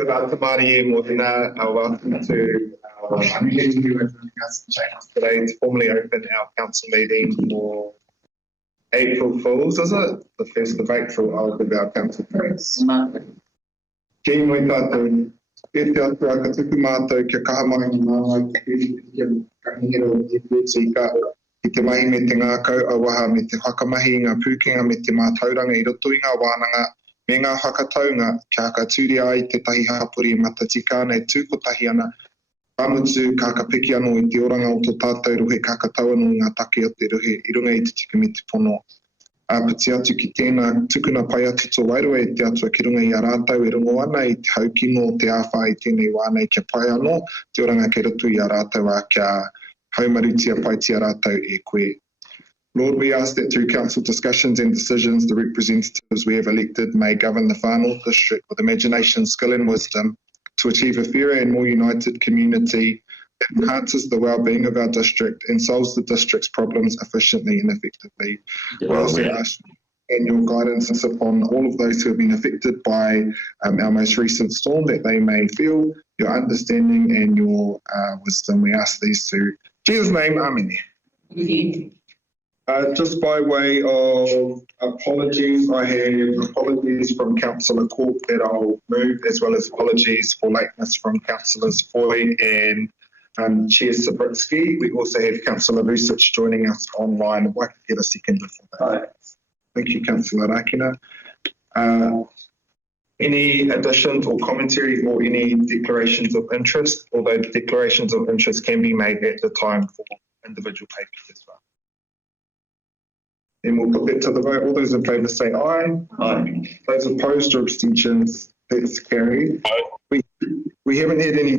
Good afternoon, welcome to our meeting today to formally open our council meeting for April Fools, is it? The 1st of April, I'll give our council praise. Ki moi tātou, e te atua ka tuku mātou kia kaha mai ngā māngai kia kahingero i pūtika i te mahi me te ngākau awaha me te whakamahi ngā pūkenga me te mātauranga i roto i ngā wānanga me ngā whakataunga kia haka tūri ai te tahi hapuri matatika nei tūkotahi ana pamutu ka piki anō i te oranga o tō tātou rohe kakatau anō ngā take o te rohe i runga i te tika me te pono. Pati atu ki tēnā tukuna pai atu tō wairua e te atua ki runga i a rātau e rungo ana i te haukingo o te āwha i tēnei wānei kia pai anō te oranga kei roto i a rātau a kia haumarutia pai ti a rātau e koe. Lord, we ask that through council discussions and decisions, the representatives we have elected may govern the Far North District with imagination, skill and wisdom to achieve a fairer and more united community that enhances the well-being of our district and solves the district's problems efficiently and effectively. We also ask and your guidance upon all of those who have been affected by our most recent storm, that they may feel your understanding and your wisdom. We ask these through Jesus' name, Amen. Just by way of apologies, I have apologies from Councillor Corp that I'll move, as well as apologies for lateness from Councillors Foy and Chair Sabritsky. We also have Councillor Vucic joining us online. If I could get a second before that. Hi. Thank you, Councillor Rakina. Any additions or commentary or any declarations of interest, although the declarations of interest can be made at the time for individual papers as well. Then we'll put that to the vote. All those in favour say aye. Aye. Those opposed or abstentions, that's carried. Aye. We haven't had any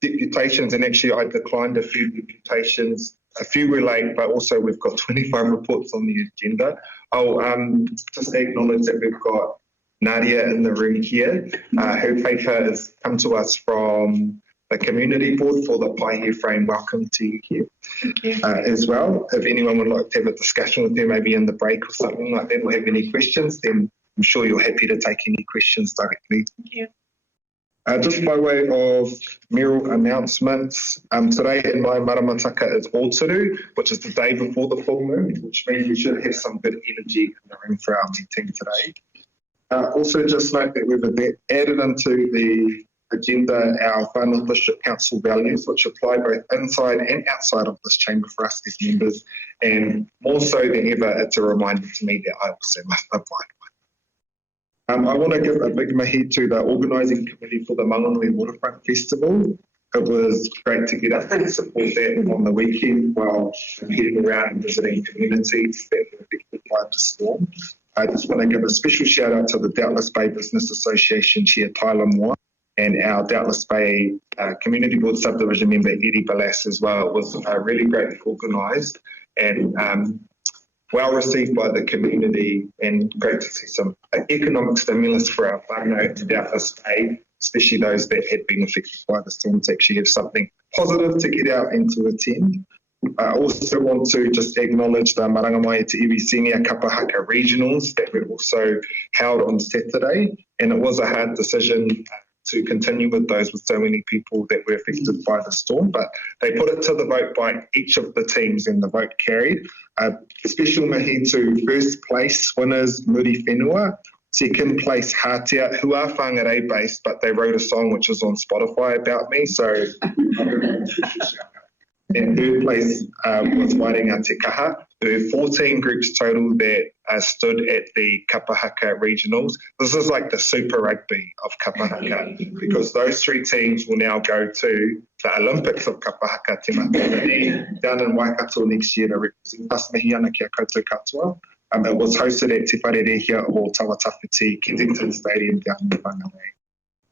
deputations, and actually I declined a few deputations. A few were late, but also we've got 25 reports on the agenda. I'll just acknowledge that we've got Nadia in the room here. Her paper has come to us from the community board for the Paihe frame. Welcome to you here. Thank you. As well. If anyone would like to have a discussion with her, maybe in the break or something like that, or have any questions, then I'm sure you're happy to take any questions directly. Thank you. Just by way of mural announcements, today in my maramataka is Ōturu, which is the day before the full moon, which means we should have some good energy in the room for our meeting today. Also just note that we've added into the agenda our Far North District Council values, which apply both inside and outside of this chamber for us as members, and more so than ever, it's a reminder to me that I also must abide by. I want to give a big mahi to the organising committee for the Mangonui Waterfront Festival. It was great to get up and support that on the weekend while heading around and visiting communities that were affected by the storm. I just want to give a special shout out to the Doubtless Bay Business Association Chair Tyler Moore and our Doubtless Bay Community Board Subdivision member Eddie Balas as well. It was really greatly organised and well received by the community, and great to see some economic stimulus for our whānau to Doubtless Bay, especially those that had been affected by the storm, to actually have something positive to get out and to attend. I also want to just acknowledge the Marangamai Te Iwi Senior Kapahaka Regionals that were also held on Saturday, and it was a hard decision to continue with those with so many people that were affected by the storm, but they put it to the vote by each of the teams and the vote carried. Special mahi to first place winners Muri Whenua, second place Hatia, who are whangarei based, but they wrote a song which is on Spotify about me, so and third place was Wairinga Te Kaha. There were 14 groups total that stood at the Kapahaka Regionals. This is like the Super Rugby of Kapahaka, because those three teams will now go to the Olympics of Kapahaka Te Matangi down in Waikato next year to represent us mihi ana kia koutou katoa. It was hosted at Te Wharerehia o Tawatawhiti, Kensington Stadium down in Whangarei.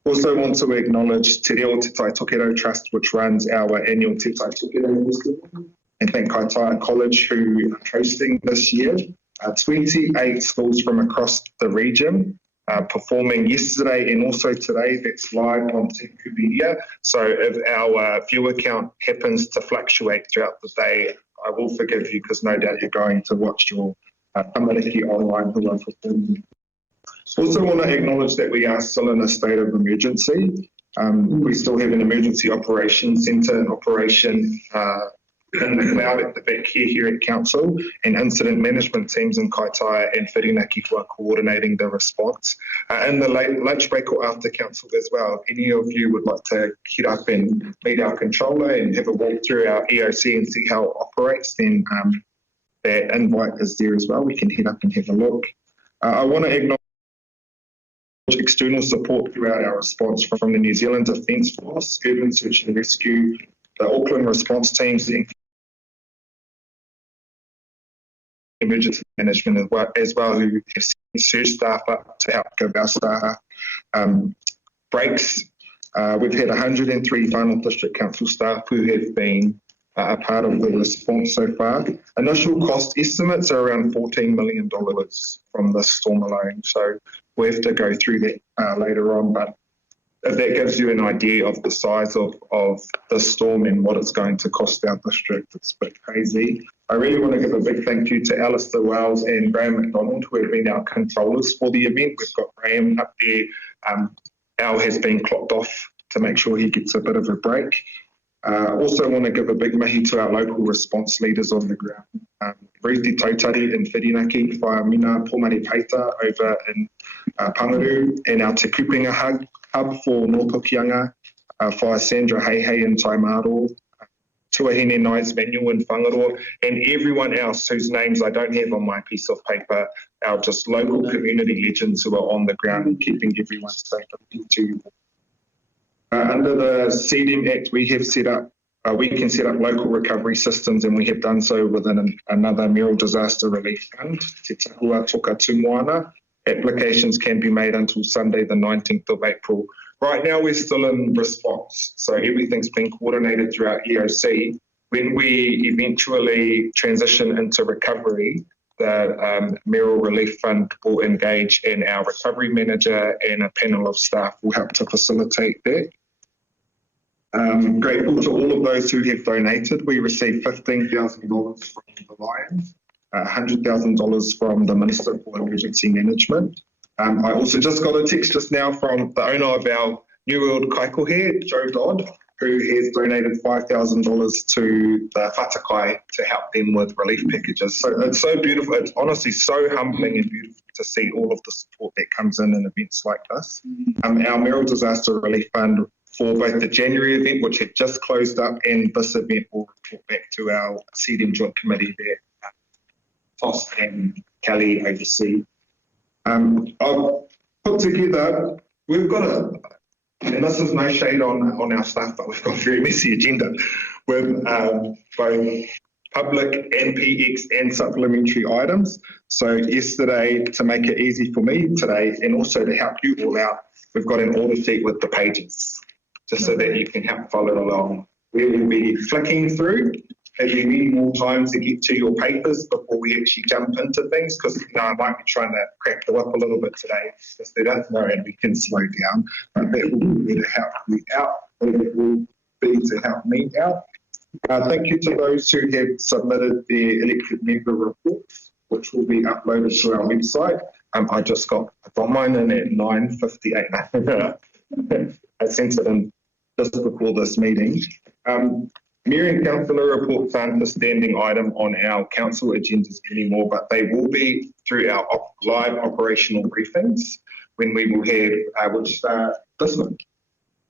Also want to acknowledge Te Reo Te Tai Tokero Trust, which runs our annual Te Tai Tokero Festival, and thank Kaitaia College who are hosting this year. 28 schools from across the region performing yesterday and also today. That's live on Te Media. So if our viewer count happens to fluctuate throughout the day, I will forgive you, because no doubt you're going to watch your tamariki online who are performing Also want to acknowledge that we are still in a state of emergency. We still have an emergency operations centre in operation in the cloud at the back here at Council, and incident management teams in Kaitaia and Whirinaki who are coordinating the response. In the lunch break or after Council as well, if any of you would like to head up and meet our controller and have a walk through our EOC and see how it operates, then that invite is there as well. We can head up and have a look. I want to acknowledge external support throughout our response from the New Zealand Defence Force, Urban Search and Rescue, the Auckland response teams, and emergency management as well, who have sent search staff up to help give our staff breaks. We've had 103 final district council staff who have been a part of the response so far. Initial cost estimates are around $14 million from this storm alone, so we'll have to go through that later on, but if that gives you an idea of the size of the storm and what it's going to cost our district, it's a bit crazy. I really want to give a big thank you to Alistair Wells and Graham McDonald, who have been our controllers for the event. We've got Graham up there. Al has been clocked off to make sure he gets a bit of a break. Also want to give a big mahi to our local response leaders on the ground. Reti Tautari in Whirinaki, Whaamina Pomare Paita over in Pangaru, and our Te Kupenga hub for North Hokianga, Sandra Heihei in Taimaro, Tuahine Knights Manual in Whangaroa, and everyone else whose names I don't have on my piece of paper, our just local community legends who are on the ground and keeping everyone safe. Under the CDM Act, we have set up, we can set up local recovery systems, and we have done so within another Mayoral Disaster Relief Fund, Te Tahua Toka Tumuana. Applications can be made until Sunday, the 19th of April. Right now, we're still in response, so everything's been coordinated through our EOC. When we eventually transition into recovery, the Mayoral Relief Fund will engage, and our recovery manager and a panel of staff will help to facilitate that. Grateful to all of those who have donated. We received $15,000 from the Lions, $100,000 from the Minister for Emergency Management. I also just got a text just now from the owner of our New World Kaikohe, Joe Dodd, who has donated $5,000 to the Whatakai to help them with relief packages. So it's so beautiful. It's honestly so humbling and beautiful to see all of the support that comes in events like this. Our Mayoral Disaster Relief Fund for both the January event, which had just closed up, and this event will report back to our CDM Joint Committee there. Toss and Kelly oversee. I've put together, we've got and this is no shade on our staff, but we've got a very messy agenda with both public and PX and supplementary items. So yesterday, to make it easy for me today, and also to help you all out, we've got an order sheet with the pages, just so that you can help follow along. We will be flicking through. If you need more time to get to your papers before we actually jump into things, because I might be trying to crack them up a little bit today, because they don't know and we can slow down, but that will be to help you out, and it will be to help me out. Thank you to those who have submitted their elected member reports, which will be uploaded to our website. I just got mine in at 9:58. I sent it in just before this meeting. Mayor and Councillor reports aren't a standing item on our council agendas anymore, but they will be through our live operational briefings when we will have, which start this month,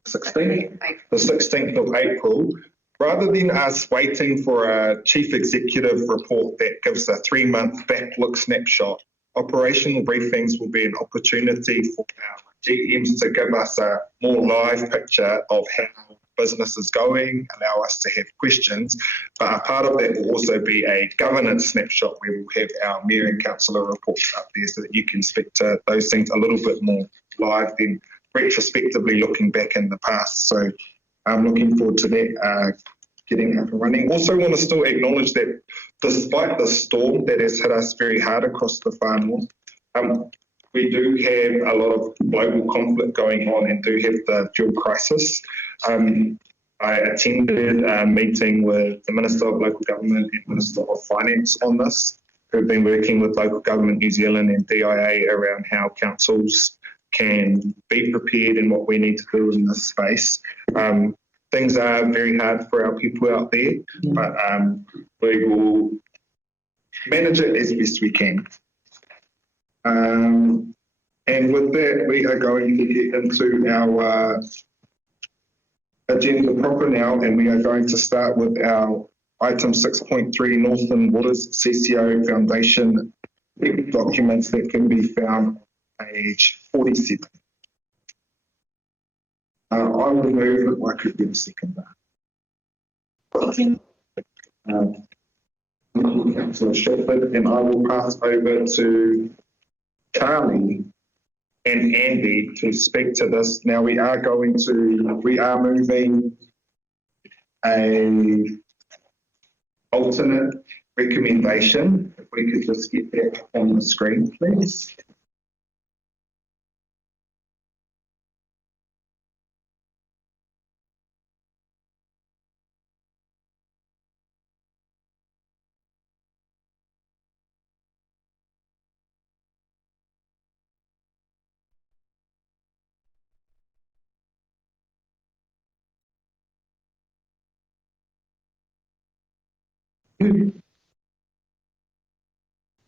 the 16th of April. Rather than us waiting for a chief executive report that gives a 3-month backlook snapshot, operational briefings will be an opportunity for our GMs to give us a more live picture of how business is going, allow us to have questions, but a part of that will also be a governance snapshot where we'll have our mayor and councillor reports up there so that you can speak to those things a little bit more live than retrospectively looking back in the past. So I'm looking forward to that getting up and running. Also want to still acknowledge that despite the storm that has hit us very hard across the far north, we do have a lot of global conflict going on and do have the fuel crisis. I attended a meeting with the Minister of Local Government and Minister of Finance on this. who've been working with Local Government New Zealand and DIA around how councils can be prepared and what we need to do in this space. Things are very hard for our people out there, but we will manage it as best we can. And with that, we are going to get into our agenda proper now, and we are going to start with our item 6.3 Northern Waters CCO Foundation documents that can be found on page 47. I will move it. I could get a second there. Councillor Shepherd, and I will pass over to Carly and Andy to speak to this. Now we are moving a alternate recommendation. If we could just get that on the screen, please.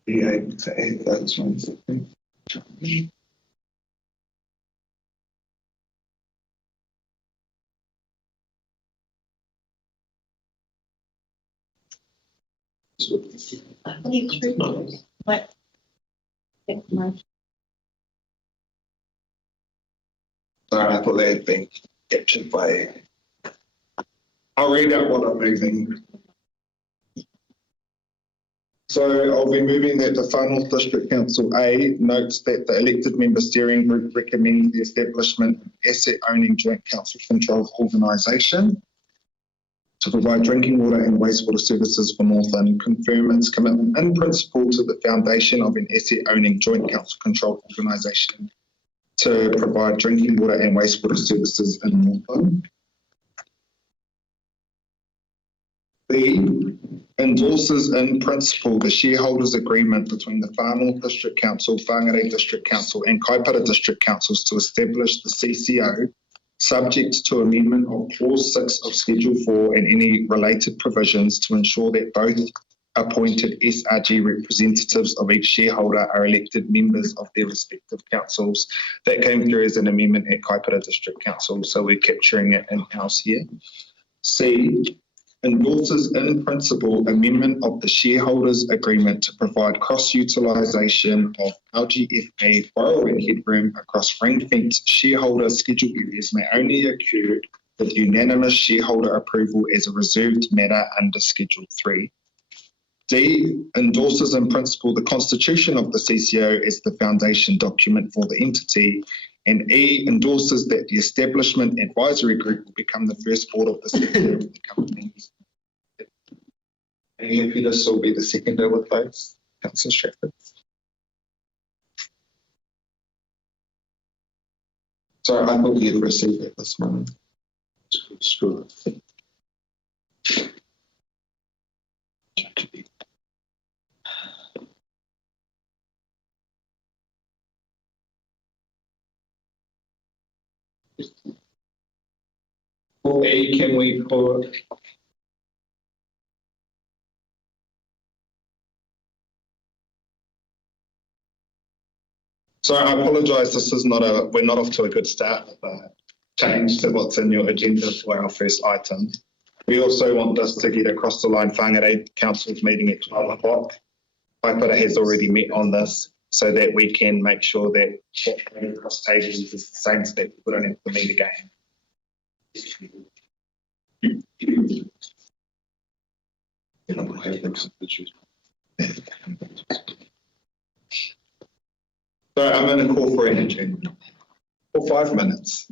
Be able to add those ones. Sorry, I thought they had been captured by. I'll read out what I'm moving. So I'll be moving that the Far North District Council A notes that the elected member steering group recommends the establishment of asset owning joint council controlled organisation to provide drinking water and wastewater services for Northern, confirm its commitment in principle to the foundation of an asset owning joint council controlled organisation to provide drinking water and wastewater services in Northern. B, endorses in principle the shareholders' agreement between the Far North District Council, Whangarei District Council and Kaipara District Councils to establish the CCO, subject to amendment of Clause 6 of Schedule 4 and any related provisions to ensure that both appointed SRG representatives of each shareholder are elected members of their respective councils. That came through as an amendment at Kaipara District Council, so we're capturing it in-house here. C, endorses in principle amendment of the shareholders' agreement to provide cross-utilisation of LGFA borrowing headroom across ring-fenced shareholder schedule areas may only occur with unanimous shareholder approval as a reserved matter under Schedule 3. D, endorses in principle the constitution of the CCO as the foundation document for the entity. And E, endorses that the establishment advisory group will become the first board of the CCO of the company. Are you happy this will be the seconder with those, Councillor Shepherd? Sorry, I thought you'd received it this morning. Screw it. For A, can we put sorry, I apologise, this is we're not off to a good start with the change to what's in your agenda for our first item. We also want this to get across the line. Whangarei Council's meeting at 12 o'clock. Kaipara has already met on this so that we can make sure that what across tables is the same step. We don't have to meet again. So I'm going to call for an agenda for 5 minutes.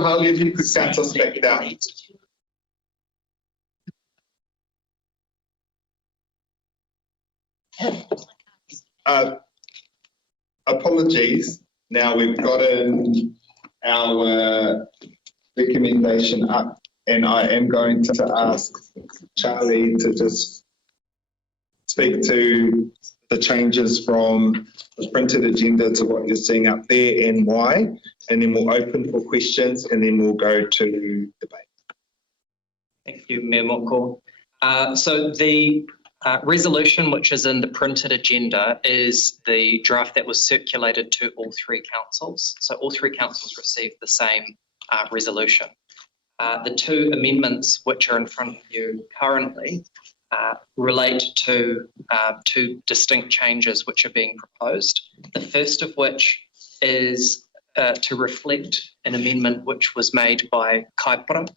Harley, if you could count us back down. Apologies. Now we've gotten our recommendation up, and I am going to ask Charlie to just speak to the changes from the printed agenda to what you're seeing up there and why, and then we'll open for questions and then we'll go to debate. Thank you, Mayor Moko. So the resolution which is in the printed agenda is the draft that was circulated to all three councils. So all three councils received the same resolution. The two amendments which are in front of you currently relate to two distinct changes which are being proposed. The first of which is to reflect an amendment which was made by Kaipara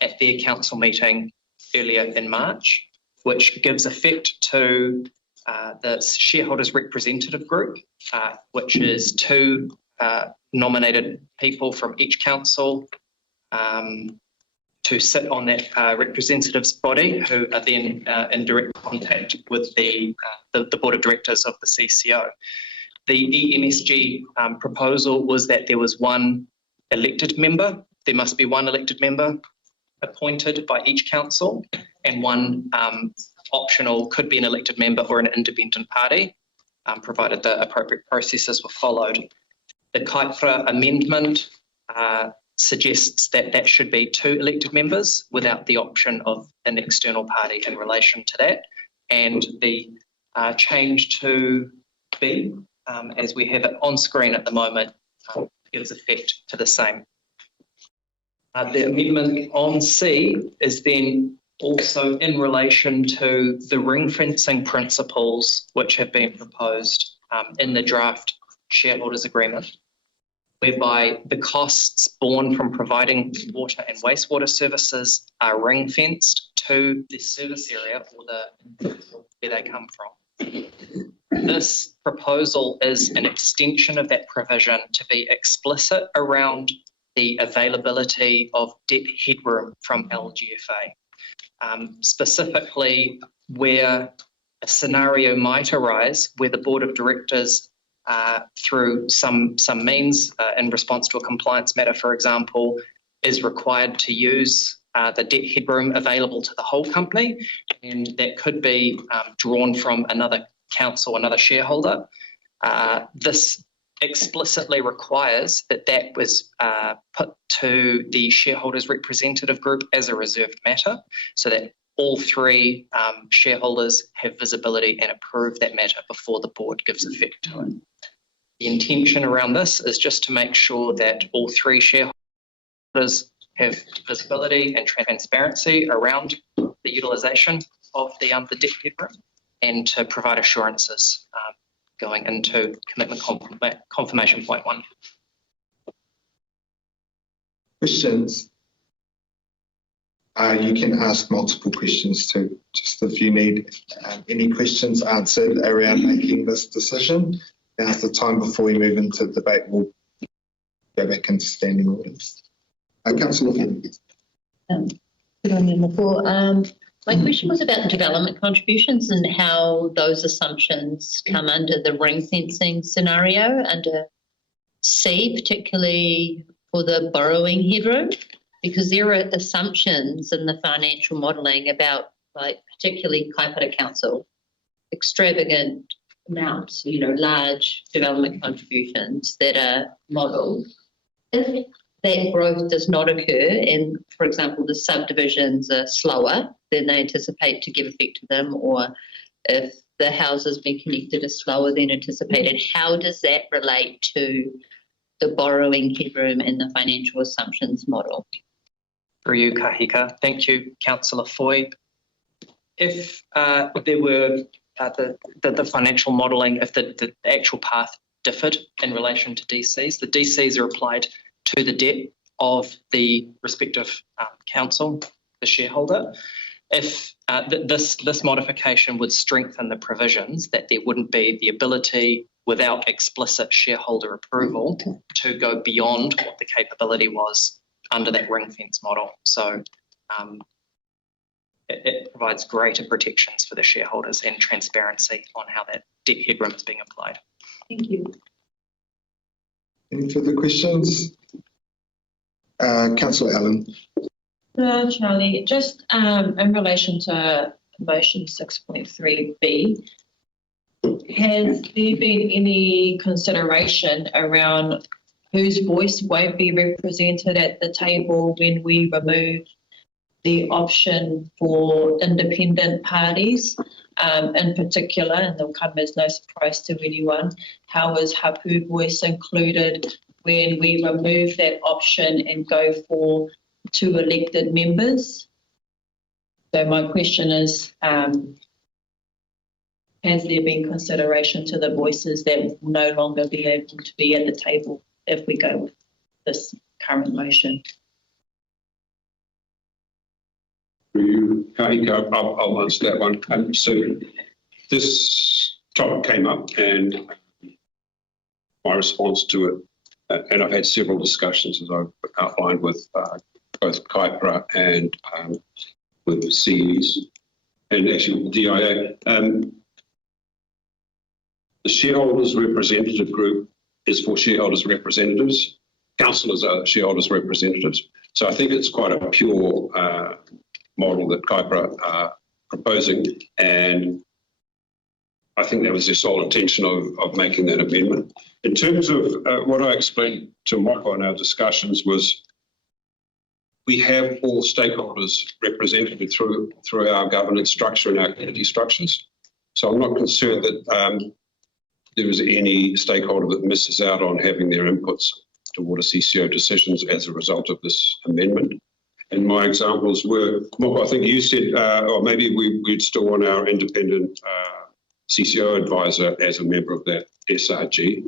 at their council meeting earlier in March, which gives effect to the shareholders representative group, which is two nominated people from each council to sit on that representatives body, who are then in direct contact with the board of directors of the CCO. The EMSG proposal was that there was one elected member. There must be one elected member appointed by each council, and one optional could be an elected member or an independent party, provided the appropriate processes were followed. The Kaipara amendment suggests that that should be two elected members without the option of an external party in relation to that. And the change to B, as we have it on screen at the moment, gives effect to the same. The amendment on C is then also in relation to the ring fencing principles which have been proposed in the draft shareholders agreement, whereby the costs borne from providing water and wastewater services are ring fenced to the service area or where they come from. This proposal is an extension of that provision to be explicit around the availability of debt headroom from LGFA. Specifically, where a scenario might arise where the board of directors, through some means in response to a compliance matter, for example, is required to use the debt headroom available to the whole company, and that could be drawn from another council, another shareholder. This explicitly requires that that was put to the shareholders representative group as a reserved matter, so that all three shareholders have visibility and approve that matter before the board gives effect to it. The intention around this is just to make sure that all three shareholders have visibility and transparency around the utilisation of the debt headroom, and to provide assurances going into commitment confirmation point 1. Questions? You can ask multiple questions too, just if you need any questions answered around making this decision. Now's the time before we move into debate. We'll go back into standing orders. Councillor Flynn. Good on you, Moko. My question was about the development contributions and how those assumptions come under the ring fencing scenario under C, particularly for the borrowing headroom, because there are assumptions in the financial modelling about, like, particularly Kaipara Council, extravagant amounts, large development contributions that are modelled. If that growth does not occur, and, for example, the subdivisions are slower than they anticipate to give effect to them, or if the houses being connected are slower than anticipated, how does that relate to the borrowing headroom and the financial assumptions model? For you, Kahika. Thank you, Councillor Foy. If there were the financial modelling, if the actual path differed in relation to DCs, the DCs are applied to the debt of the respective council, the shareholder. if this modification would strengthen the provisions, that there wouldn't be the ability without explicit shareholder approval to go beyond what the capability was under that ring fence model. So it provides greater protections for the shareholders and transparency on how that debt headroom is being applied. Thank you. Any further questions? Councillor Allen. Charlie, just in relation to motion 6.3b, has there been any consideration around whose voice won't be represented at the table when we remove the option for independent parties? In particular, and they'll come as no surprise to anyone, how is hapu voice included when we remove that option and go for 2 elected members? So my question is, has there been consideration to the voices that will no longer be able to be at the table if we go with this current motion? I'll answer that one. So this topic came up, and my response to it, and I've had several discussions, as I've outlined, with both Kaipara and with CEs, and actually with DIA. The shareholders representative group is for shareholders representatives. Councillors are shareholders representatives. So I think it's quite a pure model that Kaipara are proposing, and I think that was their sole intention of making that amendment. In terms of what I explained to Michael in our discussions was we have all stakeholders represented through our governance structure and our committee structures. So I'm not concerned that there is any stakeholder that misses out on having their inputs toward a CCO decisions as a result of this amendment. And my examples were, Michael, I think you said, or maybe we'd still want our independent CCO advisor as a member of that SRG.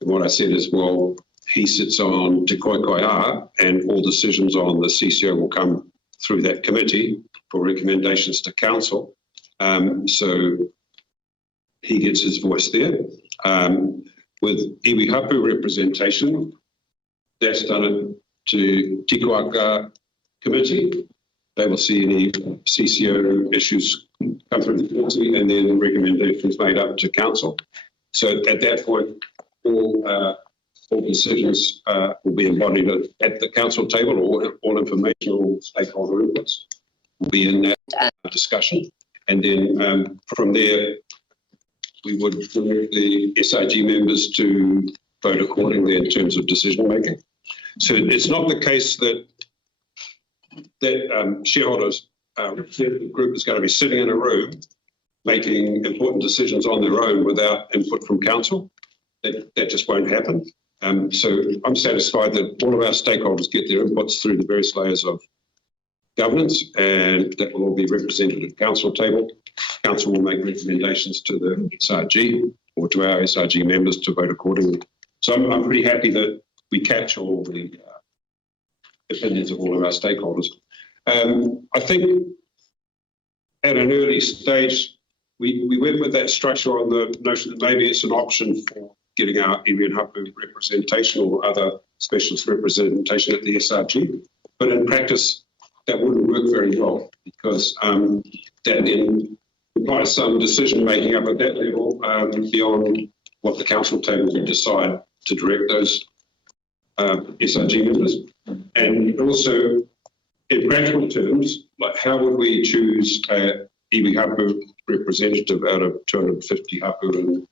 And what I said is, well, he sits on Te Koikoia, and all decisions on the CCO will come through that committee for recommendations to council. So he gets his voice there. With iwi hapu representation, that's done to Tikuaka committee. They will see any CCO issues come through the committee, and then recommendations made up to council. So at that point, all decisions will be embodied at the council table, or all informational stakeholder inputs will be in that discussion. And then from there, we would direct the SRG members to vote accordingly in terms of decision making. So it's not the case that shareholders representative group is going to be sitting in a room making important decisions on their own without input from council. That just won't happen. So I'm satisfied that all of our stakeholders get their inputs through the various layers of governance, and that will all be represented at council table. Council will make recommendations to the SRG or to our SRG members to vote accordingly. So I'm pretty happy that we capture all the opinions of all of our stakeholders. I think at an early stage, we went with that structure on the notion that maybe it's an option for getting our iwi and hapu representation or other specialist representation at the SRG. But in practice, that wouldn't work very well, because that then implies some decision making up at that level beyond what the council table would decide to direct those SRG members. And also, in practical terms, like how would we choose a iwi hapu representative out of 250 hapu and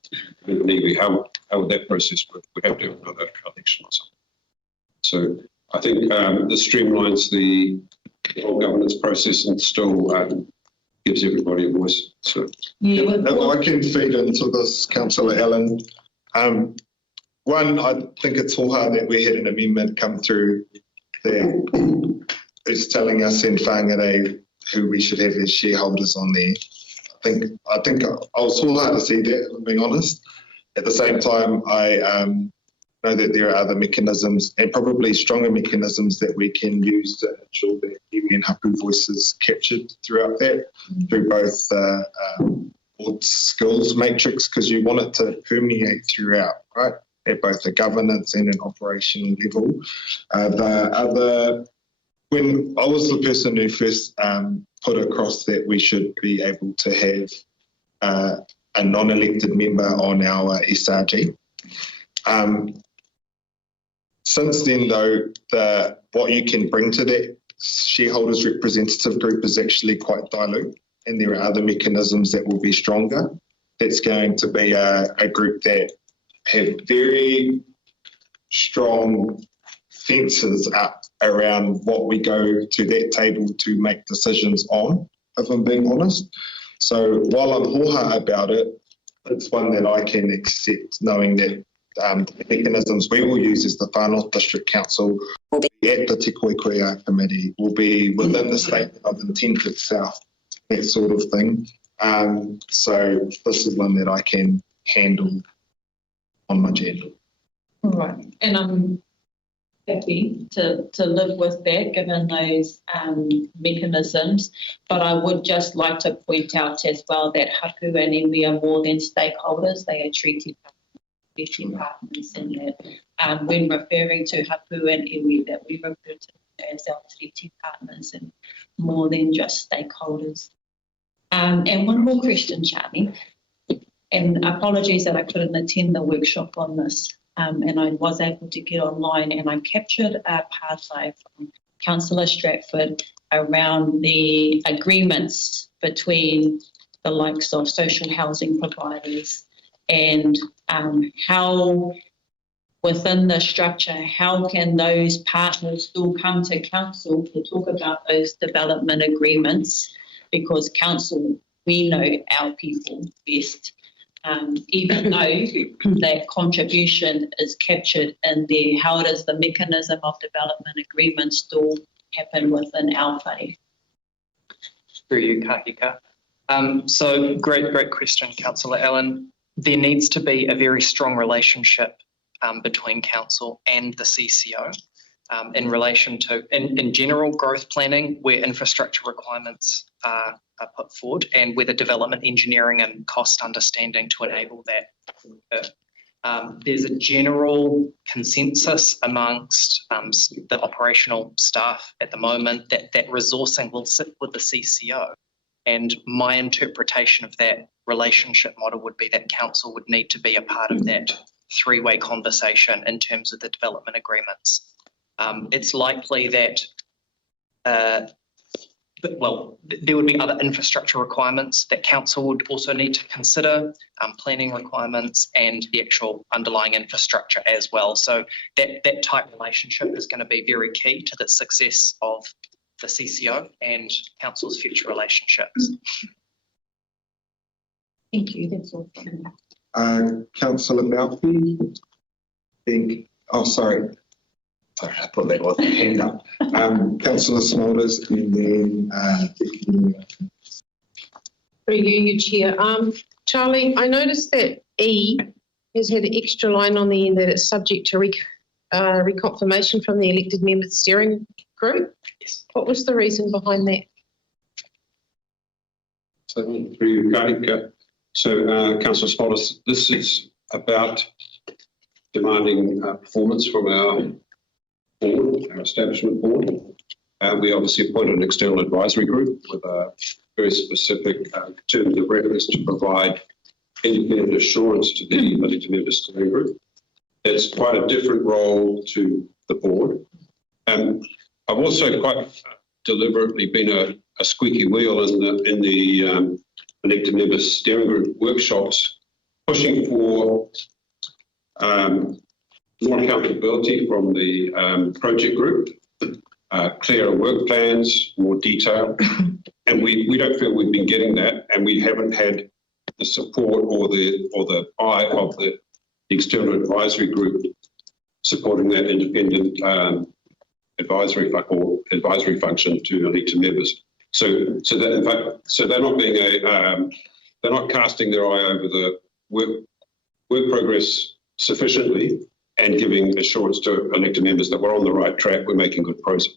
an iwi? How would that process work? We'd have to have another election or something. So I think this streamlines the whole governance process and still gives everybody a voice. So if I can feed into this, Councillor Allen. One, I think it's hoha that we had an amendment come through there who's telling us in whāngarei who we should have as shareholders on there. I think I was hoha to see that, if I'm being honest. At the same time, I know that there are other mechanisms and probably stronger mechanisms that we can use to ensure that iwi and hapu voices captured throughout that, through both board skills matrix, because you want it to permeate throughout, right, at both a governance and an operational level. When I was the person who first put across that we should be able to have a non-elected member on our SRG. Since then, though, what you can bring to that shareholders representative group is actually quite dilute, and there are other mechanisms that will be stronger. That's going to be a group that have very strong fences up around what we go to that table to make decisions on, if I'm being honest. So while I'm hoha about it, it's one that I can accept, knowing that the mechanisms we will use as the Whānau District Council will be at the Te Koekoea Committee, will be within the statement of intent itself, that sort of thing. So this is one that I can handle on my agenda. All right, and I'm happy to live with that given those mechanisms, but I would just like to point out as well that hapu and iwi are more than stakeholders. They are treaty partners in that. When referring to hapu and iwi, that we refer to as our treaty partners and more than just stakeholders. And one more question, Charlie, and apologies that I couldn't attend the workshop on this. And I was able to get online and I captured a pathway from Councillor Stratford around the agreements between the likes of social housing providers and how within the structure, how can those partners still come to council to talk about those development agreements, because council, we know our people best. Even though that contribution is captured in there, how does the mechanism of development agreement still happen within our whare? Through you, Kahika. So great question, Councillor Allen. There needs to be a very strong relationship between council and the CCO in relation to, in general, growth planning, where infrastructure requirements are put forward, and whether development engineering and cost understanding to enable that. There's a general consensus amongst the operational staff at the moment that resourcing will sit with the CCO. And my interpretation of that relationship model would be that council would need to be a part of that three-way conversation in terms of the development agreements. It's likely that there would be other infrastructure requirements that council would also need to consider, planning requirements and the actual underlying infrastructure as well. So that type relationship is going to be very key to the success of the CCO and council's future relationships. Thank you, that's all from me. Councillor Malfi, sorry, I thought that was a hand up. Councillor Smulders, and then For you, Chair. Charlie, I noticed that E has had an extra line on the end that it's subject to reconfirmation from the elected members steering group. Yes. What was the reason behind that? So, through you, Kahika. So, Councillor Smulders, this is about demanding performance from our board, our establishment board. We obviously appointed an external advisory group with a very specific terms of reference to provide independent assurance to the elected member steering group. It's quite a different role to the board. I've also quite deliberately been a squeaky wheel in the elected member steering group workshops, pushing for more accountability from the project group, clearer work plans, more detail, and we don't feel we've been getting that, and we haven't had the support or the eye of the external advisory group supporting that independent advisory function to elected members. So that in fact, they're not being they're not casting their eye over the work progress sufficiently, and giving assurance to elected members that we're on the right track, we're making good progress,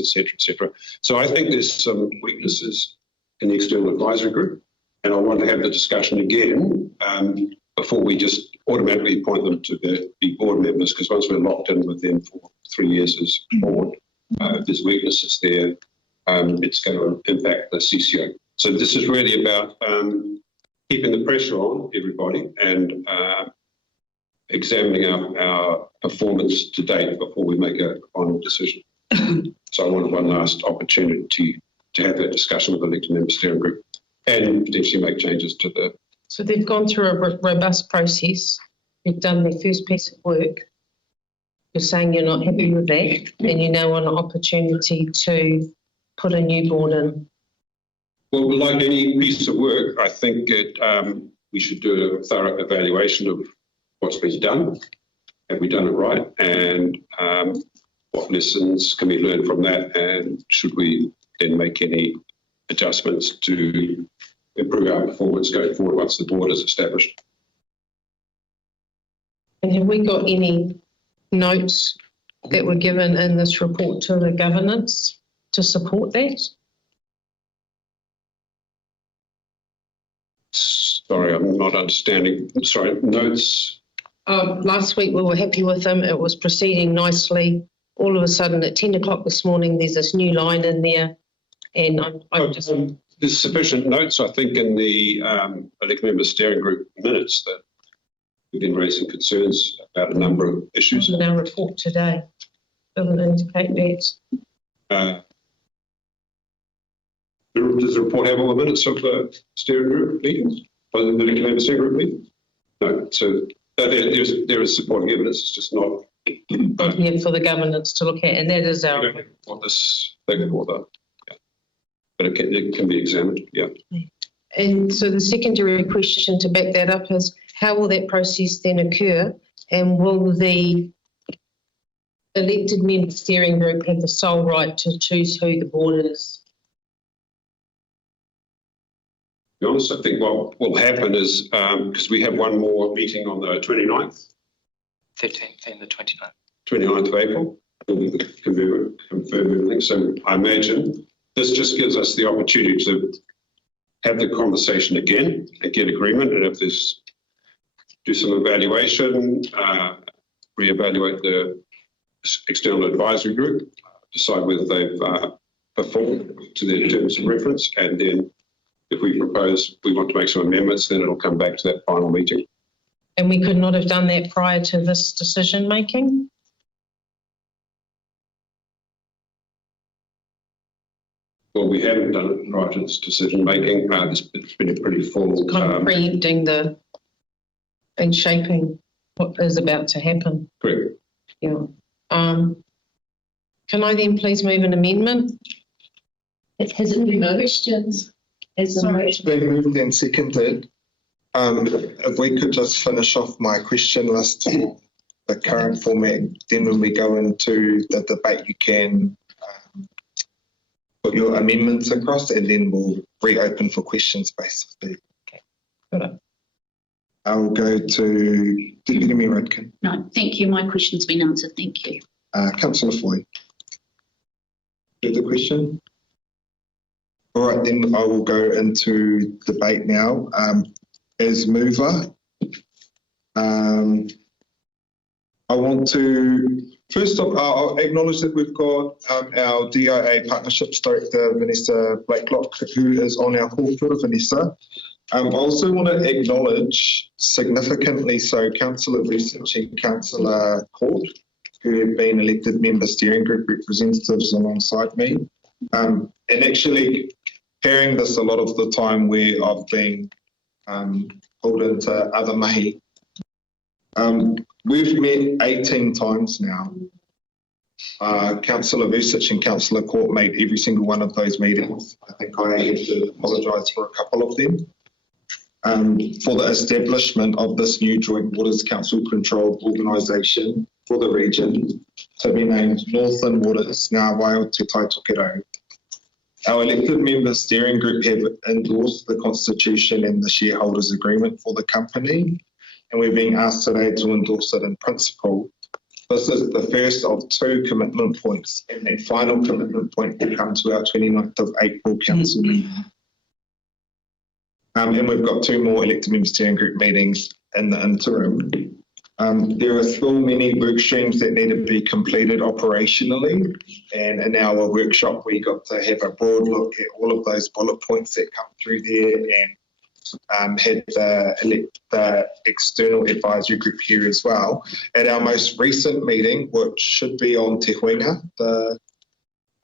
etc., etc. So I think there's some weaknesses in the external advisory group, and I want to have the discussion again before we just automatically appoint them to be board members, because once we're locked in with them for 3 years as board, if there's weaknesses there, it's going to impact the CCO. So this is really about keeping the pressure on everybody and examining our performance to date before we make a final decision. So I wanted one last opportunity to have that discussion with the elected member steering group and potentially make changes to the... So they've gone through a robust process. They've done their first piece of work. You're saying you're not happy with that, and you now want an opportunity to put a new board in. Well, like any piece of work, I think we should do a thorough evaluation of what's been done. Have we done it right? And what lessons can we learn from that? And should we then make any adjustments to improve our performance going forward once the board is established? And have we got any notes that were given in this report to the governance to support that? Sorry, I'm not understanding. Sorry, notes? Last week we were happy with them. It was proceeding nicely. All of a sudden at 10 o'clock this morning, there's this new line in there. And I'm just... There's sufficient notes, I think, in the elected member steering group minutes that we've been raising concerns about a number of issues. In our report today doesn't indicate that. Does the report have all the minutes of the steering group meetings? Or the elected member steering group meeting? No. So there is supporting evidence. It's just not Here for the governance to look at, and that is our... what this thing for the... But it can be examined, yeah. And so the secondary question to back that up is, how will that process then occur, and will the elected member steering group have the sole right to choose who the board is? To be honest, I think what will happen is, because we have one more meeting on the 29th. 13th and the 29th. 29th of April, we'll confirm everything. So I imagine this just gives us the opportunity to have the conversation again and get agreement, and if there's, do some evaluation, reevaluate the external advisory group, decide whether they've performed to their terms of reference, and then if we propose we want to make some amendments, then it'll come back to that final meeting. And we could not have done that prior to this decision making? Well, we haven't done it prior to this decision making. It's been a pretty full... Kind of preempting and shaping what is about to happen. Correct. Yeah. Can I then please move an amendment? It hasn't been questions. It's been moved and seconded. If we could just finish off my question list for the current format, then when we go into the debate, you can put your amendments across, and then we'll reopen for questions basically. Okay, got it. I'll go to Deputy Mayor Rodkin. No, thank you. My question's been answered. Thank you. Councillor Foy. The question? All right, then I will go into debate now. As mover, I want to, first off, I'll acknowledge that we've got our DIA Partnerships Director, Vanessa Blakelock, who is on our call. For Vanessa. I also want to acknowledge significantly so Councillor Research and Councillor Court, who have been elected member steering group representatives alongside me, and actually hearing this a lot of the time where I've been pulled into other mahi. We've met 18 times now. Councillor Research and Councillor Court made every single one of those meetings. I think I have to apologise for a couple of them. For the establishment of this new Joint Waters Council controlled organisation for the region to be named Northern Waters, Ngā Waio Te Tai Tokerau. Our elected member steering group have endorsed the constitution and the shareholders agreement for the company, and we're being asked today to endorse it in principle. This is the first of 2 commitment points, and that final commitment point will come to our 29th of April council meeting. And we've got 2 more elected member steering group meetings in the interim. There are still many work streams that need to be completed operationally, and in our workshop we got to have a broad look at all of those bullet points that come through there, and had the external advisory group here as well. At our most recent meeting, which should be on Te Huinga,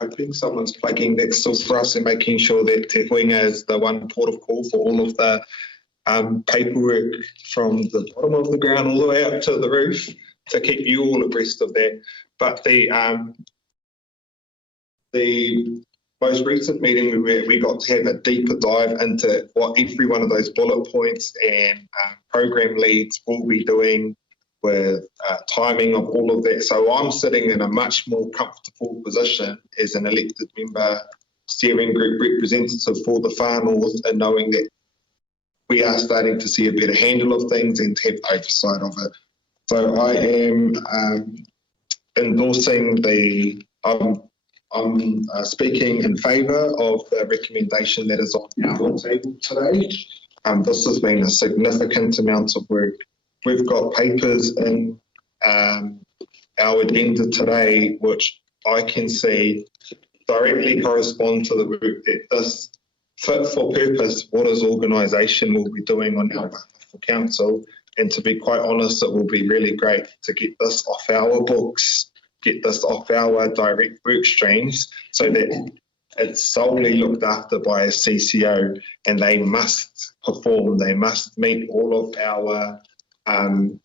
I think someone's plugging that still for us and making sure that Te Huinga is the one port of call for all of the paperwork from the bottom of the ground all the way up to the roof to keep you all abreast of that. But the most recent meeting we got to have a deeper dive into what every one of those bullet points and program leads will be doing with timing of all of that. So I'm sitting in a much more comfortable position as an elected member steering group representative for the Far North, and knowing that we are starting to see a better handle of things and to have oversight of it. So I am endorsing I'm speaking in favour of the recommendation that is on our table today. This has been a significant amount of work. We've got papers in our agenda today which I can see directly correspond to the work that this fit for purpose, what his organisation will be doing on our behalf for council. And to be quite honest, it will be really great to get this off our books, get this off our direct work streams, so that it's solely looked after by a CCO, and they must perform, they must meet all of our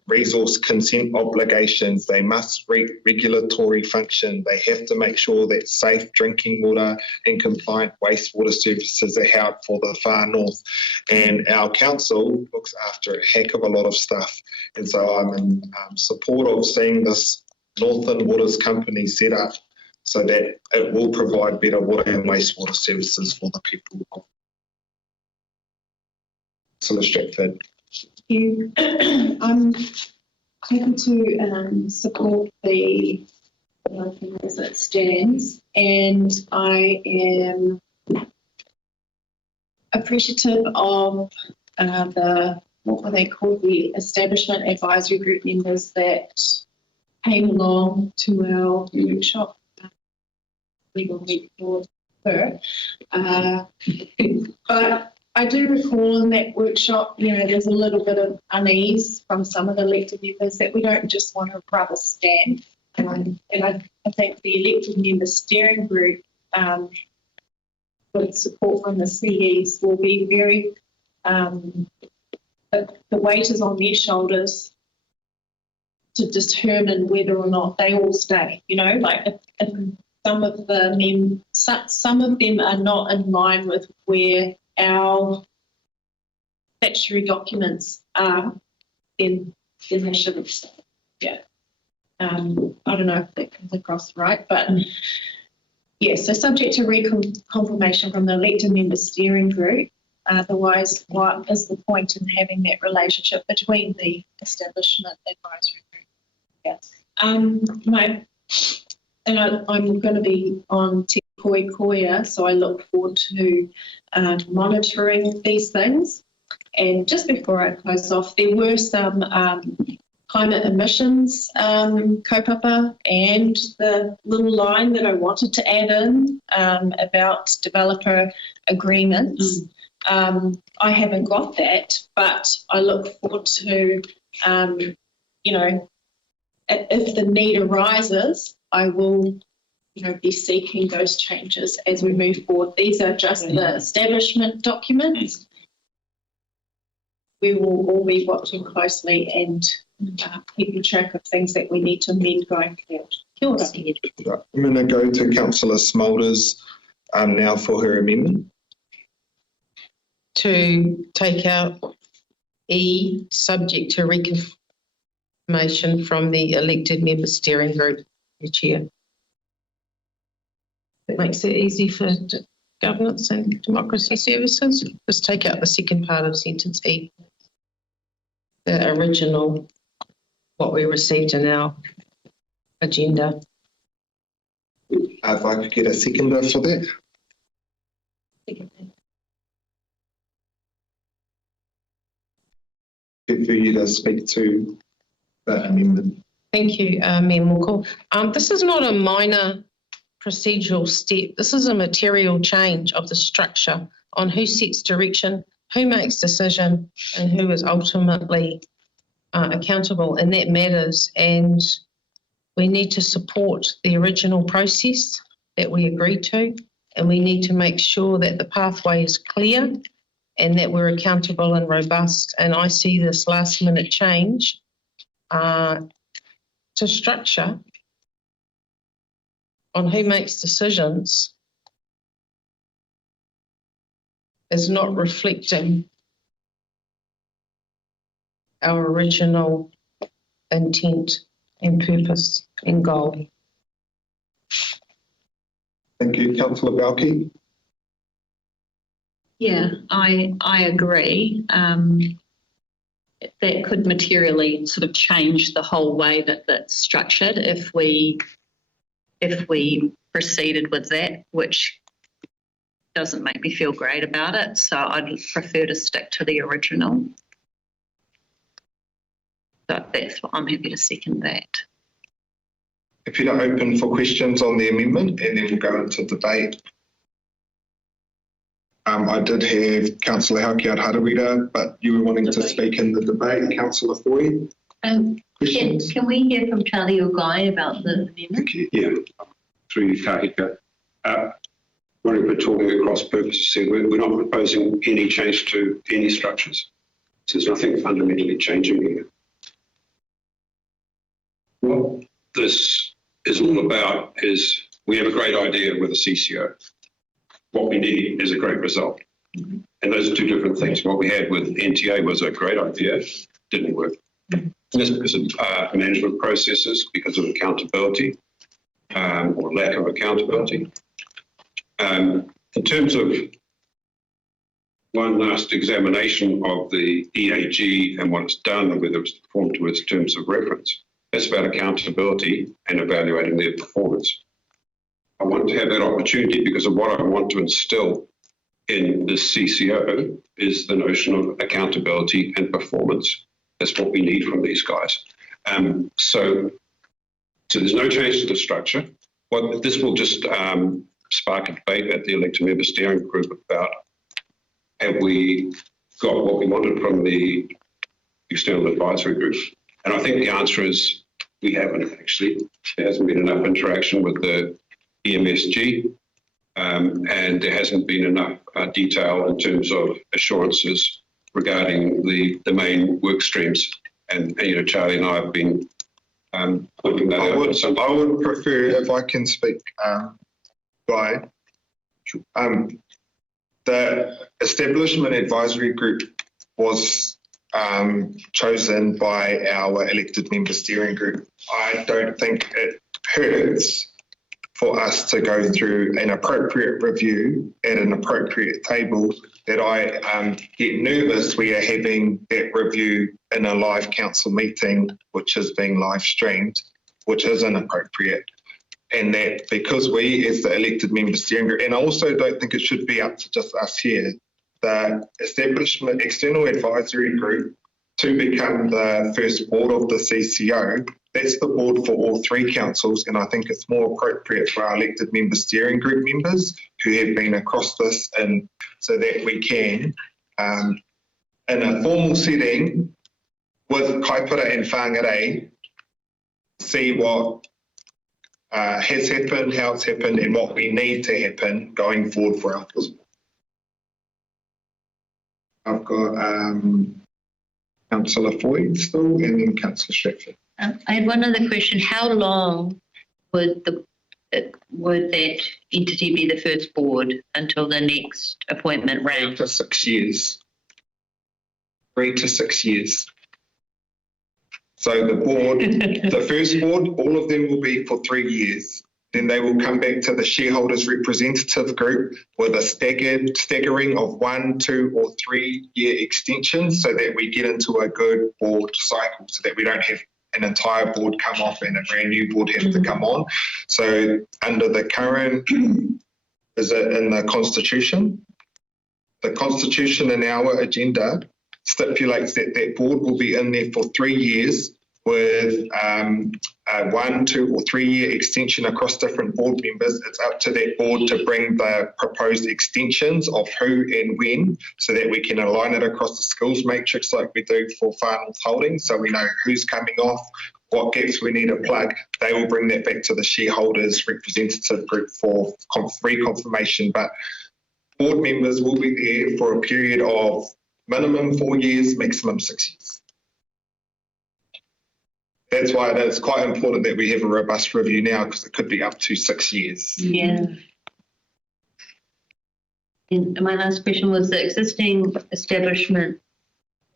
resource consent obligations, they must regulatory function, they have to make sure that safe drinking water and compliant wastewater services are held for the Far North. And our council looks after a heck of a lot of stuff. And so I'm in support of seeing this Northern Waters Company set up so that it will provide better water and wastewater services for the people of Stratford. You. I'm happy to support the motion as it stands, and I am appreciative of what were they called, the establishment advisory group members that came along to our workshop. Legal week for her, but I do recall in that workshop, there's a little bit of unease from some of the elected members that we don't just want a rubber stamp. And I think the elected member steering group, with support from the CEs, will be very, the weight is on their shoulders to determine whether or not they all stay. Like if some of them are not in line with where our statutory documents are, then they shouldn't stay. Yeah. I don't know if that comes across right, but yeah, so subject to reconfirmation from the elected member steering group. Otherwise, what is the point in having that relationship between the establishment advisory group? Yeah. I'm going to be on Te Koia, so I look forward to monitoring these things. And just before I close off, there were some climate emissions kaupapa, and the little line that I wanted to add in about developer agreements. I haven't got that, but I look forward to, if the need arises, I will be seeking those changes as we move forward. These are just the establishment documents. We will all be watching closely and keeping track of things that we need to amend going forward. I'm going to go to Councillor Smulders now for her amendment. To take out E, subject to reconfirmation from the elected member steering group, your chair. That makes it easy for governance and democracy services. Just take out the second part of sentence E, the original, what we received in our agenda. If I could get a seconder for that. Good for you to speak to the amendment. Thank you, Mayor Morkel. This is not a minor procedural step. This is a material change of the structure on who sets direction, who makes decision, and who is ultimately accountable, and that matters. And we need to support the original process that we agreed to, and we need to make sure that the pathway is clear and that we're accountable and robust. And I see this last minute change to structure on who makes decisions is not reflecting our original intent and purpose and goal. Thank you, Councillor Balke. Yeah, I agree. That could materially sort of change the whole way that that's structured if we proceeded with that, which doesn't make me feel great about it. So I'd prefer to stick to the original. So that's what I'm happy to second that. If you're not open for questions on the amendment, and then we'll go into debate. I did have Councillor Haukiat Harawira, but you were wanting to speak in the debate. Councillor Foy. Can we hear from Charlie or Guy about the amendment? Yeah, through you, Kahika. When we're talking across purposes, we're not proposing any change to any structures. So there's nothing fundamentally changing here. What this is all about is we have a great idea with a CCO. What we need is a great result. And those are two different things. What we had with NTA was a great idea, didn't work. That's because of management processes, because of accountability or lack of accountability. In terms of one last examination of the EAG and what it's done and whether it's performed to its terms of reference, that's about accountability and evaluating their performance. I want to have that opportunity because of what I want to instill in the CCO is the notion of accountability and performance. That's what we need from these guys. So there's no change to the structure. What this will just spark a debate at the elected member steering group about have we got what we wanted from the external advisory group? And I think the answer is we haven't actually. There hasn't been enough interaction with the EMSG and there hasn't been enough detail in terms of assurances regarding the main work streams. And you know, Charlie and I have been putting that out. I would prefer, if I can speak, Guy, the Establishment Advisory Group was chosen by our elected member steering group. I don't think it hurts for us to go through an appropriate review at an appropriate table. That I get nervous we are having that review in a live council meeting, which is being live streamed, which is inappropriate. And that because we as the elected member steering group, and I also don't think it should be up to just us here, the Establishment External Advisory Group to become the first board of the CCO, that's the board for all three councils, and I think it's more appropriate for our elected member steering group members who have been across this, and so that we can, in a formal setting with kaipara and whāngarei, see what has happened, how it's happened, and what we need to happen going forward for our business. I've got Councillor Foy still, and then Councillor Stratford. I had one other question. How long would that entity be the first board until the next appointment 3 round? to 6 years. 3 to 6 years. So the board, the first board, all of them will be for 3 years. Then they will come back to the shareholders representative group with a staggering of 1, 2 or 3 year extensions so that we get into a good board cycle so that we don't have an entire board come off and a brand new board have to come on. So under the current, is it in the Constitution? The Constitution in our agenda stipulates that that board will be in there for 3 years with a 1, 2 or 3 year extension across different board members. It's up to that board to bring the proposed extensions of who and when, so that we can align it across the skills matrix like we do for Far North Holdings, so we know who's coming off, what gaps we need to plug. They will bring that back to the shareholders representative group for reconfirmation, but board members will be there for a period of minimum 4 years, maximum 6 years. That's why it's quite important that we have a robust review now, because it could be up to 6 years. Yeah. And my last question was the existing establishment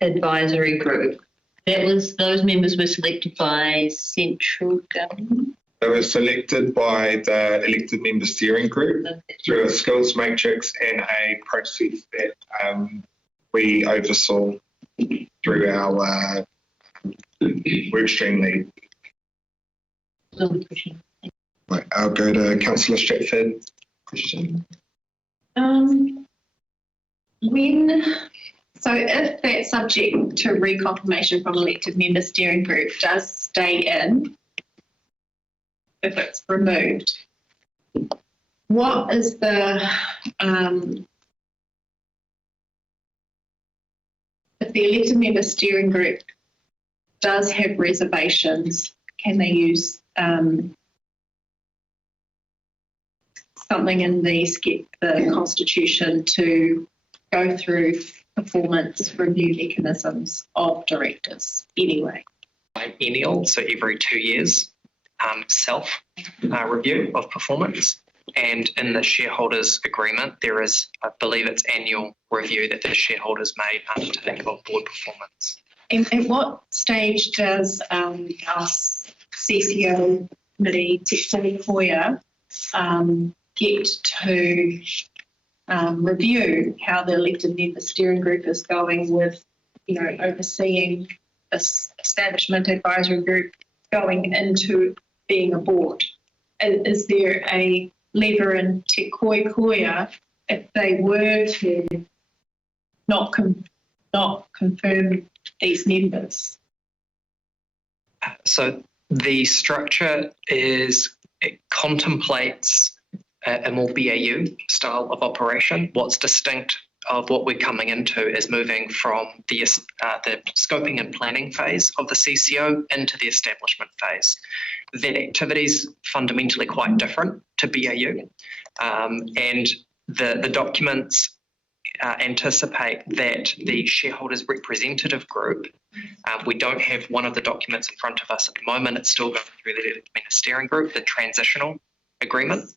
advisory group. Those members were selected by central government. They were selected by the elected member steering group through a skills matrix and a process that we oversaw through our workstream lead. Right, I'll go to Councillor Stratford. Question. If that subject to reconfirmation from elected member steering group does stay in, if it's removed, what is the if the elected member steering group does have reservations, can they use something in the Constitution to go through performance review mechanisms of directors anyway? Biennial, so every 2 years, self review of performance. And in the shareholders agreement, there is, I believe it's annual review that the shareholders may undertake of board performance. And at what stage does our CCO committee, Te Hoya, get to review how the elected member steering group is going with, overseeing this establishment advisory group going into being a board? Is there a lever in Te Hoya if they were to not confirm these members? So the structure it contemplates a more BAU style of operation. What's distinct of what we're coming into is moving from the scoping and planning phase of the CCO into the establishment phase. That activity is fundamentally quite different to BAU, and the documents anticipate that the shareholders representative group, we don't have one of the documents in front of us at the moment, it's still going through the steering group, the transitional agreement.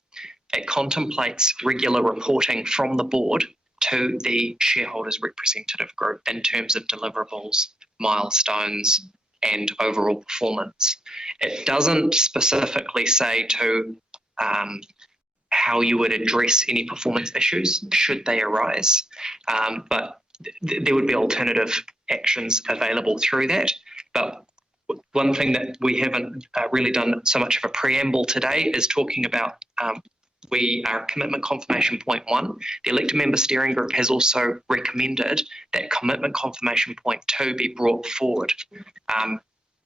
It contemplates regular reporting from the board to the shareholders representative group in terms of deliverables, milestones, and overall performance. It doesn't specifically say to how you would address any performance issues should they arise, but there would be alternative actions available through that. But one thing that we haven't really done so much of a preamble today is talking about our commitment confirmation point 1. The elected member steering group has also recommended that commitment confirmation point 2 be brought forward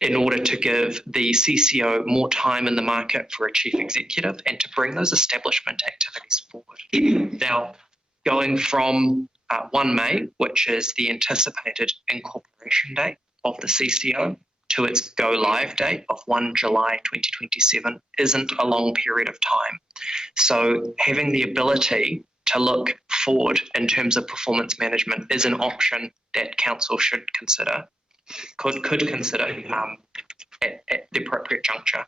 in order to give the CCO more time in the market for a chief executive and to bring those establishment activities forward. Now, going from 1 May, which is the anticipated incorporation date of the CCO, to its go live date of 1 July 2027 isn't a long period of time. So having the ability to look forward in terms of performance management is an option that council should consider, could consider at the appropriate juncture.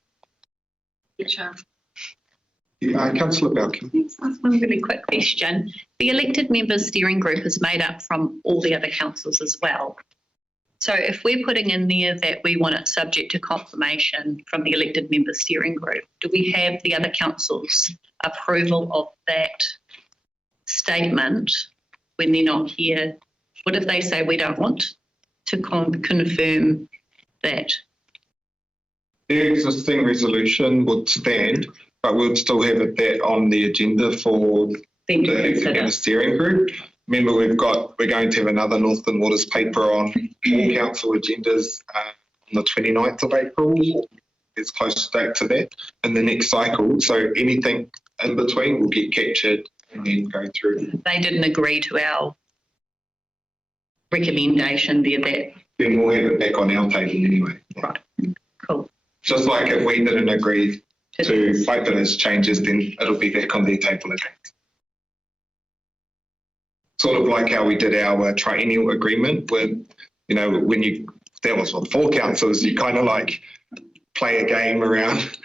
Councillor Balkin. Let's ask one really quick question. The elected members steering group is made up from all the other councils as well. So if we're putting in there that we want it subject to confirmation from the elected member steering group, do we have the other councils' approval of that statement when they're not here? What if they say we don't want to confirm that? The existing resolution would stand, but we'd still have that on the agenda for Then to the consider. steering group. Remember, we're going to have another Northern Waters paper on all council agendas on the 29th of April. It's close date to that in the next cycle. So anything in between will get captured and then go through. They didn't agree to our recommendation there. That Then we'll have it back on our table anyway. right. Cool. Just like if we didn't agree to vote for those changes, then it'll be back on their table again. Sort of like how we did our triennial agreement with, you know, when that was with 4 councils, you kind of like play a game around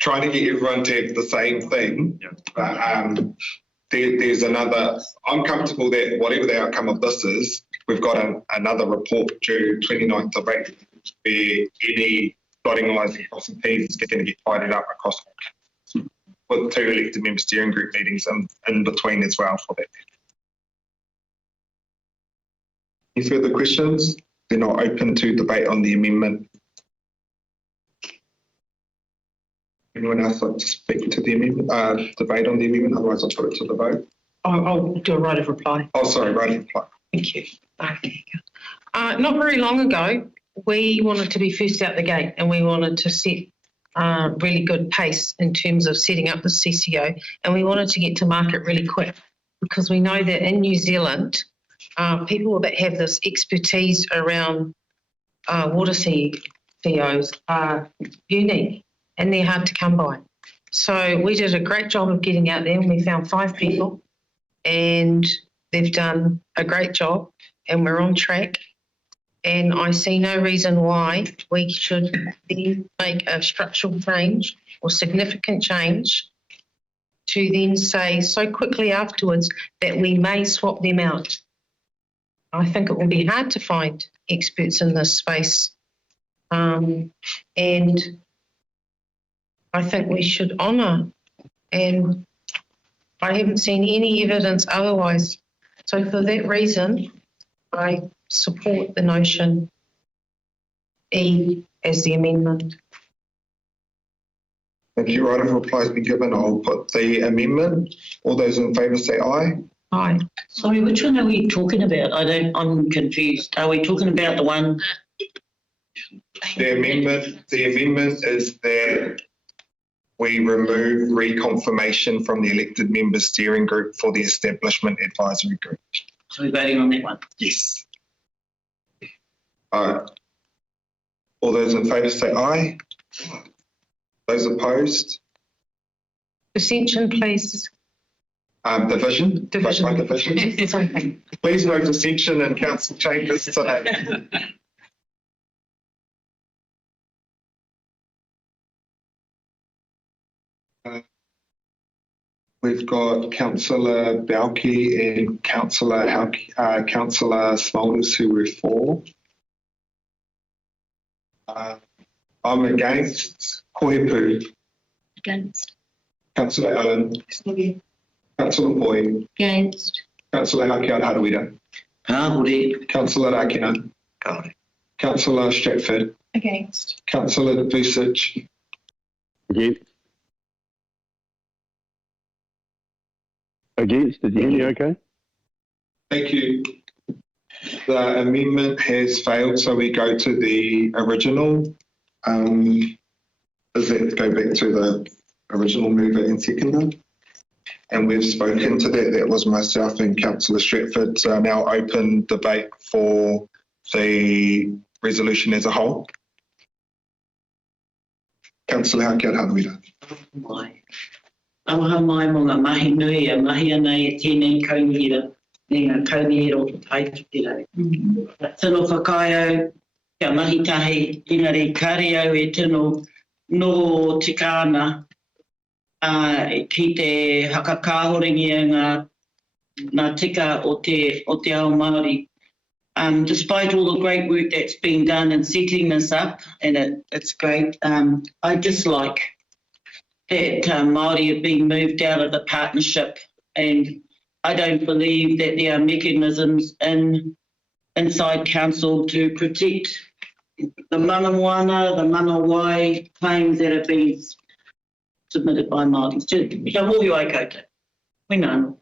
trying to get everyone to have the same thing. But there's another, I'm comfortable that whatever the outcome of this is, we've got another report due 29th of April where any dotting lines and crossing T's is going to get tidied up across with 2 elected member steering group meetings in between as well for that. Any further questions? They're not open to debate on the amendment. Anyone else like to speak to the amendment, debate on the amendment? Otherwise I'll put it to the vote. I'll do a right of reply. Oh, sorry, right of reply. Thank you. Not very long ago, we wanted to be first out the gate and we wanted to set really good pace in terms of setting up the CCO, and we wanted to get to market really quick because we know that in New Zealand, people that have this expertise around water CEOs are unique and they're hard to come by. So we did a great job of getting out there and we found 5 people and they've done a great job and we're on track. And I see no reason why we should then make a structural change or significant change to then say so quickly afterwards that we may swap them out. I think it will be hard to find experts in this space. And I think we should honour, and I haven't seen any evidence otherwise. So for that reason, I support the notion E as the amendment. Thank you. Right of reply has been given. I'll put the amendment. All those in favour say aye. Aye. Sorry, which one are we talking about? I'm confused. Are we talking about the one? The amendment is that we remove reconfirmation from the elected member steering group for the establishment advisory group. So we're voting on that one? Yes. All right. All those in favour say aye. Those opposed? Dissension, please. Division. Division. Vote by division. It's okay. Please no dissension in council chambers today. We've got Councillor Balke and Councillor Smulders who were for. I'm against. Kohepu. Against. Councillor Allen. Councillor Boyd. Against. Councillor Hakead Harawira. Kāore. Councillor Akina. Councillor Stratford. Against. Councillor Vucic. Against. Against, did you hear me okay? Thank you. The amendment has failed, so we go to the original. Does that go back to the original mover and seconder? And we've spoken to that. That was myself and Councillor Stratford. So now open debate for the resolution as a whole. Councillor Hakead Harawira. Mai. Awaha mai mo ngā mahi nui a mahi ana e tēnei kaunihira, me ngā kaunihira o te taipitira. Tino whakaio, kia mahi tahi, engari kare au e tino noho o te kāna, ki te hakakāhoringia ngā tika o te ao Māori. Despite all the great work that's been done in setting this up, and it's great, I dislike that Māori have been moved out of the partnership, and I don't believe that there are mechanisms inside council to protect the Manamoana, the Manawai claims that have been submitted by Māoris. Kia hoki ai koutou. Wina anō.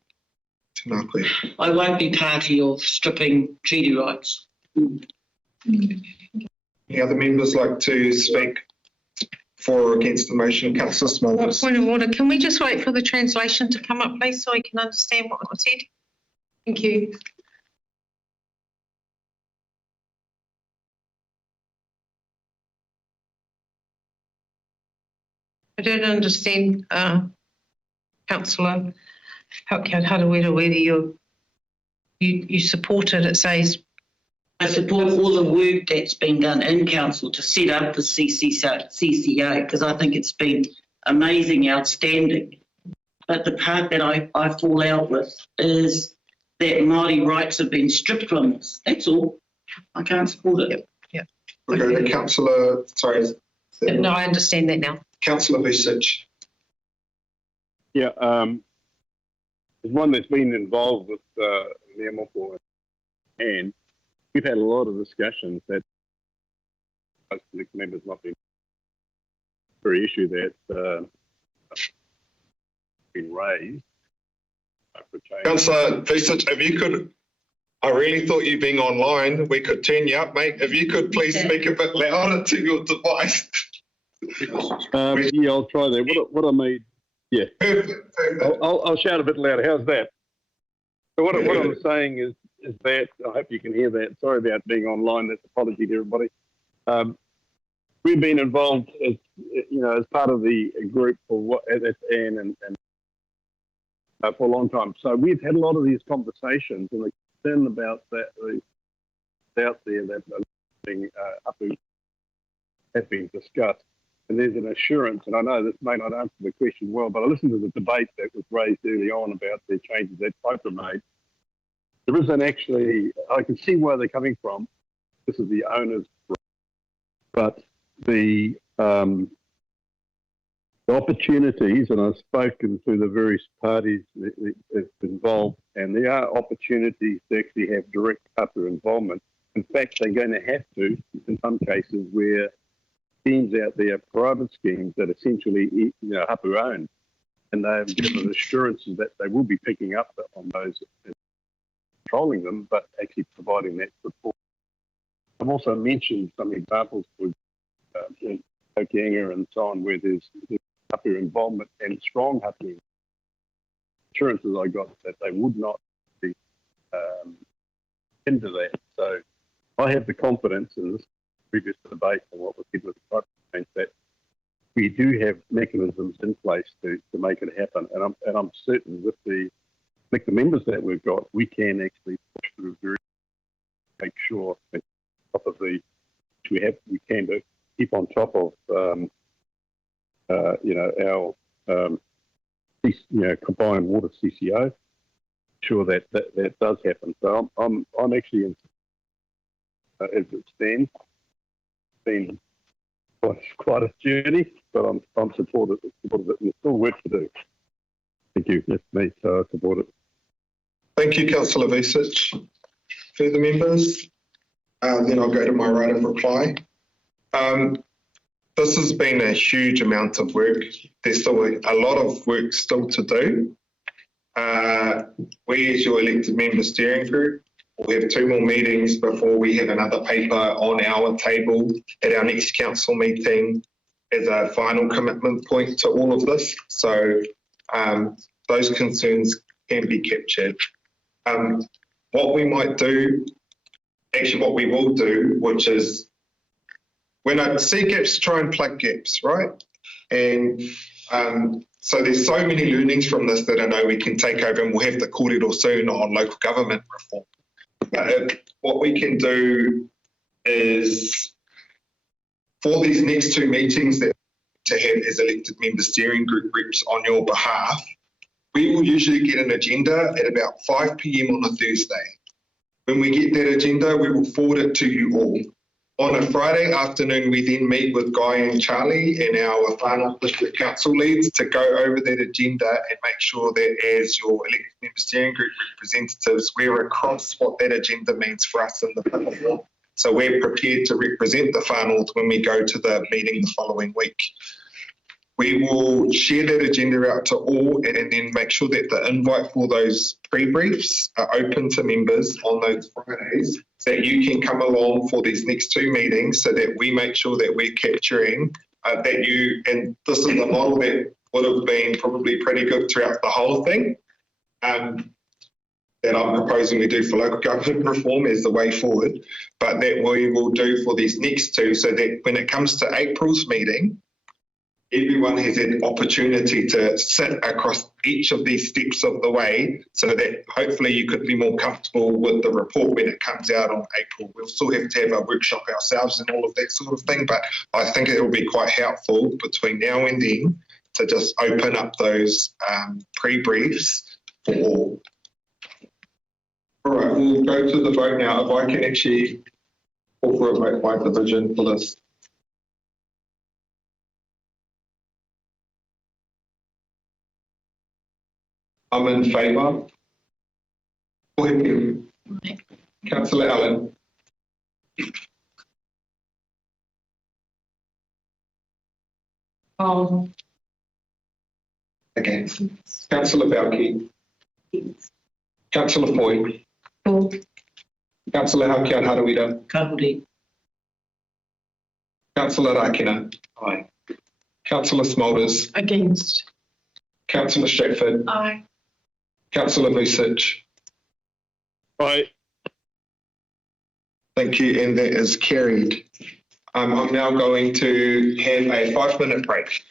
Tēnā koe. I won't be party of stripping treaty rights. Any other members like to speak for or against the motion? Councillor Smulders. Point of order, can we just wait for the translation to come up, please, so I can understand what was said? Thank you. I don't understand, Councillor Harawira, whether you support it. It says I support all the work that's been done in council to set up the CCO because I think it's been amazing, outstanding. But the part that I fall out with is that Māori rights have been stripped from us. That's all. I can't support it. Yep. We'll go to Councillor, sorry. No, I understand that now. Councillor Vucic. Yeah, there's one that's been involved with Ngā Moko, and we've had a lot of discussions that most select members not been very issue that been raised. Councillor Vucic, if you could, I really thought you being online, we could turn you up, mate. If you could please speak a bit louder to your device. Yeah, I'll try that. What I made, yeah. Perfect. I'll shout a bit louder. How's that? So what I'm saying is that, I hope you can hear that. Sorry about being online. That's apology to everybody. We've been involved as as part of the group for and for a long time. So we've had a lot of these conversations, and the concern about that out there that being have been discussed. And there's an assurance, and I know this may not answer the question well, but I listened to the debate that was raised early on about the changes that Piper made. There isn't actually, I can see where they're coming from. This is the owner's right. But the opportunities, and I've spoken to the various parties involved, and there are opportunities to actually have direct upper involvement. In fact, they're going to have to, in some cases, where schemes out there, private schemes that essentially, Hapu owned, and they've given assurances that they will be picking up on those and controlling them, but actually providing that support. I've also mentioned some examples with Okianga and so on, where there's Hapu involvement and strong Hapu assurances I got that they would not be into that. So I have the confidence in this previous debate and what was said with the climate change that we do have mechanisms in place to make it happen. And I'm certain with the members that we've got, we can actually push through make sure that top of we can do keep on top of our combined water CCO, sure that does happen. So I'm actually in, as it stands, been quite a journey, but I'm supportive of it, and there's still work to do. Thank you. That's me, so I support it. Thank you, Councillor Vucic. Further members? Then I'll go to my right of reply. This has been a huge amount of work. There's still a lot of work still to do. We, as your elected member steering group, will have 2 more meetings before we have another paper on our table at our next council meeting as a final commitment point to all of this. So those concerns can be captured. What we might do, actually what we will do, which is when I see gaps, try and plug gaps, right? And so there's so many learnings from this that I know we can take over, and we'll have the kōrero soon on local government reform. What we can do is, for these next 2 meetings that to have as elected member steering group reps on your behalf, we will usually get an agenda at about 5 p.m. on a Thursday. When we get that agenda, we will forward it to you all. On a Friday afternoon, we then meet with Guy and Charlie and our whānau district council leads to go over that agenda and make sure that as your elected member steering group representatives, we're across what that agenda means for us in the platform. So we're prepared to represent the whānau when we go to the meeting the following week. We will share that agenda out to all and then make sure that the invite for those pre-briefs are open to members on those Fridays so that you can come along for these next 2 meetings so that we make sure that we're capturing that you, and this is a model that would have been probably pretty good throughout the whole thing, that I'm proposing we do for local government reform as the way forward, but that we will do for these next 2 so that when it comes to April's meeting, everyone has an opportunity to sit across each of these steps of the way so that hopefully you could be more comfortable with the report when it comes out on April. We'll still have to have a workshop ourselves and all of that sort of thing, but I think it will be quite helpful between now and then to just open up those pre-briefs for all. All right, we'll go to the vote now. If I can actually call for a vote by division for this. I'm in favour. Councillor Allen. Against. Councillor Bauke. Councillor Foy. Councillor Haukian Harawira. Kahuri. Councillor Rakina. Aye. Councillor Smulders. Against. Councillor Stratford. Aye. Councillor Vucic. Aye. Thank you, and that is carried. I'm now going to have a 5-minute break.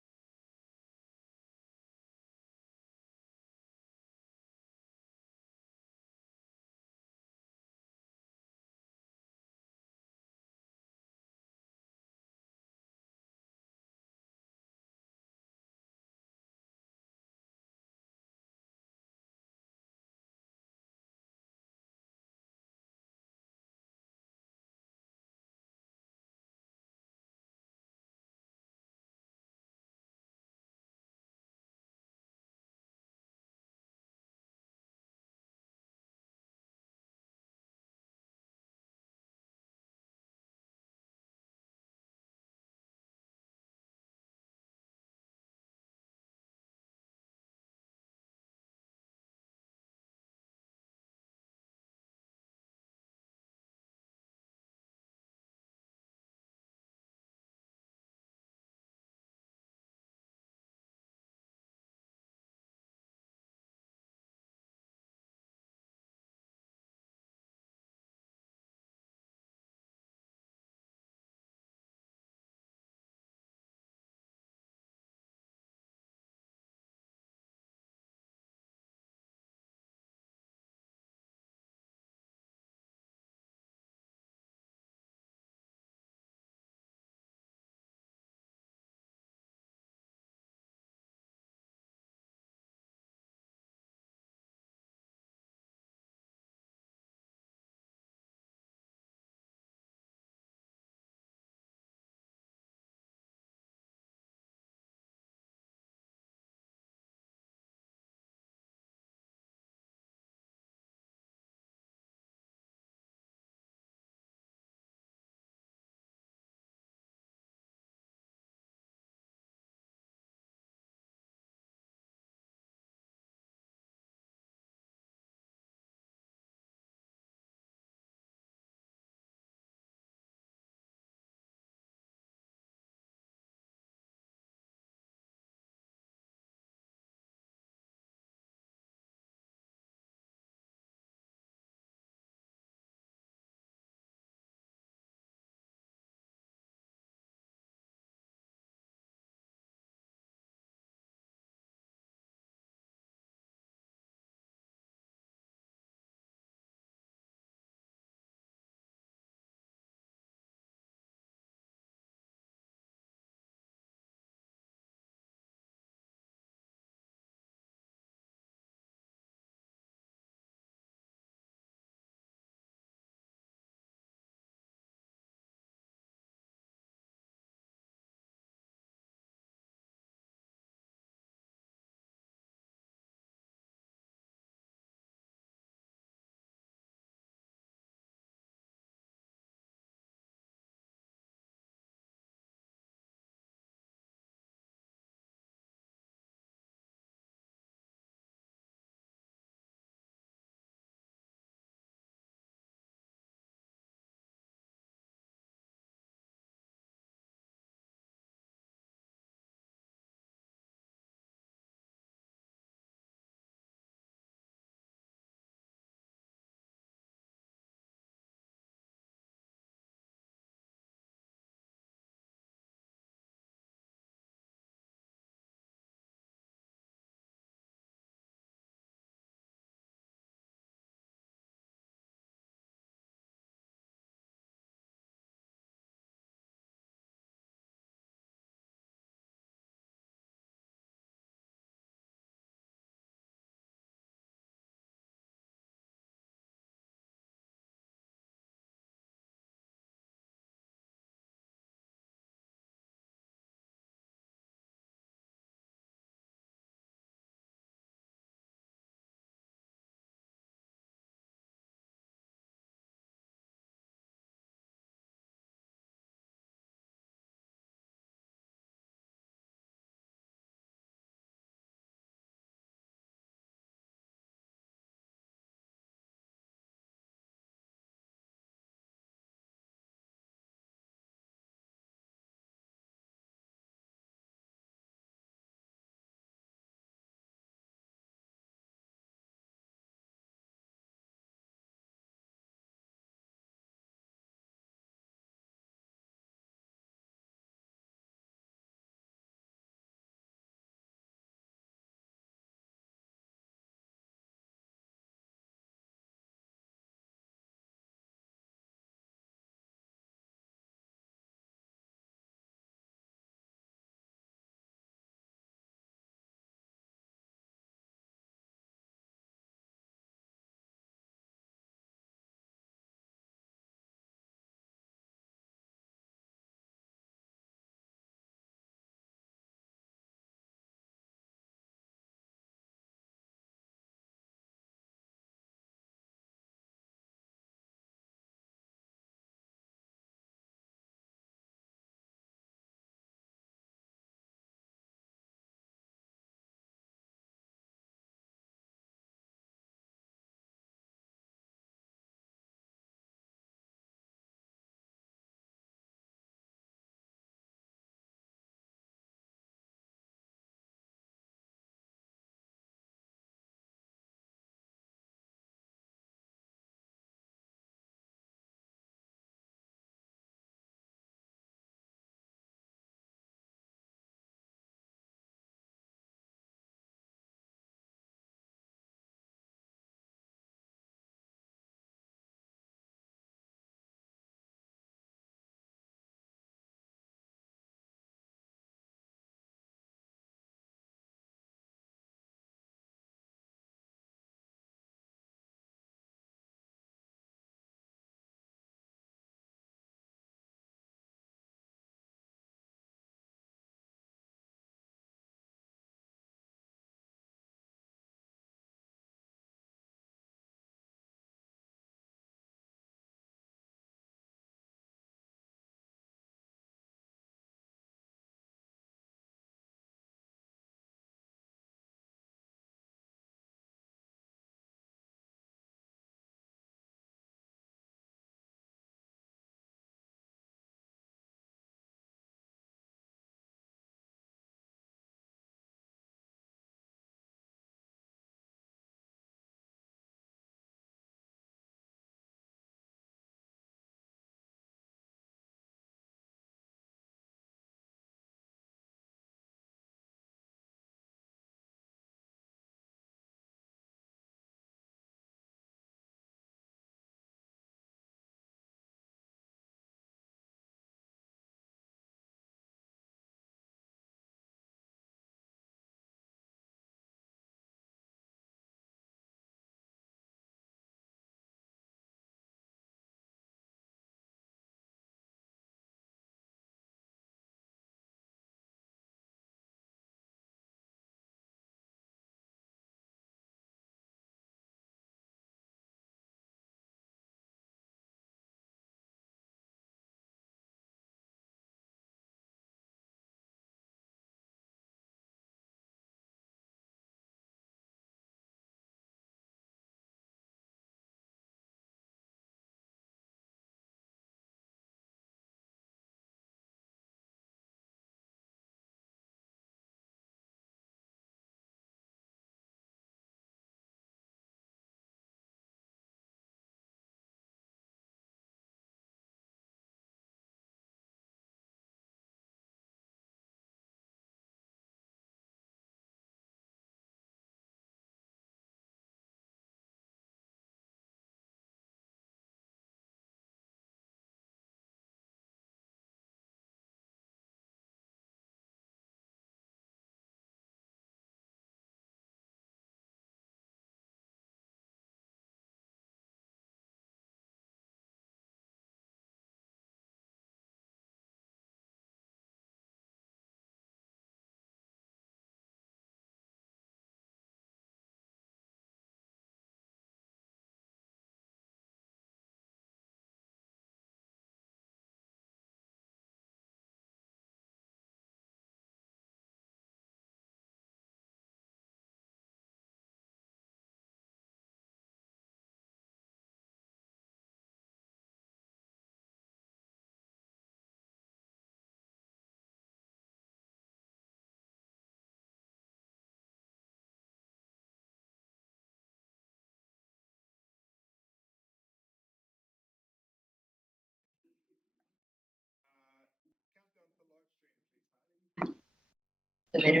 the better.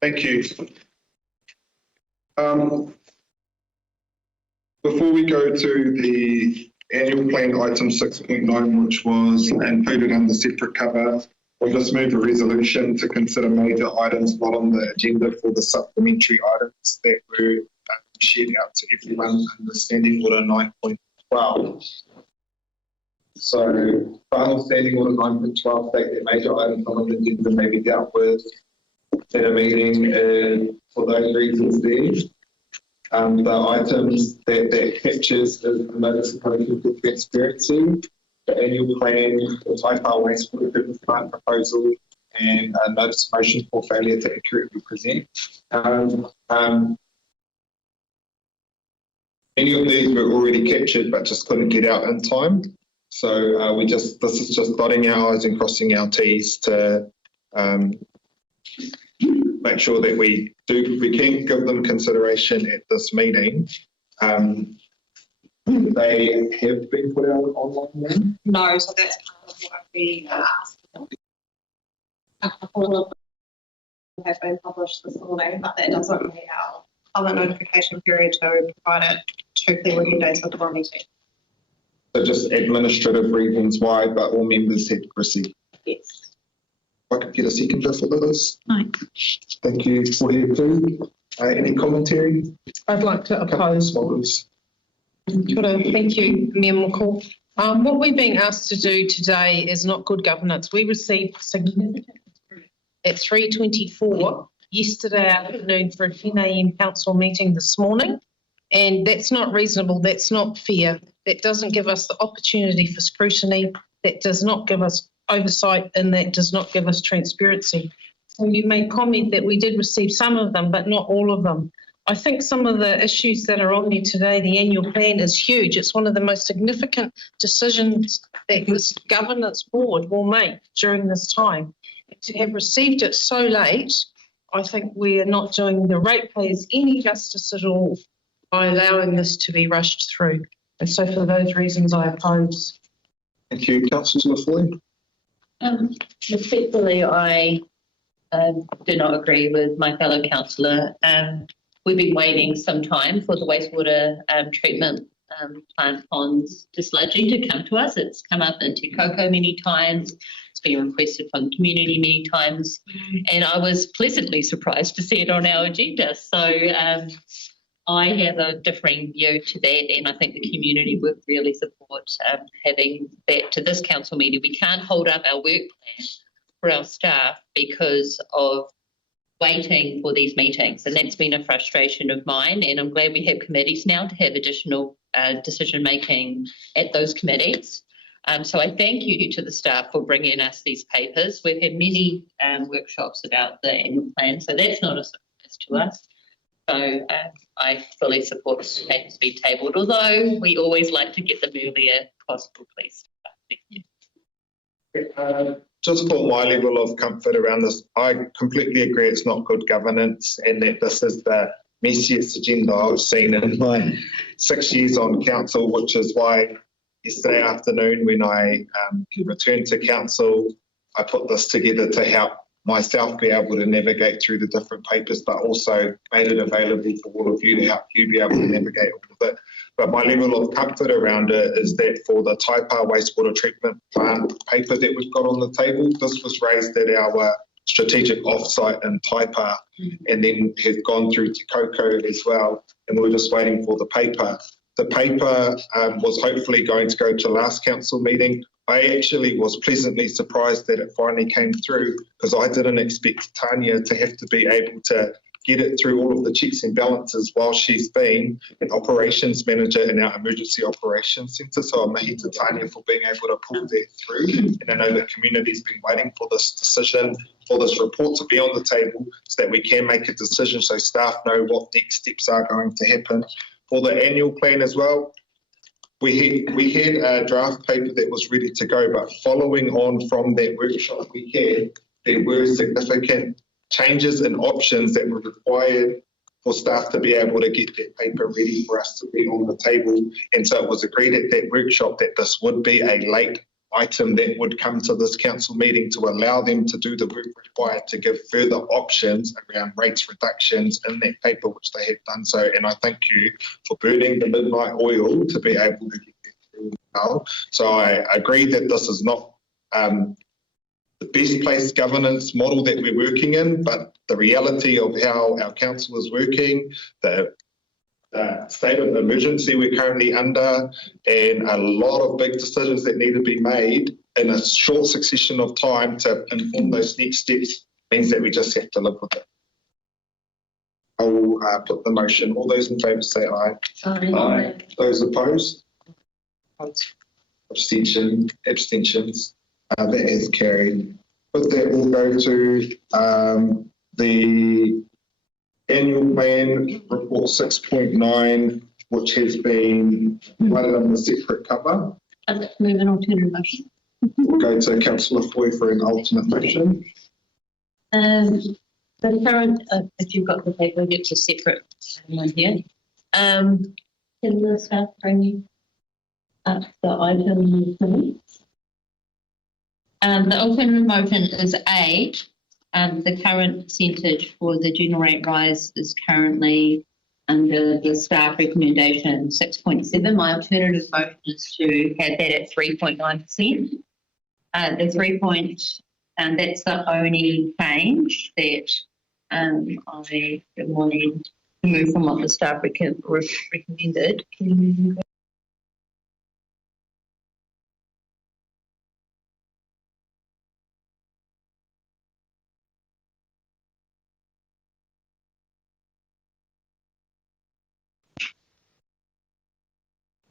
Thank you. Before we go to the annual plan item 6.9, which was included under separate cover, we'll just move a resolution to consider major items not on the agenda for the supplementary items that were shared out to everyone under Standing Order 9.12. So, final Standing Order 9.12 state that major items not on the agenda may be dealt with at a meeting for those reasons there. The items that captures is the notice of political transparency, the annual plan, the Taipa wastewater treatment plant proposal, and a notice of motion for failure to accurately present. Many of these were already captured but just couldn't get out in time. So this is just dotting our I's and crossing our T's to make sure that we can give them consideration at this meeting. They have been put out online now? No, so that's part of what we asked for. A couple of them have been published this morning, but that doesn't meet our other notification period to provide it 2 clear working days of the meeting. So just administrative reasons why, but all members had received. Yes. I could get a seconder for this. Right. Thank you for your food. Any commentary? I'd like to oppose. Councillors. Kia ora. Thank you, Mayor McCall. What we're being asked to do today is not good governance. We received significant at 3:24 yesterday afternoon for a 10 a.m. council meeting this morning, and that's not reasonable. That's not fair. That doesn't give us the opportunity for scrutiny. That does not give us oversight, and that does not give us transparency. So you made comment that we did receive some of them, but not all of them. I think some of the issues that are on there today, the annual plan is huge. It's one of the most significant decisions that this governance board will make during this time. To have received it so late, I think we are not doing the ratepayers any justice at all by allowing this to be rushed through. And so for those reasons, I oppose. Thank you, Councillor Foley. Respectfully, I do not agree with my fellow councillor. We've been waiting some time for the wastewater treatment plant ponds dislodging to come to us. It's come up in Te Koko many times. It's been requested from the community many times. And I was pleasantly surprised to see it on our agenda. So I have a differing view to that, and I think the community would really support having that to this council meeting. We can't hold up our work plan for our staff because of waiting for these meetings, and that's been a frustration of mine, and I'm glad we have committees now to have additional decision making at those committees. So I thank you to the staff for bringing us these papers. We've had many workshops about the annual plan, so that's not a surprise to us. So I fully support the papers being tabled, although we always like to get them earlier possible, please. Thank you. Just for my level of comfort around this, I completely agree it's not good governance and that this is the messiest agenda I've seen in my 6 years on council, which is why yesterday afternoon when I returned to council, I put this together to help myself be able to navigate through the different papers, but also made it available for all of you to help you be able to navigate all of it. But my level of comfort around it is that for the Taipa wastewater treatment plant paper that we've got on the table, this was raised at our strategic offsite in Taipa and then has gone through Te Koko as well, and we're just waiting for the paper. The paper was hopefully going to go to last council meeting. I actually was pleasantly surprised that it finally came through because I didn't expect Tanya to have to be able to get it through all of the checks and balances while she's been an operations manager in our emergency operations centre. So I'm mahi te Tania for being able to pull that through. And I know the community's been waiting for this decision, for this report to be on the table so that we can make a decision so staff know what next steps are going to happen. For the annual plan as well, we had a draft paper that was ready to go, but following on from that workshop we had, there were significant changes and options that were required for staff to be able to get that paper ready for us to be on the table. And so it was agreed at that workshop that this would be a late item that would come to this council meeting to allow them to do the work required to give further options around rates reductions in that paper, which they have done so. And I thank you for burning the midnight oil to be able to get that through now. So I agree that this is not the best placed governance model that we're working in, but the reality of how our council is working, the state of emergency we're currently under, and a lot of big decisions that need to be made in a short succession of time to inform those next steps means that we just have to live with it. I will put the motion. All those in favour say aye. Aye. Those opposed? Abstentions. That is carried. With that, we'll go to the annual plan report 6.9, which has been provided under separate cover. I'd like to move an alternative motion. We'll go to Councillor Foy for an alternate motion. The current, if you've got the paper, it's a separate one here. Can the staff bring up the item for me? The alternative motion is A. The current percentage for the general rate rise is currently under the staff recommendation 6.7. My alternative motion is to have that at 3.9%. The 3 point, and that's the only change that I wanted to move from what the staff recommended.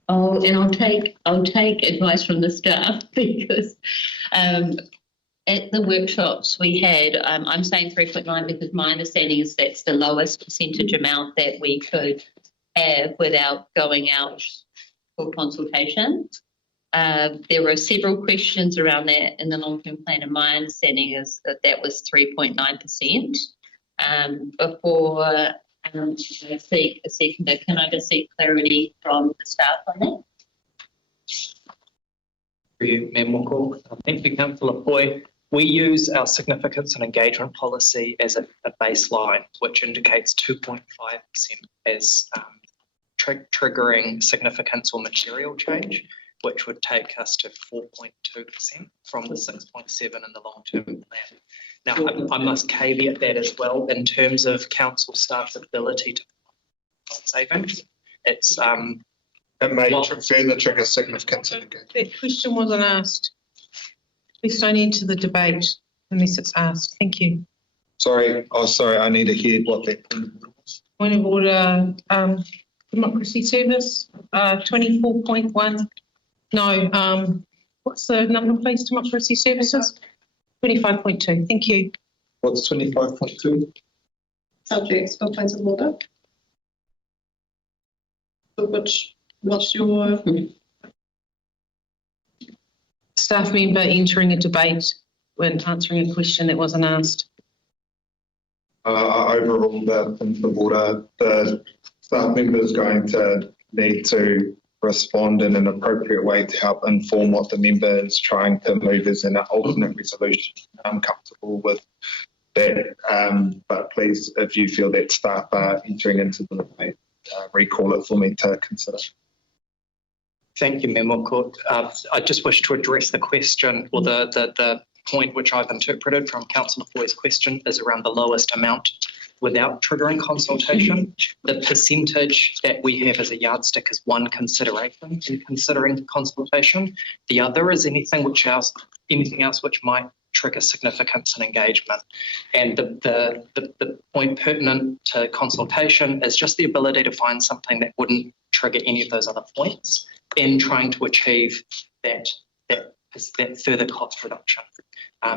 Oh, and I'll take advice from the staff because at the workshops we had, I'm saying 3.9 because my understanding is that's the lowest percentage amount that we could have without going out for consultation. There were several questions around that in the long-term plan, and my understanding is that that was 3.9%. Before I seek a seconder, can I just seek clarity from the staff on that? For you, Memoko. Thank you, Councillor Foy. We use our significance and engagement policy as a baseline, which indicates 2.5% as triggering significance or material change, which would take us to 4.2% from the 6.7 in the long-term plan. Now, I must caveat that as well in terms of council staff's ability to savings. It's It may further trigger significance and engagement. That question wasn't asked. Please don't enter the debate unless it's asked. Thank you. Sorry, I need to hear what that was. Point of order, Democracy Service, 24.1. No, what's the number, please, Democracy Services? 25.2. Thank you. What's 25.2? Subjects for points of order. So what's your Staff member entering a debate when answering a question that wasn't asked. Overall, the point of order, the staff member is going to need to respond in an appropriate way to help inform what the member is trying to move as an alternate resolution. I'm comfortable with that, but please, if you feel that staff are entering into the debate, recall it for me to consider. Thank you, Memoko. I just wish to address the question, or the point which I've interpreted from Councillor Foy's question is around the lowest amount without triggering consultation. The percentage that we have as a yardstick is one consideration in considering consultation. The other is anything else which might trigger significance and engagement. And the point pertinent to consultation is just the ability to find something that wouldn't trigger any of those other points in trying to achieve that further cost reduction.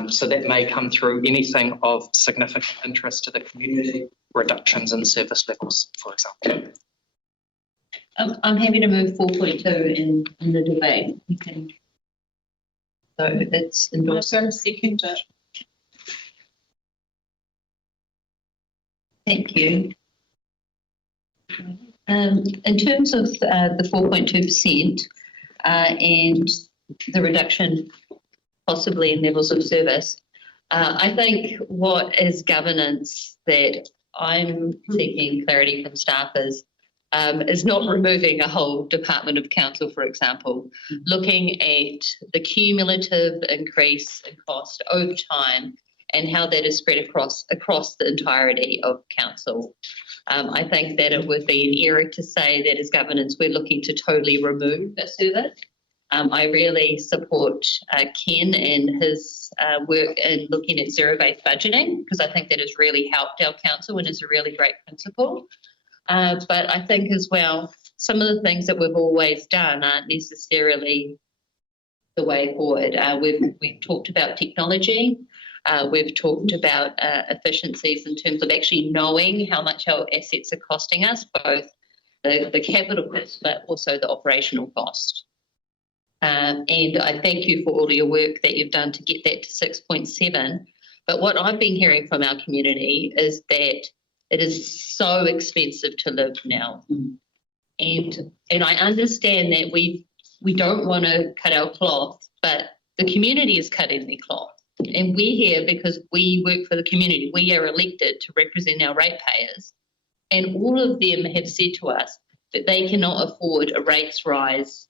So that may come through anything of significant interest to the community, reductions in service levels, for example. I'm happy to move 4.2 in the debate. You can. So it's endorsed. I'm going to second it. Thank you. In terms of the 4.2% and the reduction possibly in levels of service, I think what is governance that I'm seeking clarity from staff is not removing a whole department of council, for example, looking at the cumulative increase in cost over time and how that is spread across the entirety of council. I think that it would be an error to say that as governance we're looking to totally remove a service. I really support Ken and his work in looking at zero-based budgeting, because I think that has really helped our council and is a really great principle. But I think as well, some of the things that we've always done aren't necessarily the way forward. We've talked about technology. We've talked about efficiencies in terms of actually knowing how much our assets are costing us, both the capital cost, but also the operational cost. And I thank you for all of your work that you've done to get that to 6.7. But what I've been hearing from our community is that it is so expensive to live now. And I understand that we don't want to cut our cloth, but the community is cutting their cloth. And we're here because we work for the community. We are elected to represent our ratepayers. And all of them have said to us that they cannot afford a rates rise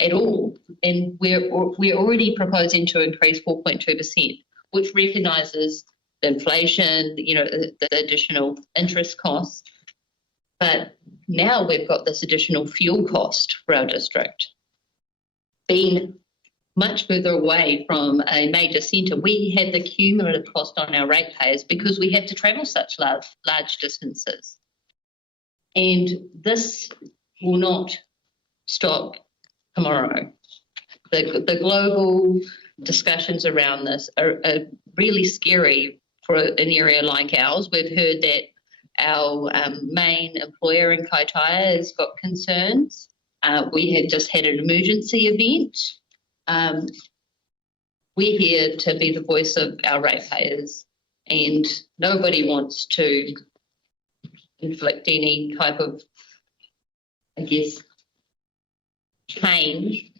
at all. And we're already proposing to increase 4.2%, which recognises the inflation, the additional interest costs. But now we've got this additional fuel cost for our district. Being much further away from a major centre, we have the cumulative cost on our ratepayers because we have to travel such large distances. And this will not stop tomorrow. The global discussions around this are really scary for an area like ours. We've heard that our main employer in Kaitaia has got concerns. We have just had an emergency event. We're here to be the voice of our ratepayers, and nobody wants to inflict any type of, pain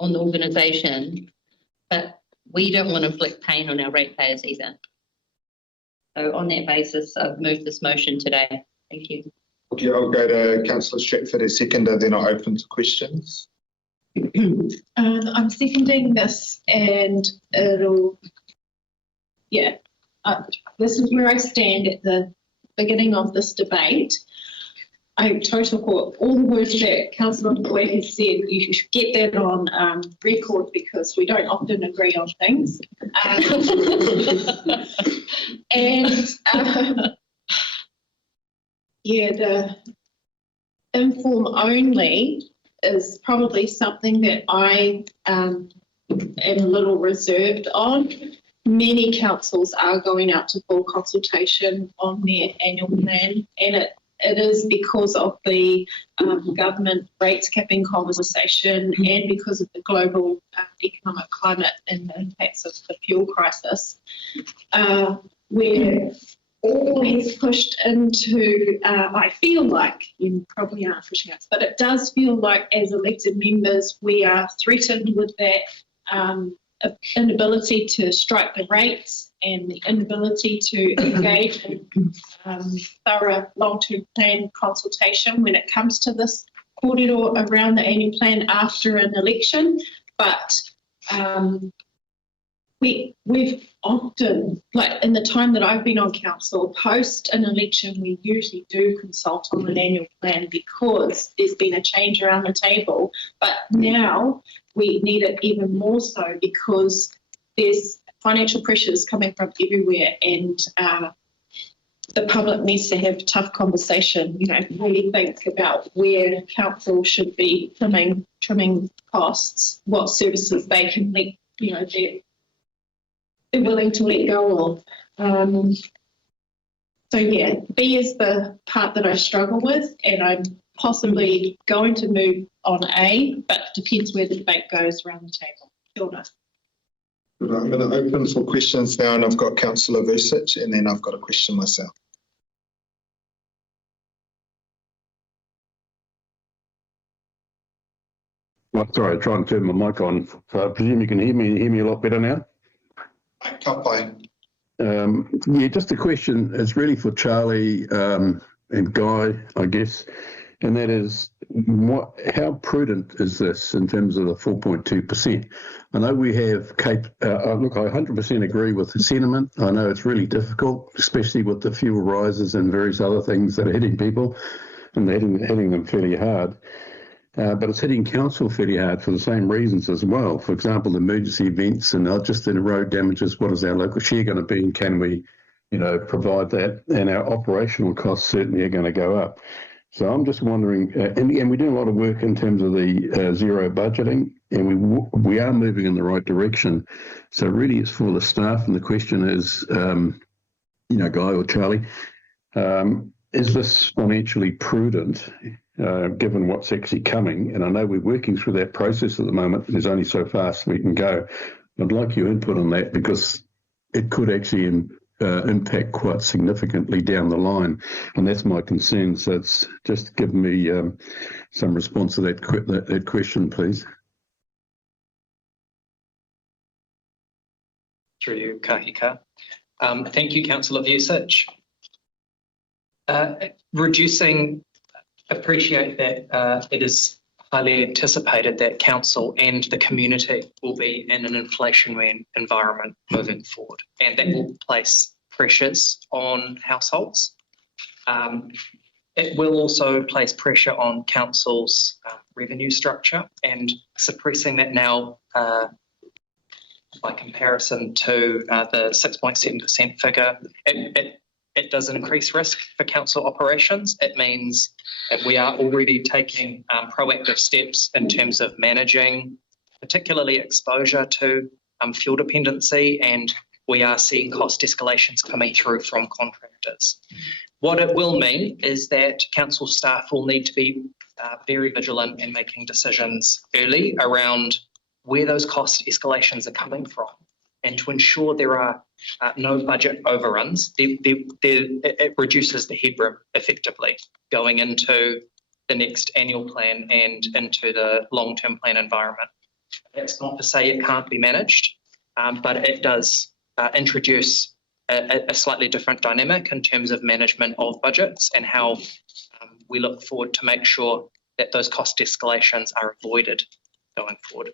on the organisation, but we don't want to inflict pain on our ratepayers either. So on that basis, I've moved this motion today. Thank you. Okay, I'll go to Councillor Stratford as seconder, then I'll open to questions. I'm seconding this, and this is where I stand at the beginning of this debate. I totally support all the words that Councillor Boy has said. You should get that on record because we don't often agree on things. The inform only is probably something that I am a little reserved on. Many councils are going out to full consultation on their annual plan, and it is because of the government rates capping conversation and because of the global economic climate and the impacts of the fuel crisis. We're always pushed into, I feel like, you probably aren't pushing us, but it does feel like as elected members we are threatened with that inability to strike the rates and the inability to engage in thorough long-term plan consultation when it comes to this kōrero around the annual plan after an election. But we've often, like in the time that I've been on council, post an election we usually do consult on an annual plan because there's been a change around the table. But now we need it even more so because there's financial pressures coming from everywhere, and the public needs to have tough conversation, really think about where council should be trimming costs, what services they can they're willing to let go of. So yeah, B is the part that I struggle with, and I'm possibly going to move on A, but depends where the debate goes around the table. Kia ora. I'm going to open for questions now, and I've got Councillor Vucic, and then I've got a question myself. Well, sorry, I tried and turn my mic on. So I presume you can hear me a lot better now. Yeah, just a question. It's really for Charlie and Guy, I guess, and that is, how prudent is this in terms of the 4.2%? I know we have look, I 100% agree with the sentiment. I know it's really difficult, especially with the fuel rises and various other things that are hitting people, and they're hitting them fairly hard. But it's hitting council fairly hard for the same reasons as well. For example, emergency events and just in road damages, what is our local share going to be, and can we, provide that? And our operational costs certainly are going to go up. So I'm just wondering, and we do a lot of work in terms of the zero budgeting, and we are moving in the right direction. So really it's for the staff, and the question is, Guy or Charlie, is this financially prudent, given what's actually coming? And I know we're working through that process at the moment. There's only so fast we can go. I'd like your input on that, because it could actually impact quite significantly down the line, and that's my concern. So it's just give me some response to that question, please. Through you, Kahika. Thank you, Councillor Vucic. Appreciate that it is highly anticipated that council and the community will be in an inflationary environment moving forward, and that will place pressures on households. It will also place pressure on council's revenue structure, and suppressing that now by comparison to the 6.7% figure, it does increase risk for council operations. It means that we are already taking proactive steps in terms of managing particularly exposure to fuel dependency, and we are seeing cost escalations coming through from contractors. What it will mean is that council staff will need to be very vigilant in making decisions early around where those cost escalations are coming from, and to ensure there are no budget overruns. It reduces the headroom effectively going into the next annual plan and into the long-term plan environment. That's not to say it can't be managed, but it does introduce a slightly different dynamic in terms of management of budgets, and how we look forward to make sure that those cost escalations are avoided going forward.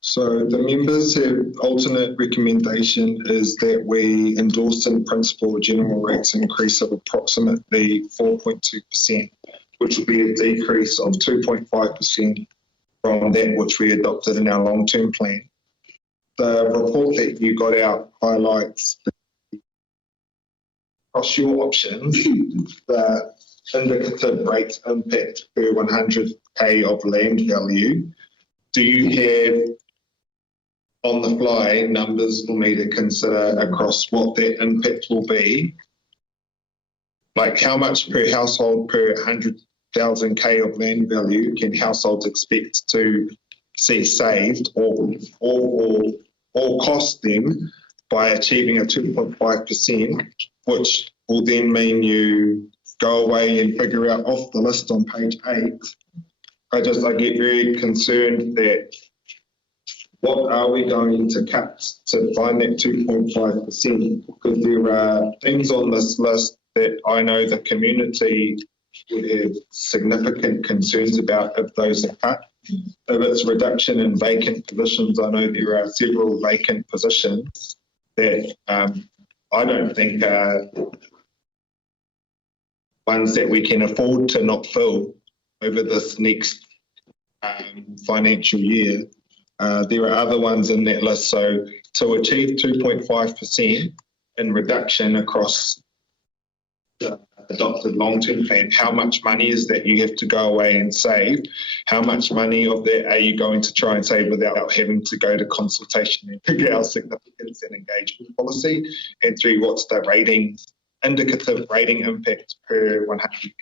So the members have alternate recommendation is that we endorse in principle a general rates increase of approximately 4.2%, which will be a decrease of 2.5% from that which we adopted in our long-term plan. The report that you got out highlights across your options the indicative rate impact per 100k of land value. Do you have on the fly numbers for me to consider across what that impact will be? Like how much per household per 100,000k of land value can households expect to see saved or cost them by achieving a 2.5%, which will then mean you go away and figure out off the list on page 8. I get very concerned that what are we going to cut to find that 2.5%? Because there are things on this list that I know the community would have significant concerns about if those are cut. If it's reduction in vacant positions, I know there are several vacant positions that I don't think are ones that we can afford to not fill over this next financial year. There are other ones in that list. So to achieve 2.5% in reduction across the adopted long-term plan, how much money is that you have to go away and save? How much money of that are you going to try and save without having to go to consultation and figure out significance and engagement policy? And three, what's the indicative rating impact per 100K?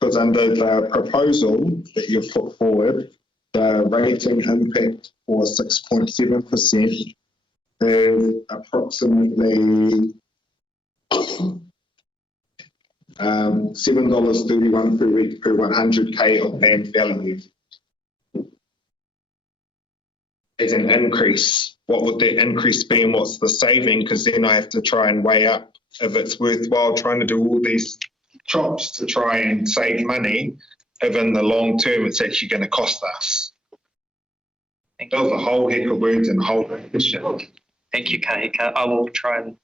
Because under the proposal that you've put forward, the rating impact for 6.7% is approximately $7.31 per week per 100K of land value. As an increase, what would that increase be and what's the saving? Because then I have to try and weigh up if it's worthwhile trying to do all these chops to try and save money, if in the long term it's actually going to cost us. Thank That was a whole heck of words and a whole question. Thank you, Kahika. I will try and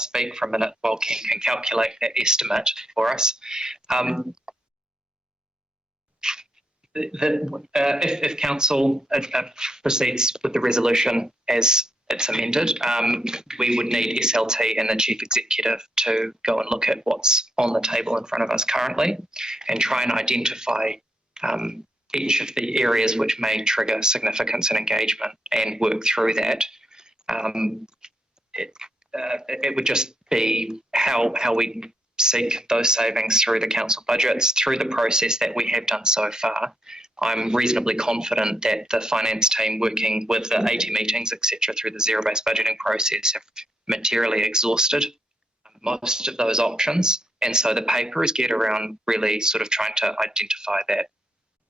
speak for a minute while Ken can calculate that estimate for us. If council proceeds with the resolution as it's amended, we would need SLT and the chief executive to go and look at what's on the table in front of us currently and try and identify each of the areas which may trigger significance and engagement and work through that. It would just be how we seek those savings through the council budgets, through the process that we have done so far. I'm reasonably confident that the finance team working with the 80 meetings, etc., through the zero-based budgeting process have materially exhausted most of those options. And so the paper is geared around really sort of trying to identify that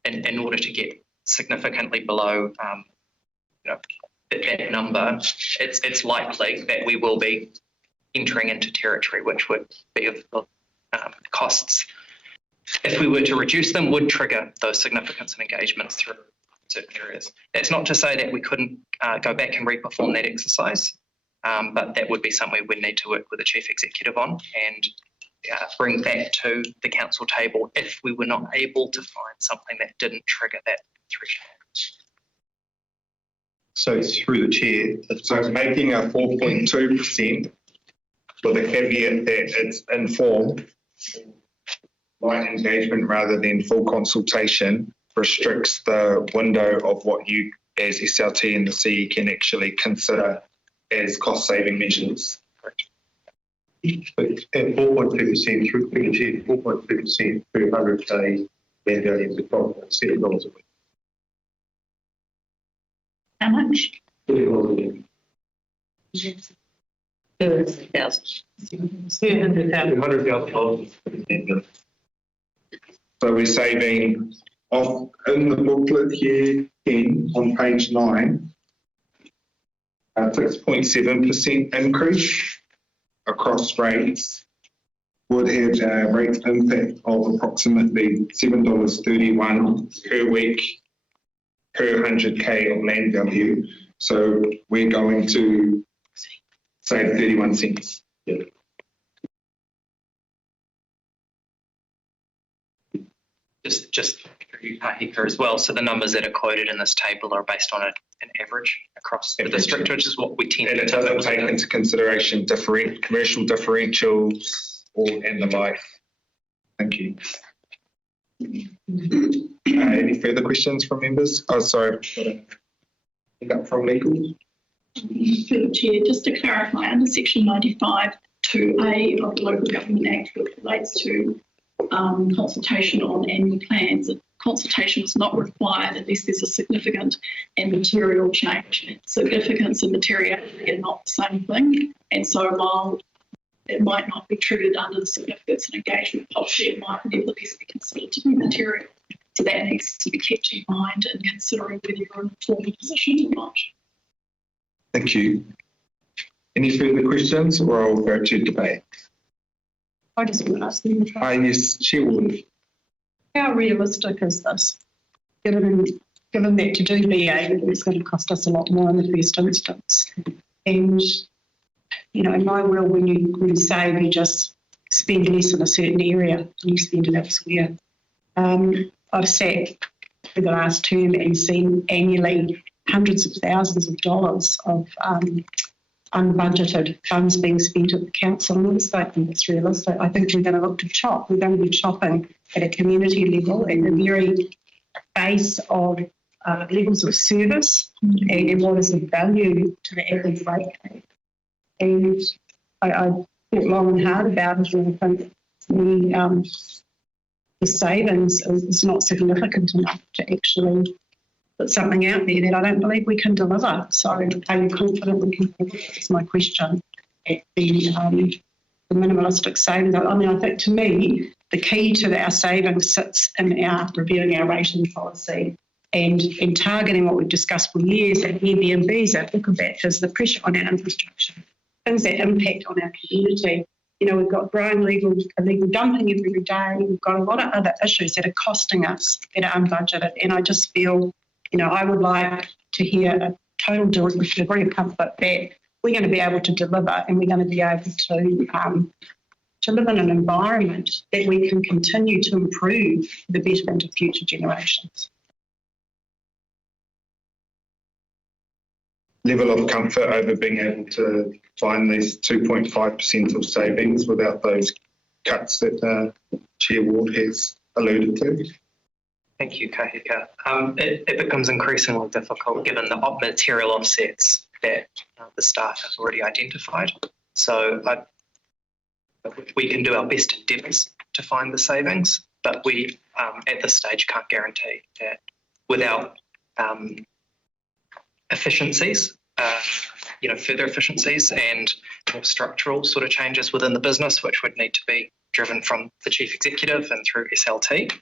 in order to get significantly below that number. It's likely that we will be entering into territory which would be of costs, if we were to reduce them, would trigger those significance and engagements through certain areas. That's not to say that we couldn't go back and reperform that exercise, but that would be something we would need to work with the chief executive on and bring back to the council table if we were not able to find something that didn't trigger that threshold. So through the chair, so making a 4.2% with a caveat that it's informed, light engagement rather than full consultation, restricts the window of what you as SLT and the CE can actually consider as cost saving measures. But at 4.2% through the chair, 4.2% per 100K land value is $7 a week. How much? $30 a week. 200,000. So we're saving off in the booklet here, Ken, on page 9, a 6.7% increase across rates would have a rate impact of approximately $7.31 per week per 100K of land value. So we're going to save 31 cents. Yeah. Just for you, Kahika, as well. So the numbers that are quoted in this table are based on an average across the district, which is what we tend to do. And it doesn't take into consideration commercial differentials and the like. Thank you. Any further questions from members? Oh, sorry. From legal. Through the chair, just to clarify, under section 95 2A of the Local Government Act, which relates to consultation on annual plans, a consultation is not required unless there's a significant and material change. Significance and materiality are not the same thing, and so while it might not be triggered under the significance and engagement policy, it might nevertheless be considered to be material. So that needs to be kept in mind in considering whether you're in a formal position or not. Thank you. Any further questions, or I'll go to debate? I just want to ask them, Yes, Chair Ward. how realistic is this? Given that to do BA is going to cost us a lot more in the first instance. And, in my world, when you save, you just spend less in a certain area and you spend it elsewhere. I've sat for the last term and seen annually hundreds of thousands of dollars of unbudgeted funds being spent at the council, and I just don't think it's realistic. I think we're going to look to chop. We're going to be chopping at a community level at the very base of levels of service and what is the value to the average rate. And I thought long and hard about it, and I think the savings is not significant enough to actually put something out there that I don't believe we can deliver. So are you confident we can deliver? That's my question at the minimalistic savings. I mean, I think to me, the key to our savings sits in our reviewing our rating policy and in targeting what we've discussed for years at Airbnbs, our Bukabatches, the pressure on our infrastructure, things that impact on our community. You know, we've got growing illegal dumping every day. We've got a lot of other issues that are costing us that are unbudgeted. And I just feel, you know, I would like to hear a total degree of comfort that we're going to be able to deliver and we're going to be able to live in an environment that we can continue to improve for the betterment of future generations. Level of comfort over being able to find these 2.5% of savings without those cuts that Chair Ward has alluded to? Thank you, Kahika. It becomes increasingly difficult given the material offsets that the staff have already identified. So we can do our best endeavours to find the savings, but we at this stage can't guarantee that without efficiencies, further efficiencies and more structural sort of changes within the business, which would need to be driven from the chief executive and through SLT.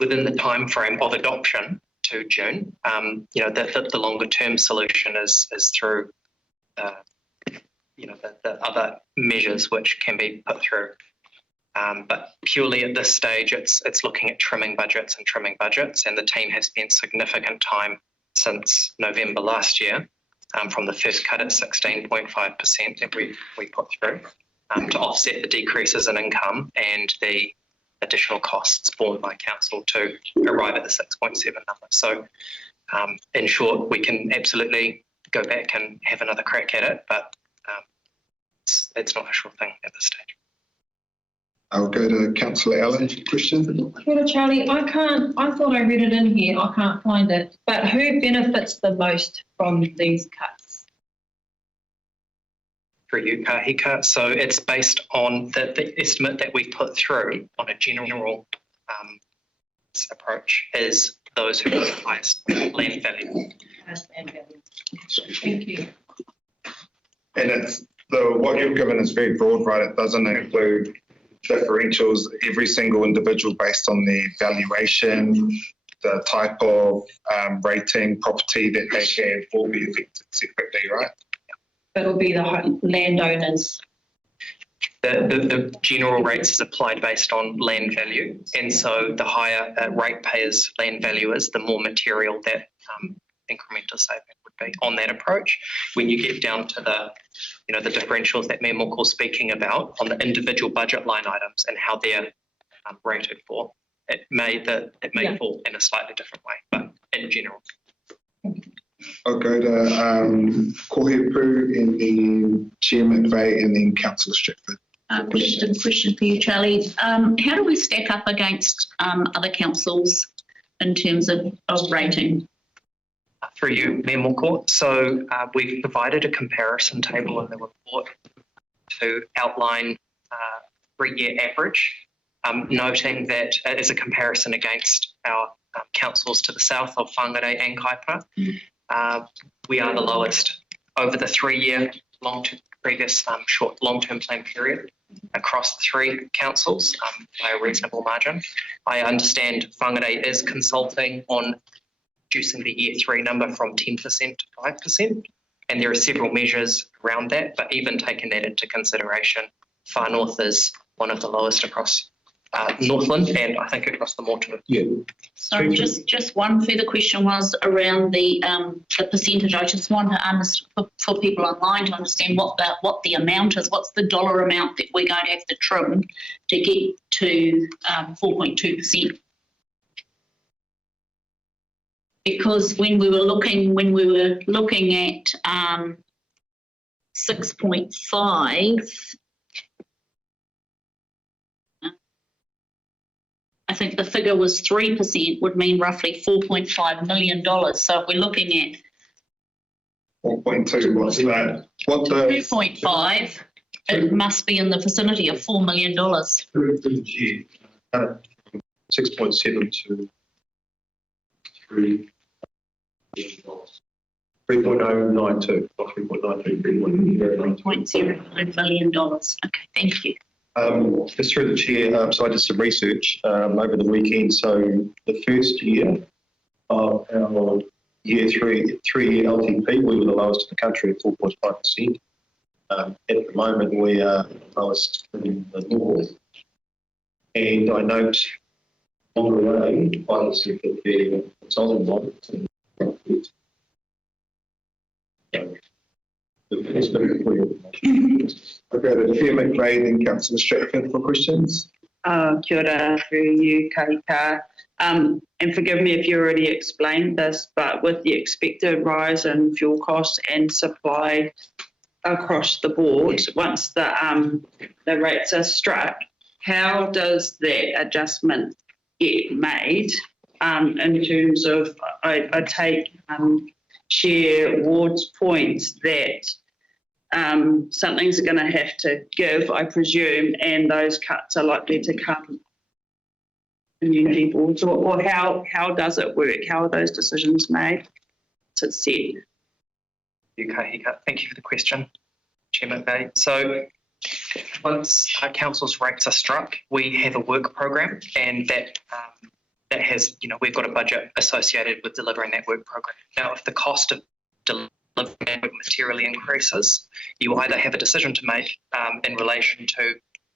Within the time frame of adoption to June, the longer term solution is through the other measures which can be put through. But purely at this stage, it's looking at trimming budgets, and the team has spent significant time since November last year, from the first cut at 16.5% that we put through, to offset the decreases in income and the additional costs borne by council to arrive at the 6.7 number. So in short, we can absolutely go back and have another crack at it, but it's not a sure thing at this stage. I'll go to Councillor Allen. Question? Kia Charlie, I thought I read it in here, I can't find it, but who benefits the most from these cuts? For you, Kahika. So it's based on the estimate that we put through on a general approach is those who have the highest land value. Highest land value. Thank you. And it's what you've given is very broad, right? It doesn't include differentials, every single individual based on their valuation, the type of rating, property that they have will be affected separately, right? It'll be the landowners. The general rates is applied based on land value, and so the higher ratepayers' land value is, the more material that incremental saving would be on that approach. When you get down to the differentials that Mayor Morkel was speaking about on the individual budget line items and how they're rated for, it may fall in a slightly different way, but in general. I'll go to Kohepu and then Chair McVeigh and then Councillor Stratford. Question for you, Charlie. How do we stack up against other councils in terms of rating? Through you, Mayor Morkel. So we've provided a comparison table in the report to outline 3-year average, noting that as a comparison against our councils to the south of Whangarei and Kaipara, we are the lowest over the 3-year previous short long-term plan period across the 3 councils by a reasonable margin. I understand Whangarei is consulting on reducing the year 3 number from 10% to 5%, and there are several measures around that, but even taking that into consideration, Far North is one of the lowest across Northland and I think across the Moreton. Yeah. So just one further question was around the percentage. I just want to understand for people online to understand what the amount is. What's the dollar amount that we're going to have to trim to get to 4.2%? Because when we were looking at 6.5. I think the figure was 3% would mean roughly $4.5 million. So if we're looking at 4.2, what's that? What the 2.5, it must be in the vicinity of $4 million. 6.7 to 3.092, not 3.92, $3.09 million. Okay, thank you. Just through the chair, so I did some research over the weekend. So the first year of our year three-year LTP, we were the lowest in the country at 4.5%. At the moment, we are lowest in the north. And I note on the way, I was at the consulting model. Okay, the Chair McLean and Councillor Stratford for questions. Kia ora through you, Kahika. And forgive me if you already explained this, but with the expected rise in fuel costs and supply across the board, once the rates are struck, how does that adjustment get made in terms of, I take Chair Ward's points that something's going to have to give, I presume, and those cuts are likely to come community boards, or how does it work? How are those decisions made? To set. Thank you for the question, Chair McVeigh. So once our council's rates are struck, we have a work program, and that has, we've got a budget associated with delivering that work program. Now, if the cost of delivering that work materially increases, you either have a decision to make in relation to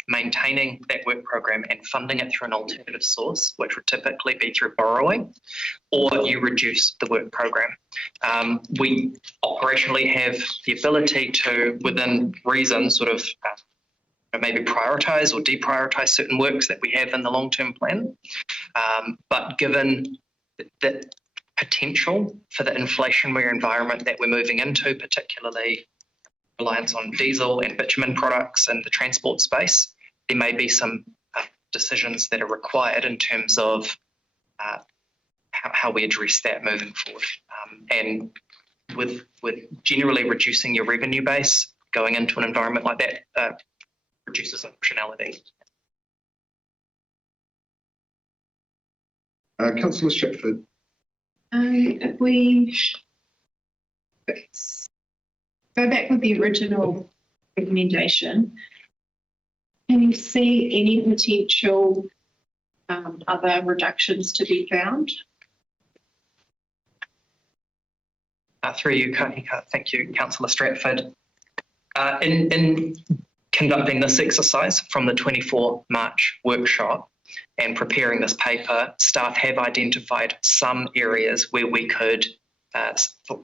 maintaining that work program and funding it through an alternative source, which would typically be through borrowing, or you reduce the work program. We operationally have the ability to, within reason, sort of maybe prioritise or deprioritise certain works that we have in the long-term plan. But given the potential for the inflationary environment that we're moving into, particularly reliance on diesel and bitumen products in the transport space, there may be some decisions that are required in terms of how we address that moving forward. And with generally reducing your revenue base, going into an environment like that reduces optionality. Councillor Stratford. If we go back with the original recommendation, can you see any potential other reductions to be found? Through you, Kahika. Thank you, Councillor Stratford. In conducting this exercise from the 24 March workshop and preparing this paper, staff have identified some areas where we could,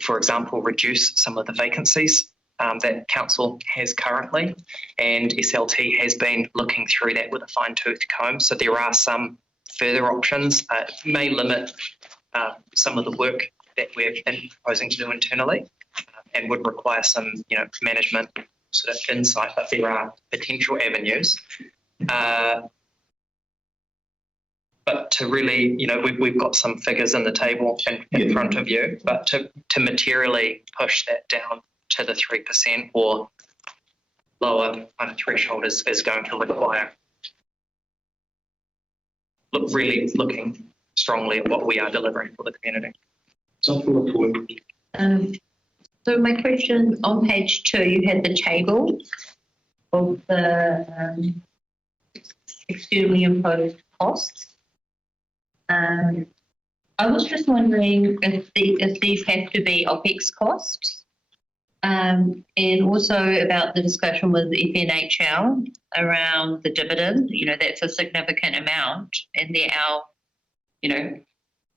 for example, reduce some of the vacancies that council has currently, and SLT has been looking through that with a fine-tooth comb. So there are some further options. It may limit some of the work that we're proposing to do internally, and would require some, management sort of insight. But there are potential avenues. But to really, we've got some figures in the table in front of you. But to materially push that down to the 3% or lower kind of threshold is going to require looking strongly at what we are delivering for the community. So my question on page 2, you had the table of the externally imposed costs. I was just wondering if these have to be OPEX costs. And also about the discussion with the FNHL around the dividend. That's a significant amount, and they're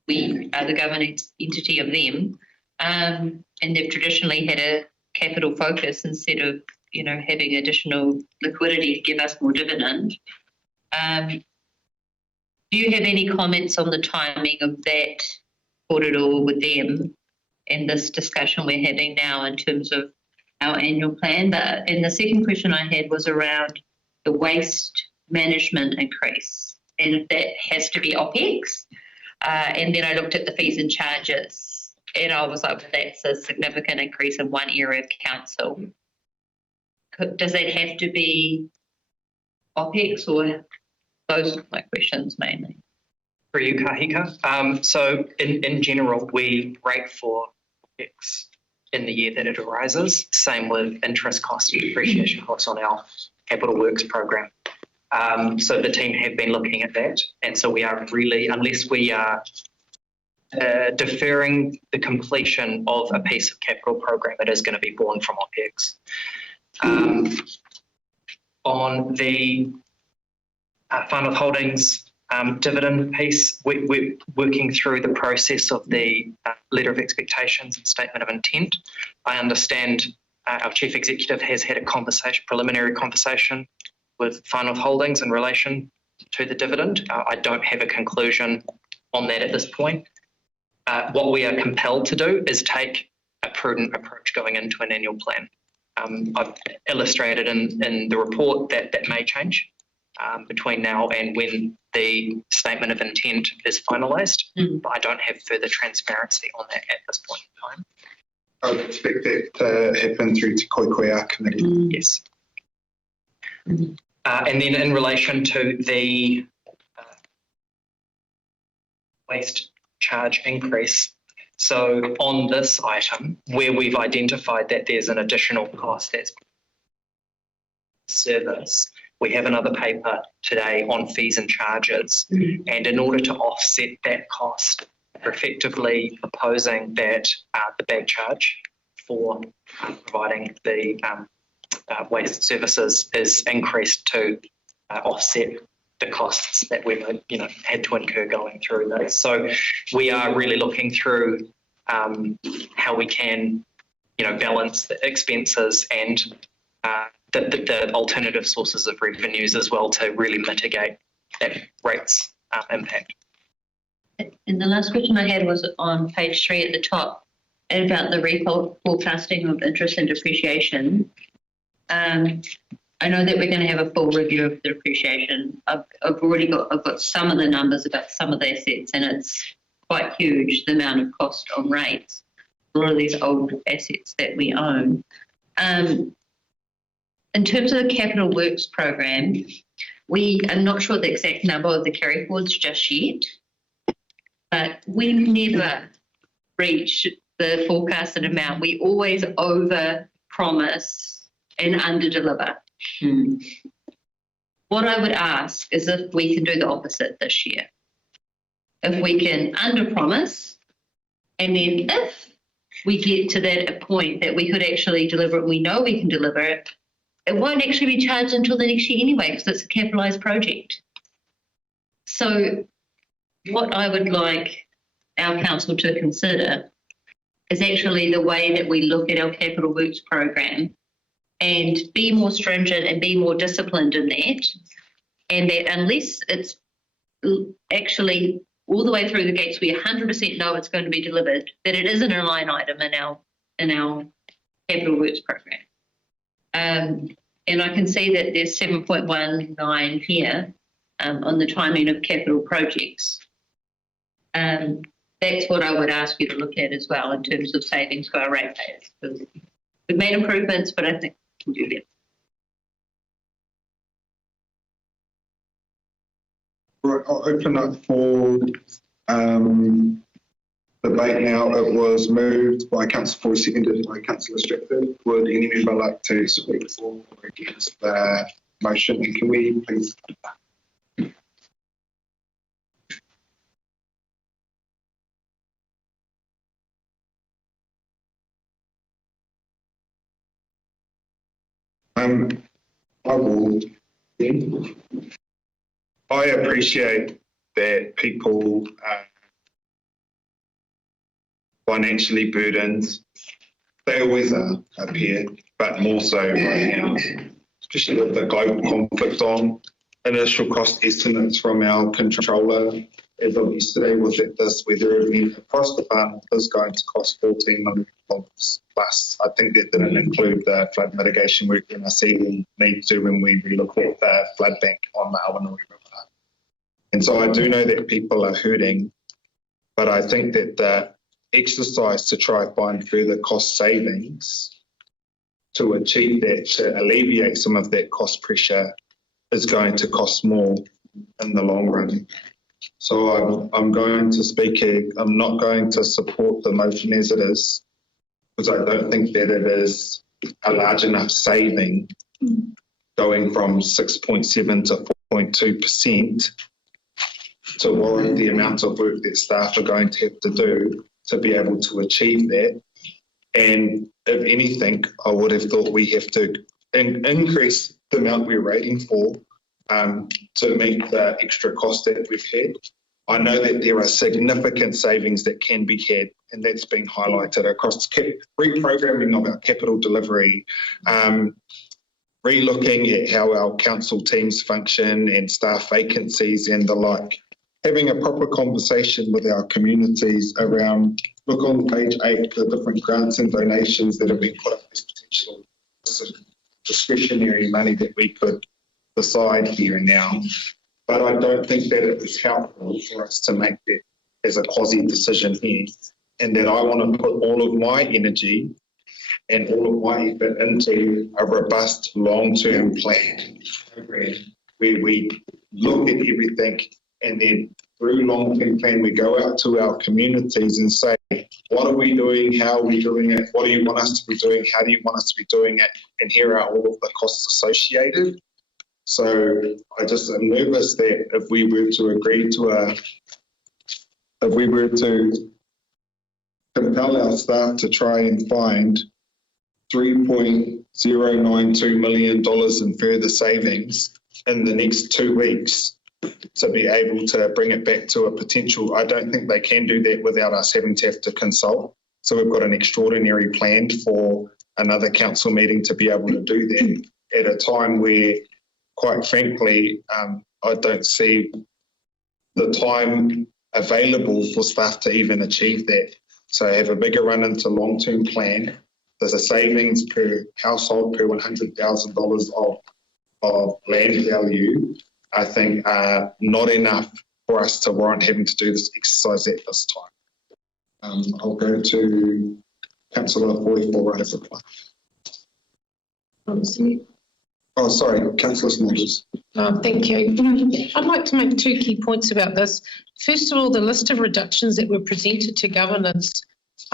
we are the governing entity of them. And they've traditionally had a capital focus instead of, having additional liquidity to give us more dividend. Do you have any comments on the timing of that corridor with them and this discussion we're having now in terms of our annual plan? And the second question I had was around the waste management increase and if that has to be OPEX. And then I looked at the fees and charges and I was like, well, that's a significant increase in one area of council. Does that have to be OPEX or those are my questions mainly? For you, Kahika. So in general, we rate for OPEX in the year that it arises. Same with interest costs and depreciation costs on our capital works program. So the team have been looking at that. And so we are really, unless we are deferring the completion of a piece of capital program, it is going to be borne from OPEX. On the fund withholdings dividend piece, we're working through the process of the letter of expectations and statement of intent. I understand our chief executive has had a preliminary conversation with fund withholdings in relation to the dividend. I don't have a conclusion on that at this point. What we are compelled to do is take a prudent approach going into an annual plan. I've illustrated in the report that may change between now and when the statement of intent is finalised, but I don't have further transparency on that at this point in time. I would expect that to happen through to Koikoea committee. Yes. And then in relation to the waste charge increase, so on this item, where we've identified that there's an additional cost that's service, we have another paper today on fees and charges. And in order to offset that cost, we're effectively proposing that the bag charge for providing the waste services is increased to offset the costs that we've had to incur going through those. So we are really looking through how we can balance the expenses and the alternative sources of revenues as well to really mitigate that rates impact. And the last question I had was on page 3 at the top about the reforecasting of interest and depreciation. I know that we're going to have a full review of the depreciation. I've got some of the numbers about some of the assets, and it's quite huge, the amount of cost on rates, a lot of these old assets that we own. In terms of the capital works program, I'm not sure the exact number of the carry forwards just yet, but we never reach the forecasted amount. We always over promise and under deliver. What I would ask is if we can do the opposite this year. If we can under promise, and then if we get to that point that we could actually deliver it, we know we can deliver it, it won't actually be charged until the next year anyway because it's a capitalised project. So what I would like our council to consider is actually the way that we look at our capital works program and be more stringent and be more disciplined in that. And that unless it's actually all the way through the gates, we 100% know it's going to be delivered, that it isn't a line item in our capital works program. And I can see that there's 7.19 here on the timing of capital projects. That's what I would ask you to look at as well in terms of savings for our ratepayers. Because we've made improvements, but I think we can do better. Right, I'll open up for debate now. It was moved by Councillor Ford, seconded by Councillor Stratford. Would any member like to speak for or against the motion? And can we please I will. I appreciate that people are financially burdened. They always are up here, but more so right now, especially with the global conflict on. Initial cost estimates from our controller as of yesterday was that this weather event across the farm is going to cost $14 million plus. I think that didn't include the flood mitigation work that I see we'll need to when we relook at the flood bank on the Awanui River. And so I do know that people are hurting, but I think that the exercise to try and find further cost savings to achieve that, to alleviate some of that cost pressure, is going to cost more in the long run. So I'm going to speak here. I'm not going to support the motion as it is, because I don't think that it is a large enough saving going from 6.7 to 4.2% to warrant the amount of work that staff are going to have to do to be able to achieve that. And if anything, I would have thought we have to increase the amount we're rating for to meet the extra cost that we've had. I know that there are significant savings that can be had, and that's been highlighted across reprogramming of our capital delivery, re-looking at how our council teams function and staff vacancies and the like, having a proper conversation with our communities around, look on page 8, the different grants and donations that have been put up as potential discretionary money that we could decide here and now. But I don't think that it was helpful for us to make that as a quasi decision here, and that I want to put all of my energy and all of my effort into a robust long-term plan program where we look at everything, and then through long-term plan we go out to our communities and say, what are we doing, how are we doing it, what do you want us to be doing, how do you want us to be doing it, and here are all of the costs associated. So I just am nervous that if we were to agree to if we were to compel our staff to try and find $3.092 million in further savings in the next 2 weeks to be able to bring it back to a potential, I don't think they can do that without us having to have to consult. So we've got an extraordinary plan for another council meeting to be able to do that at a time where, quite frankly, I don't see the time available for staff to even achieve that. So have a bigger run into long-term plan. There's a savings per household per $100,000 of land value, I think are not enough for us to warrant having to do this exercise at this time. I'll go to Councillor Foy for right of reply. Oh, sorry, Councillor Smulders. Thank you. I'd like to make 2 key points about this. First of all, the list of reductions that were presented to governance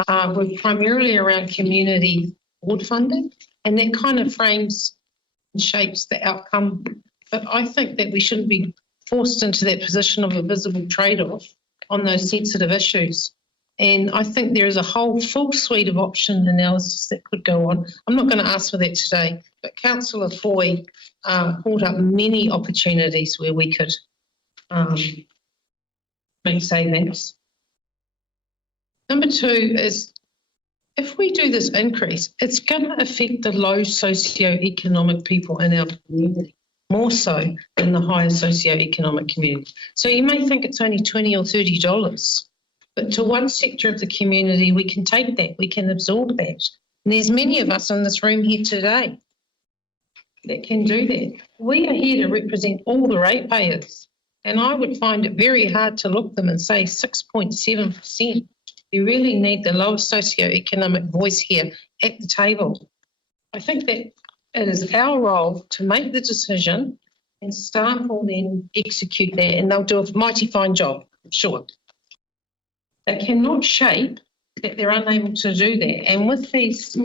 were primarily around community board funding, and that kind of frames and shapes the outcome. But I think that we shouldn't be forced into that position of a visible trade-off on those sensitive issues. And I think there is a whole full suite of option analysis that could go on. I'm not going to ask for that today, but Councillor Foy brought up many opportunities where we could make savings. Number 2 is, if we do this increase, it's going to affect the low socioeconomic people in our community, more so than the higher socioeconomic community. So you may think it's only $20 or $30, but to one sector of the community, we can take that, we can absorb that. And there's many of us in this room here today that can do that. We are here to represent all the ratepayers, and I would find it very hard to look them and say 6.7%. You really need the lowest socioeconomic voice here at the table. I think that it is our role to make the decision, and staff will then execute that, and they'll do a mighty fine job, I'm sure. They cannot shape that they're unable to do that. And with these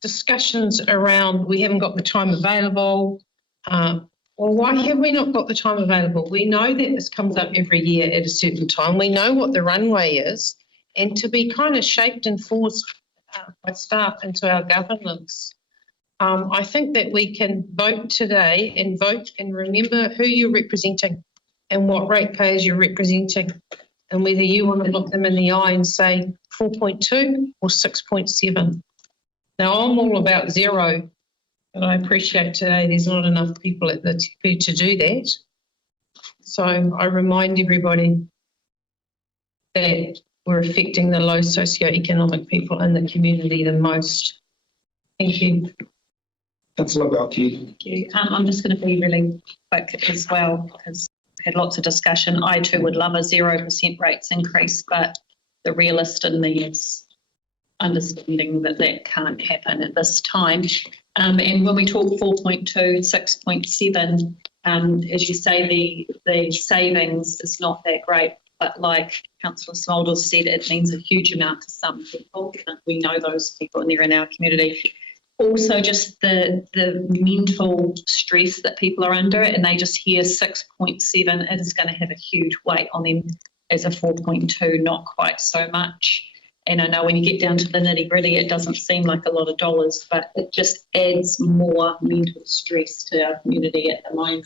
discussions around we haven't got the time available, well, why have we not got the time available? We know that this comes up every year at a certain time. We know what the runway is, and to be kind of shaped and forced by staff into our governance I think that we can vote today and vote and remember who you're representing and what ratepayers you're representing, and whether you want to look them in the eye and say 4.2 or 6.7. Now, I'm all about zero, but I appreciate today there's not enough people at the TP to do that. So I remind everybody that we're affecting the low socioeconomic people in the community the most. Thank you. Councillor Balky. Thank you. I'm just going to be really quick as well, because we've had lots of discussion. I too would love a 0% rates increase, but the realist in me is understanding that that can't happen at this time. And when we talk 4.2, 6.7, as you say, the savings is not that great, but like Councillor Smulders said, it means a huge amount to some people. We know those people and they're in our community. Also just the mental stress that people are under, and they just hear 6.7, it is going to have a huge weight on them, as a 4.2, not quite so much. And I know when you get down to the nitty gritty, it doesn't seem like a lot of dollars, but it just adds more mental stress to our community at the moment.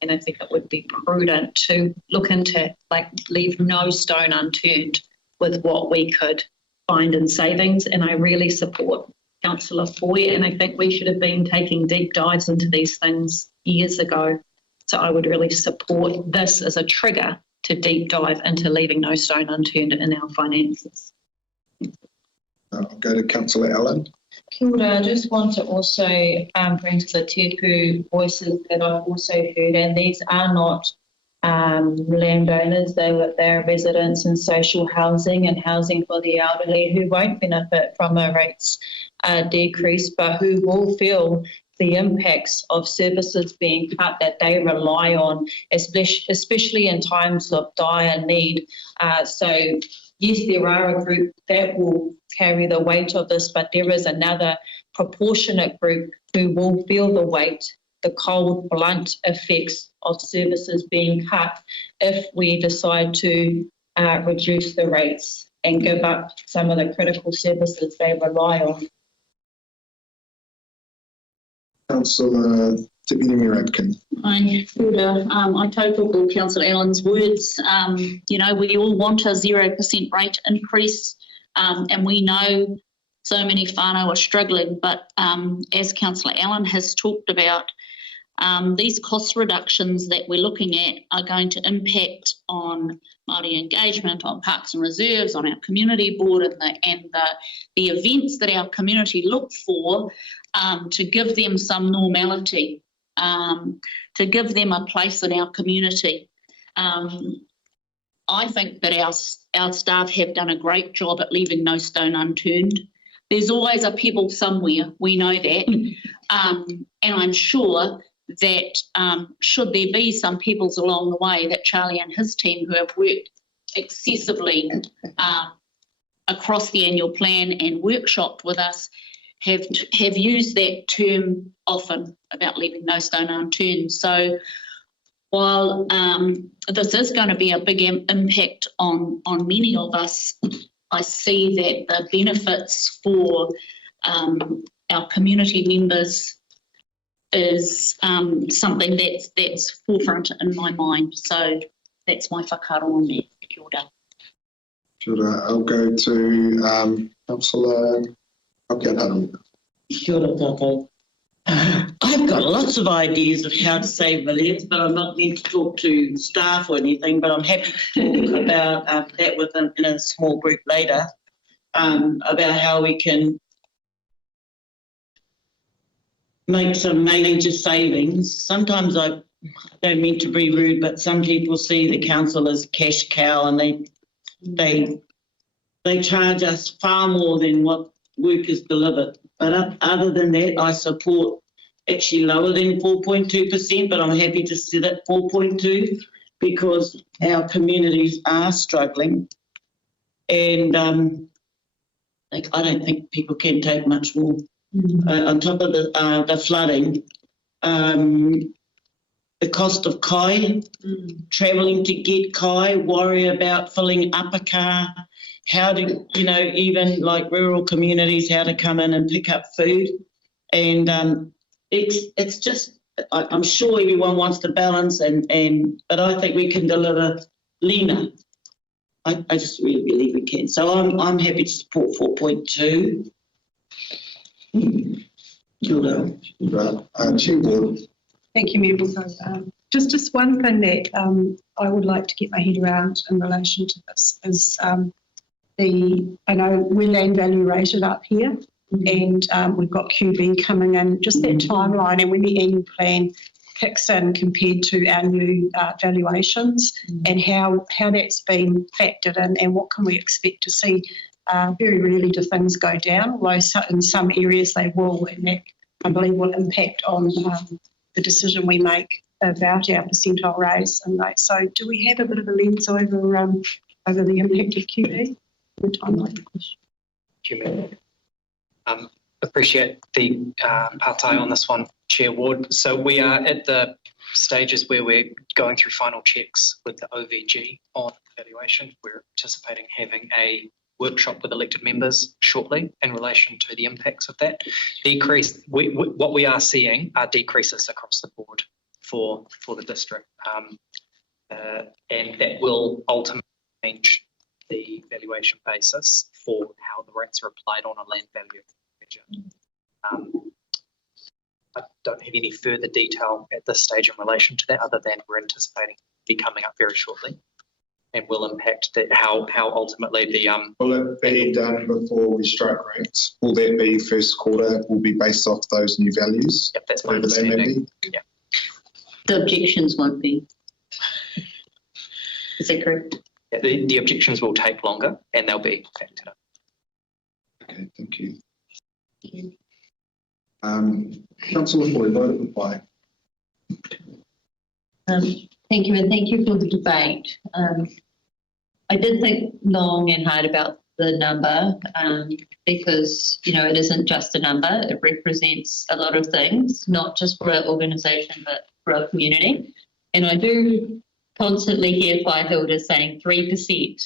And I think it would be prudent to look into, like, leave no stone unturned with what we could find in savings. And I really support Councillor Foy, and I think we should have been taking deep dives into these things years ago. So I would really support this as a trigger to deep dive into leaving no stone unturned in our finances. I'll go to Councillor Allen. Kia ora. I just want to also bring to the Tepu voices that I've also heard, and these are not landowners, they're residents in social housing and housing for the elderly who won't benefit from a rates decrease, but who will feel the impacts of services being cut that they rely on, especially in times of dire need. So yes, there are a group that will carry the weight of this, but there is another proportionate group who will feel the weight, the cold, blunt effects of services being cut if we decide to reduce the rates and give up some of the critical services they rely on. Councillor Deputy Mayor Atkin. I totally agree with Councillor Allen's words. You know, we all want a 0% rate increase, and we know so many whānau are struggling, but as Councillor Allen has talked about, these cost reductions that we're looking at are going to impact on Māori engagement, on parks and reserves, on our community board, and the events that our community look for, to give them some normality, to give them a place in our community. I think that our staff have done a great job at leaving no stone unturned. There's always a pebble somewhere, we know that, and I'm sure that should there be some pebbles along the way, that Charlie and his team, who have worked excessively across the annual plan and workshopped with us, have used that term often about leaving no stone unturned. So while this is going to be a big impact on many of us, I see that the benefits for our community members is something that's forefront in my mind. So that's my whakaaro on that. Kia ora. Kia ora. I'll go to Councillor Hokianaru. Kia ora tātou. I've got lots of ideas of how to save millions, but I'm not meant to talk to staff or anything, but I'm happy to talk about that in a small group later, about how we can make some major savings. Sometimes I don't mean to be rude, but some people see the council as cash cow, and they charge us far more than what work is delivered. But other than that, I support actually lower than 4.2%, but I'm happy to sit at 4.2 because our communities are struggling, and I don't think people can take much more. On top of the flooding, the cost of kai, travelling to get kai, worry about filling up a car, how to, even like rural communities, how to come in and pick up food. And it's just, I'm sure everyone wants to balance, but I think we can deliver leaner. I just really believe we can. So I'm happy to support 4.2. Chair Ward. Thank you, members. Just one thing that I would like to get my head around in relation to this is I know we're land value rated up here, and we've got QB coming in, just that timeline, and when the annual plan kicks in compared to our new valuations, and how that's been factored in, and what can we expect to see. Very rarely do things go down, although in some areas they will, and that I believe will impact on the decision we make about our percentile raise and that. So do we have a bit of a lens over the impact of QB? The timeline? Appreciate the partai on this one, Chair Ward. So we are at the stages where we're going through final checks with the OVG on valuation. We're anticipating having a workshop with elected members shortly in relation to the impacts of that. What we are seeing are decreases across the board for the district, and that will ultimately change the valuation basis for how the rates are applied on a land value measure. I don't have any further detail at this stage in relation to that, other than we're anticipating to be coming up very shortly, and will impact how ultimately the Will it be done before we strike rates? Will that be first quarter? Will be based off those new values? Yep, that's my understanding. Yeah. The objections won't be. Is that correct? Yeah, the objections will take longer, and they'll be factored up. Okay, thank you. Councillor Floyd, vote reply. Thank you, and thank you for the debate. I did think long and hard about the number because, it isn't just a number. It represents a lot of things, not just for our organisation, but for our community. And I do constantly hear Whaiholders saying 3%.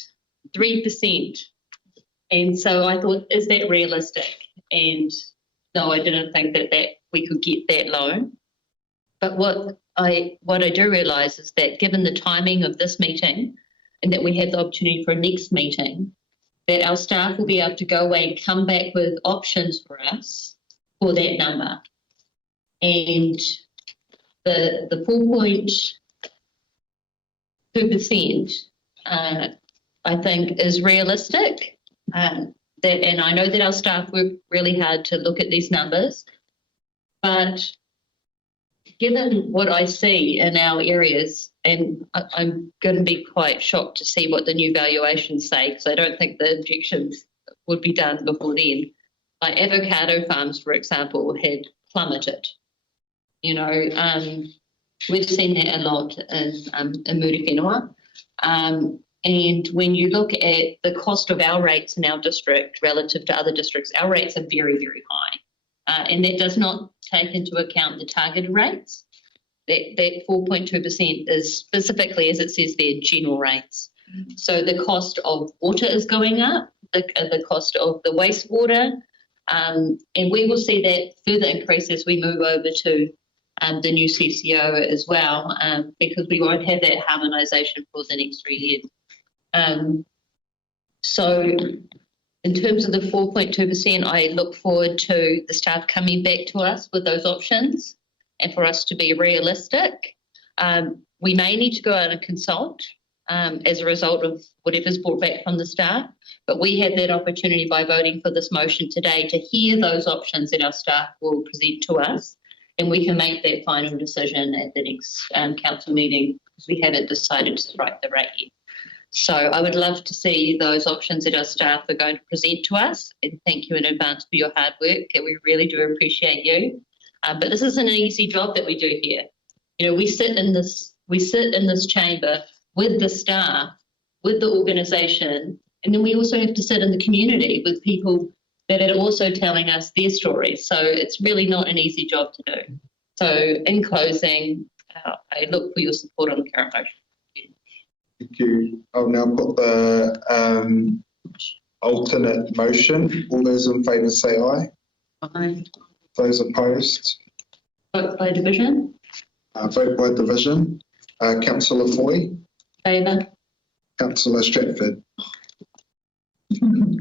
And so I thought, is that realistic? And no, I didn't think that we could get that low. But what I do realise is that given the timing of this meeting, and that we have the opportunity for a next meeting, that our staff will be able to go away and come back with options for us for that number. And the 4.2%, I think, is realistic. And I know that our staff work really hard to look at these numbers, but given what I see in our areas, and I'm going to be quite shocked to see what the new valuations say, because I don't think the objections would be done before then. Like avocado farms, for example, had plummeted. We've seen that a lot in Muri Whenua. And when you look at the cost of our rates in our district relative to other districts, our rates are very, very high. And that does not take into account the targeted rates. That 4.2% is specifically, as it says there, general rates. So the cost of water is going up, the cost of the wastewater, and we will see that further increase as we move over to the new CCO as well, because we won't have that harmonisation for the next 3 years. So in terms of the 4.2%, I look forward to the staff coming back to us with those options and for us to be realistic. We may need to go out and consult as a result of whatever's brought back from the staff, but we have that opportunity by voting for this motion today to hear those options that our staff will present to us, and we can make that final decision at the next council meeting, because we haven't decided to strike the rate yet. So I would love to see those options that our staff are going to present to us, and thank you in advance for your hard work, and we really do appreciate you. But this isn't an easy job that we do here. We sit in this chamber with the staff, with the organisation, and then we also have to sit in the community with people that are also telling us their stories. So it's really not an easy job to do. So in closing, I look for your support on the current motion. Thank you. I've now got the alternate motion. All those in favour say aye. Aye. Those opposed? Vote by division. Vote by division. Councillor Foy, Favour. Councillor Stratford. Come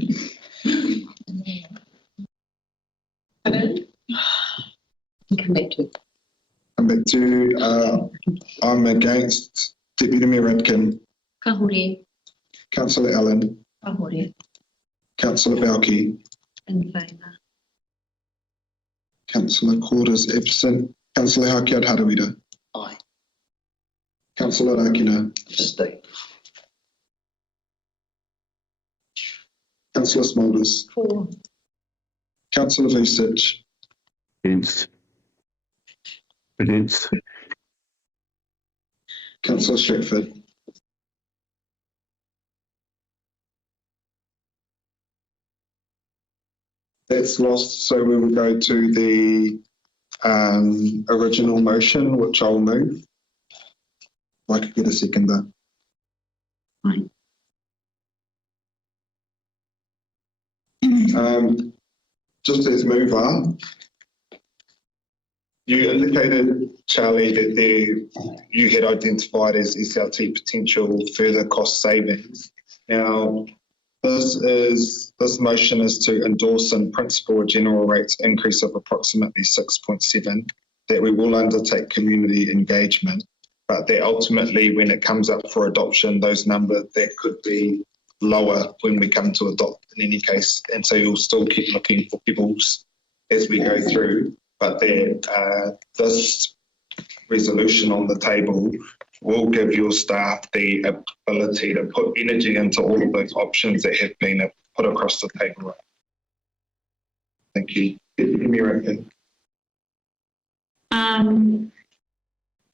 back to it. Come back to, I'm against. Deputy Mayor Radkin, Ka hore. Councillor Allen, Ka hore. Councillor Balke, In favour. Councillor Quarters absent, Councillor Haukiad Harawira, Aye. Councillor Akina, Stay. Councillor Smulders, For. Councillor Vucic, Against. Against. Councillor Stratford. That's lost, so we will go to the original motion, which I'll move. If I could get a seconder. Fine. Just as mover, you indicated, Charlie, that you had identified as SLT potential further cost savings. Now, this motion is to endorse in principle a general rates increase of approximately 6.7, that we will undertake community engagement, but that ultimately when it comes up for adoption, those numbers that could be lower when we come to adopt in any case. And so you'll still keep looking for pebbles as we go through, but that this resolution on the table will give your staff the ability to put energy into all of those options that have been put across the table. Thank you. Deputy Mayor Radkin.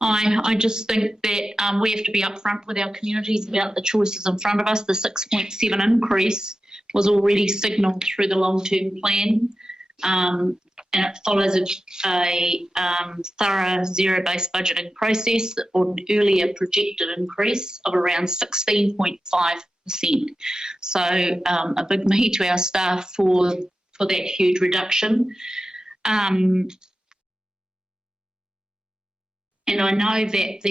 I just think that we have to be upfront with our communities about the choices in front of us. The 6.7 increase was already signalled through the long-term plan, and it follows a thorough zero-based budgeting process or an earlier projected increase of around 16.5%. So a big mihi to our staff for that huge reduction. And I know that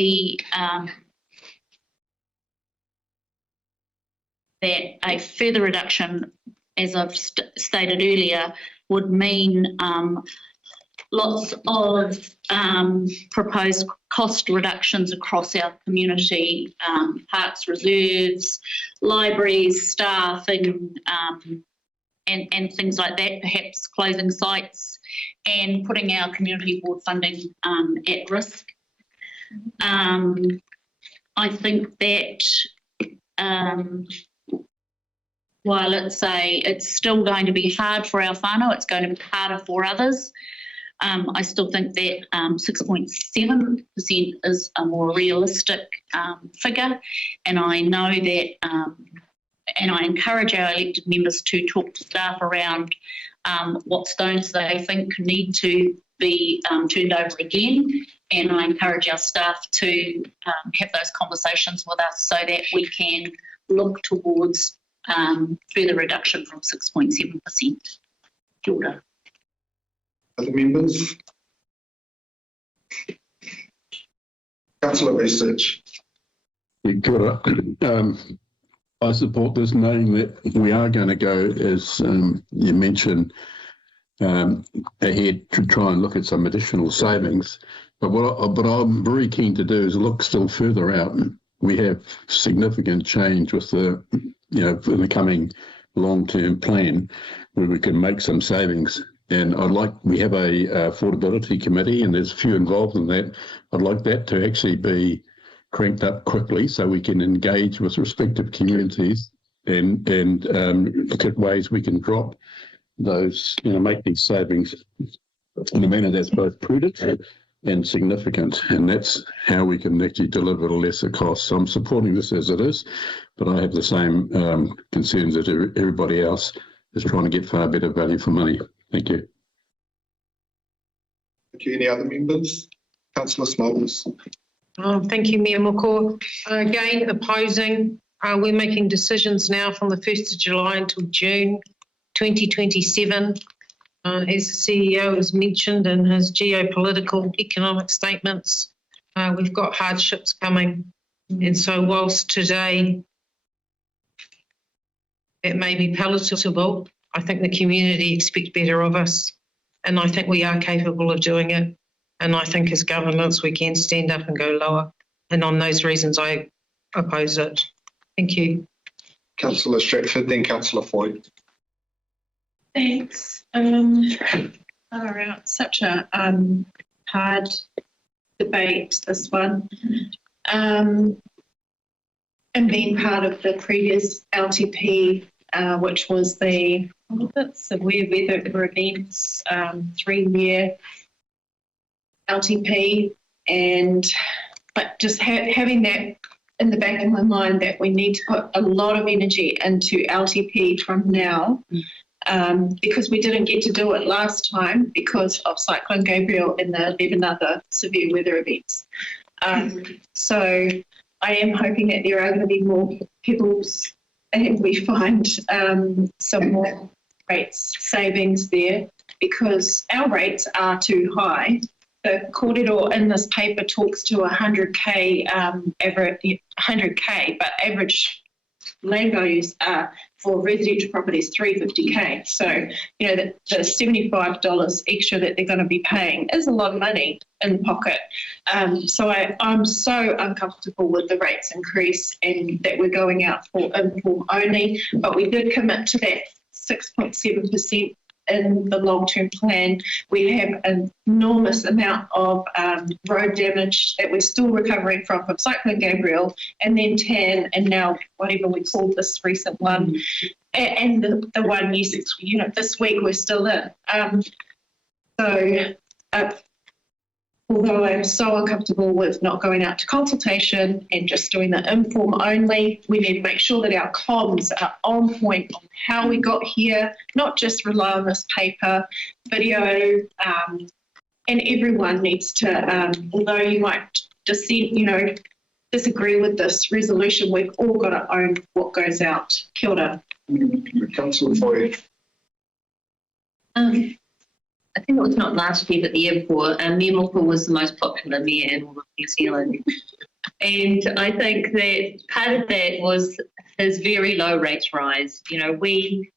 that a further reduction, as I've stated earlier, would mean lots of proposed cost reductions across our community, parks, reserves, libraries, staffing, and things like that, perhaps closing sites and putting our community board funding at risk. I think that while it's still going to be hard for our whānau, it's going to be harder for others. I still think that 6.7% is a more realistic figure, and I know that, and I encourage our elected members to talk to staff around what stones they think need to be turned over again, and I encourage our staff to have those conversations with us so that we can look towards further reduction from 6.7%. Kia ora. Other members? Councillor Vucic. Kia ora. I support this, knowing that we are going to go, as you mentioned, ahead to try and look at some additional savings. But what I'm very keen to do is look still further out. We have significant change with the, for the coming long-term plan where we can make some savings. And we have a affordability committee, and there's a few involved in that. I'd like that to actually be cranked up quickly so we can engage with respective communities and look at ways we can drop those, make these savings in a manner that's both prudent and significant, and that's how we can actually deliver at a lesser cost. So I'm supporting this as it is, but I have the same concerns that everybody else is trying to get far better value for money. Thank you. Thank you. Any other members? Councillor Smulders. Thank you, Mayor Moko. Again, opposing. We're making decisions now from the 1st of July until June 2027. As the CEO has mentioned in his geopolitical economic statements, we've got hardships coming. And so whilst today it may be palatable, I think the community expect better of us. And I think we are capable of doing it. And I think as governments, we can stand up and go lower. And on those reasons, I oppose it. Thank you. Councillor Stratford, then Councillor Foy. Thanks. All right. Such a hard debate, this one. And being part of the previous LTP, which was the severe weather events 3-year LTP, but just having that in the back of my mind that we need to put a lot of energy into LTP from now, because we didn't get to do it last time because of Cyclone Gabriel and the 11 other severe weather events. So I am hoping that there are going to be more pebbles and we find some more rates savings there, because our rates are too high. The corridor in this paper talks to 100k average, 100k, but average land values are for residential properties 350k. So the $75 extra that they're going to be paying is a lot of money in the pocket. So I'm so uncomfortable with the rates increase and that we're going out for inform only. But we did commit to that 6.7% in the long-term plan. We have an enormous amount of road damage that we're still recovering from Cyclone Gabriel, and then TAN, and now whatever we called this recent one, and the one this week we're still in. Although I'm so uncomfortable with not going out to consultation and just doing the inform only, we need to make sure that our comms are on point on how we got here, not just rely on this paper, video, and everyone needs to, although you might disagree with this resolution, we've all got to own what goes out. Kia ora. Councillor Foy. I think it was not last year, but the year before, Mayor Moku was the most popular mayor in all of New Zealand. And I think that part of that was his very low rates rise. We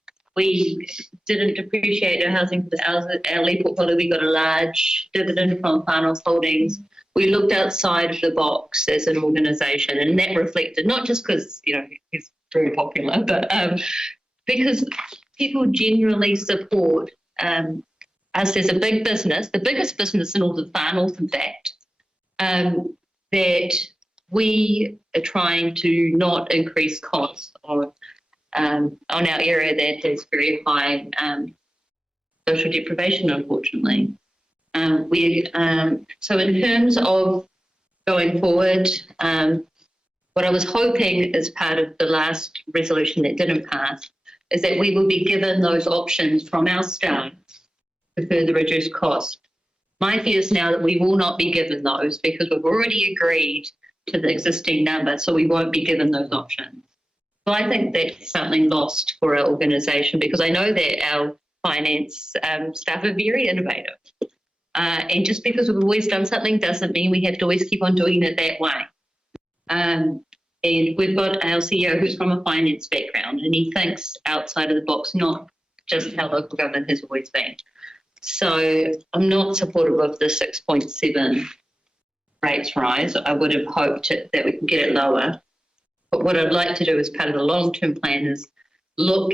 didn't depreciate our housing for our lead portfolio. We got a large dividend from Whānau Holdings. We looked outside of the box as an organisation, and that reflected not just because, he's very popular, but because people generally support us as a big business, the biggest business in all the far north, in fact, that we are trying to not increase costs on our area that has very high social deprivation, unfortunately. So in terms of going forward, what I was hoping as part of the last resolution that didn't pass is that we will be given those options from our staff to further reduce cost. My fear is now that we will not be given those because we've already agreed to the existing number, so we won't be given those options. So I think that's something lost for our organisation, because I know that our finance staff are very innovative. And just because we've always done something doesn't mean we have to always keep on doing it that way. And we've got our CEO who's from a finance background, and he thinks outside of the box, not just how local government has always been. So I'm not supportive of the 6.7 rates rise. I would have hoped that we can get it lower. But what I'd like to do as part of the long-term plan is look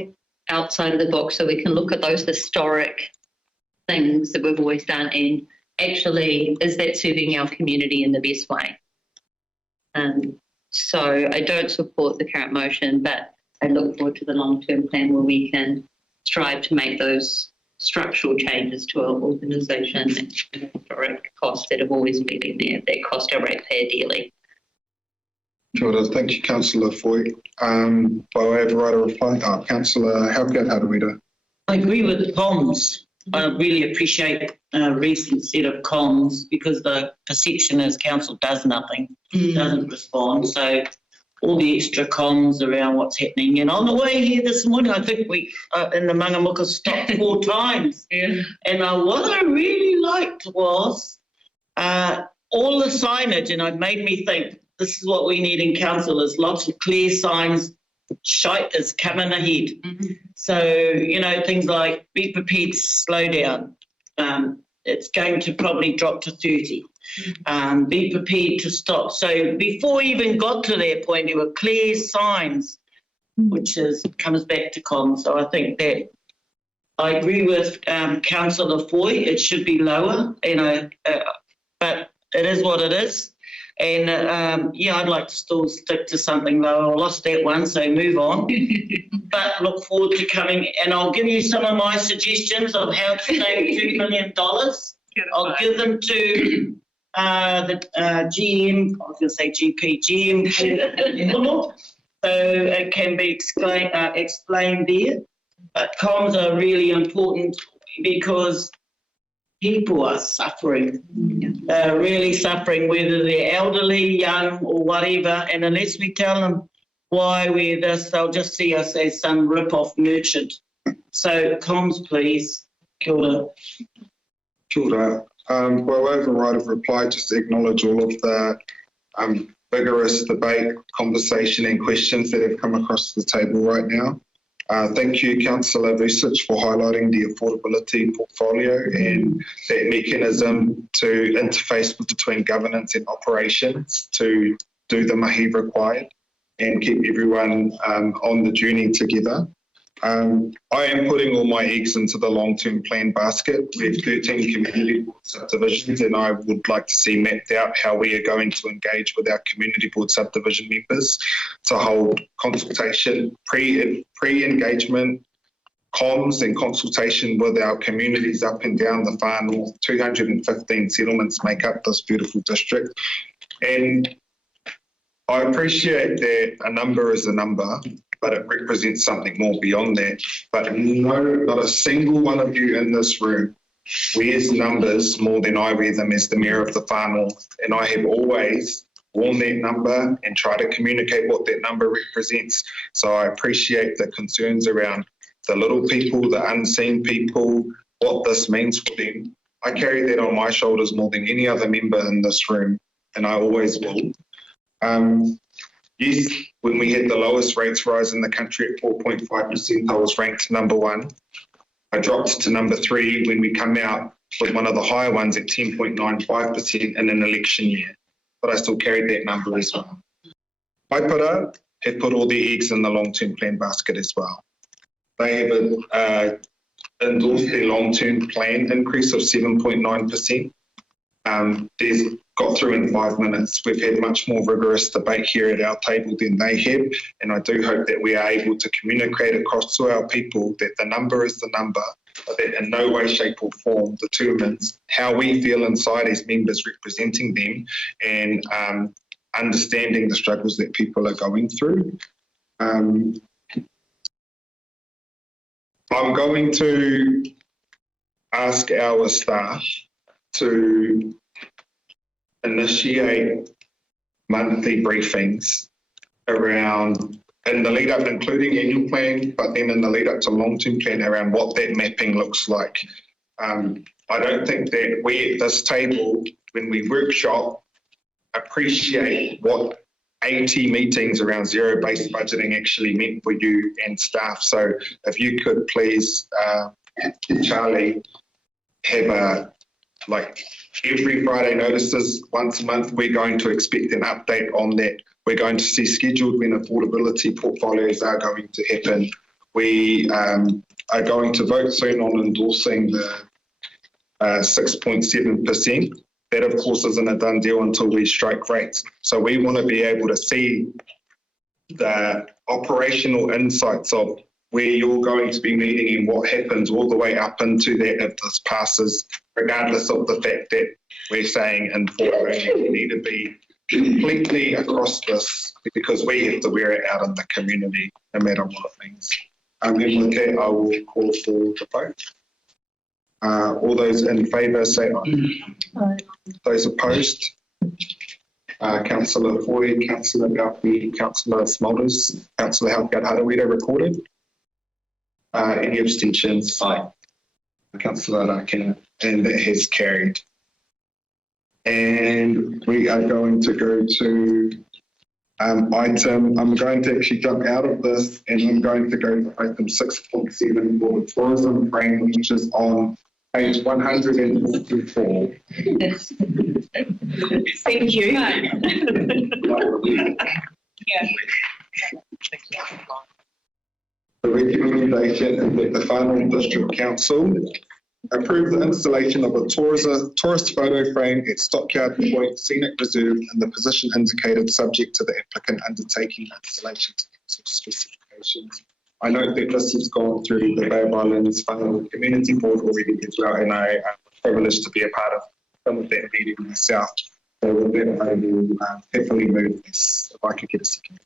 outside of the box so we can look at those historic things that we've always done and actually, is that serving our community in the best way? So I don't support the current motion, but I look forward to the long-term plan where we can strive to make those structural changes to our organisation and historic costs that have always been in there, that cost our ratepayer dearly. Sure, thank you, Councillor Foy. By way of right of reply, Councillor Hauke. I agree with the comms. I really appreciate a recent set of comms, because the perception is council does nothing, doesn't respond. So all the extra comms around what's happening. And on the way here this morning, I think we in the Mangamuka stopped 4 times. Yeah. And what I really liked was all the signage, and it made me think, this is what we need in council, is lots of clear signs. Shite is coming ahead. So, you know, things like be prepared to slow down. It's going to probably drop to 30. Be prepared to stop. So before we even got to that point, there were clear signs, which comes back to comms. So I think that I agree with Councillor Foy. It should be lower, you know, but it is what it is. And yeah, I'd like to still stick to something lower. I lost that one, so move on. But look forward to coming, and I'll give you some of my suggestions of how to save $2 million. I'll give them to the GM, I was going to say GM, so it can be explained there. But comms are really important because people are suffering, really suffering, whether they're elderly, young or whatever, and unless we tell them why we're this, they'll just see us as some rip-off merchant. So comms, please. Kia ora. Kia ora. Well, override of reply, just to acknowledge all of the vigorous debate, conversation and questions that have come across the table right now. Thank you, Councillor Vucic, for highlighting the affordability portfolio and that mechanism to interface between governance and operations to do the mahi required and keep everyone on the journey together. I am putting all my eggs into the long-term plan basket. We have 13 community board subdivisions, and I would like to see mapped out how we are going to engage with our community board subdivision members to hold consultation, pre-engagement, comms and consultation with our communities up and down the far north. 215 settlements make up this beautiful district. And I appreciate that a number is a number, but it represents something more beyond that. But no, not a single one of you in this room wears numbers more than I wear them as the Mayor of the Far North. And I have always worn that number and try to communicate what that number represents. So I appreciate the concerns around the little people, the unseen people, what this means for them. I carry that on my shoulders more than any other member in this room, and I always will. Yes, when we had the lowest rates rise in the country at 4.5%, I was ranked number 1. I dropped to number 3 when we come out with one of the higher ones at 10.95% in an election year. But I still carried that number as well. Waipara have put all their eggs in the long-term plan basket as well. They have endorsed their long-term plan increase of 7.9%. There's got through in 5 minutes. We've had much more rigorous debate here at our table than they have, and I do hope that we are able to communicate across to our people that the number is the number, but that in no way, shape or form determines how we feel inside as members representing them and understanding the struggles that people are going through. I'm going to ask our staff to initiate monthly briefings around, in the lead up, including annual plan, but then in the lead up to long-term plan around what that mapping looks like. I don't think that we at this table, when we workshop, appreciate what 80 meetings around zero-based budgeting actually meant for you and staff. So if you could please, Charlie, have every Friday notices once a month, we're going to expect an update on that. We're going to see scheduled when affordability portfolios are going to happen. We are going to vote soon on endorsing the 6.7%. That, of course, isn't a done deal until we strike rates. So we want to be able to see the operational insights of where you're going to be meeting and what happens all the way up into that if this passes, regardless of the fact that we're saying in we need to be completely across this because we have to wear it out in the community no matter what it means. And with that, I will call for the vote. All those in favour say aye. Aye. Those opposed? Councillor Foy, Councillor Gaufi, Councillor Smulders, Councillor Halkett Harawira recorded. Any abstentions? Aye. Councillor Rakena, and that has carried. And we are going to go to item, I'm going to actually jump out of this and I'm going to go to item 6.7 for the tourism frame, which is on page 144. Thank you. The recommendation is that the final district council approve the installation of a tourist photo frame at Stockyard Point Scenic Reserve in the position indicated, subject to the applicant undertaking installation to council specifications. I note that this has gone through the Bay of Islands Final Community Board already as well, and I am privileged to be a part of some of that meeting myself. So with that, I will happily move this, if I could get a second.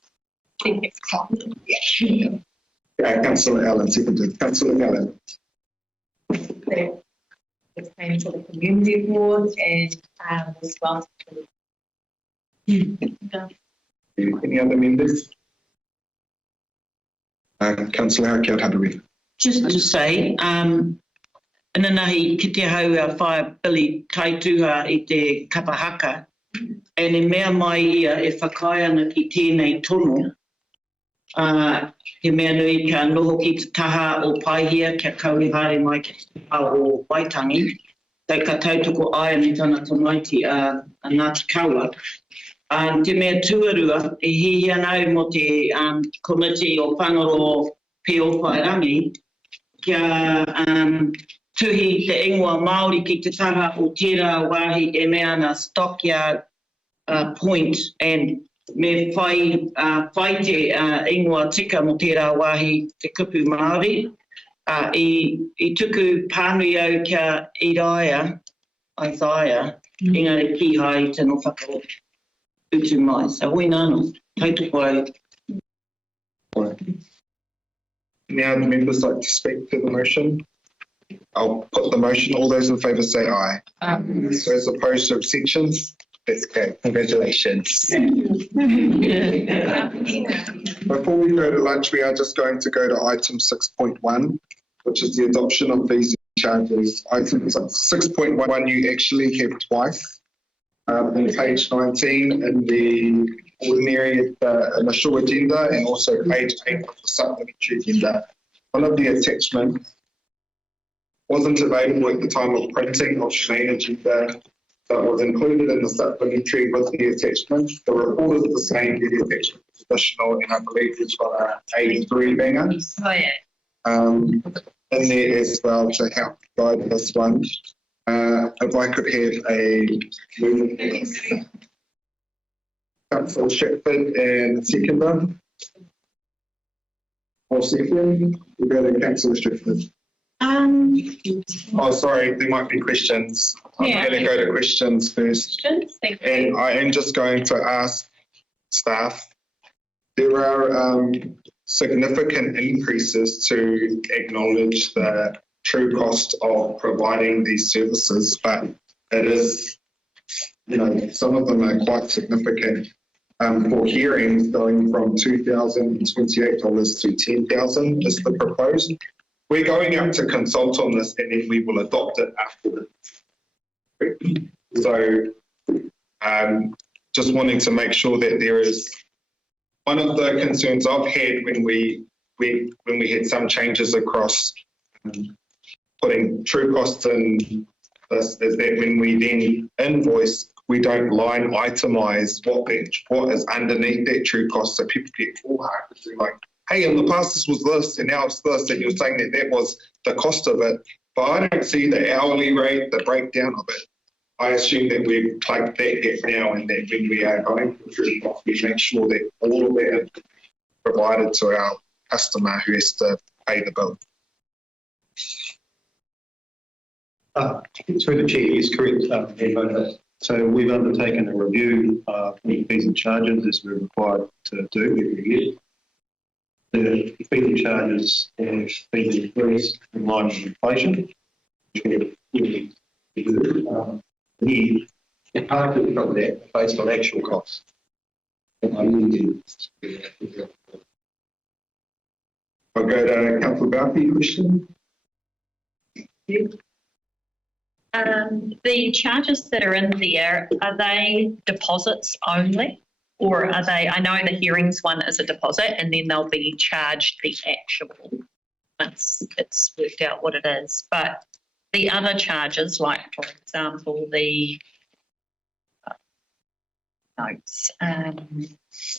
Councillor Allen, seconded. Councillor Allen. It's came to the community board and was last. Any other members? Councillor Halkett Harawira. Just to say, ina nahi ki te hau a whae Billy taituha I te kapahaka, e ne mea mai ia e whakai ana ki tēnei tono, he mea nui ka noho ki te taha o paihia kia kaurihare mai ki te taha o Waitangi, tai ka tautoko ai ni tana tamaiti a Ngāti Kaua. Te mea tuarua, e hihi anau mo te committee o whangaro Peo Whairangi, kia tuhi te ingoa Māori ki te taha o tērā wāhi e mea ana Stockyard Point, and me whai te ingoa tika mo tērā wāhi te kupu Māori. I tuku pānui au kia Iraia, Isaiah, engari ki hai tino whakaro. Utu mai. So we know, tautoko ai. Now the members like to speak to the motion. I'll put the motion. All those in favour say aye. So as opposed to abstentions, that's okay. Congratulations. Before we go to lunch, we are just going to go to item 6.1, which is the adoption of fees and charges. Item 6.1 you actually have twice. On page 19 in the ordinary initial agenda and also page 8 of the supplementary agenda. One of the attachments wasn't available at the time of printing of the main agenda, but was included in the supplementary with the attachment. The report is the same, the attachment is additional, and I believe it's got a 3 banger in there as well to help guide this one. If I could have a movement, Councillor Shepard and seconder. Or second, we'll go to Councillor Shepard. Oh, sorry, there might be questions. I'm going to go to questions first. And I am just going to ask staff, there are significant increases to acknowledge the true cost of providing these services, but it is, some of them are quite significant. For hearings, going from $2,028 to $10,000 is the proposed. We're going out to consult on this and then we will adopt it afterwards. So just wanting to make sure that there is, one of the concerns I've had when we had some changes across putting true costs in this is that when we then invoice, we don't line itemize what is underneath that true cost, so people get foolhardy. They're like, hey, in the past this was this and now it's this, and you're saying that that was the cost of it, but I don't see the hourly rate, the breakdown of it. I assume that we've plugged that gap now, and that when we are going for true cost, we make sure that all of that is provided to our customer who has to pay the bill. Through the chair, is correct. So we've undertaken a review of the fees and charges as we're required to do every year. The fees and charges have been increased in line with inflation. And part of that based on actual costs. I'll go to Councillor Balfe, question. The charges that are in there, are they deposits only? Or are they, I know the hearings one is a deposit and then they'll be charged the actual once it's worked out what it is. But the other charges, like for example, the notes,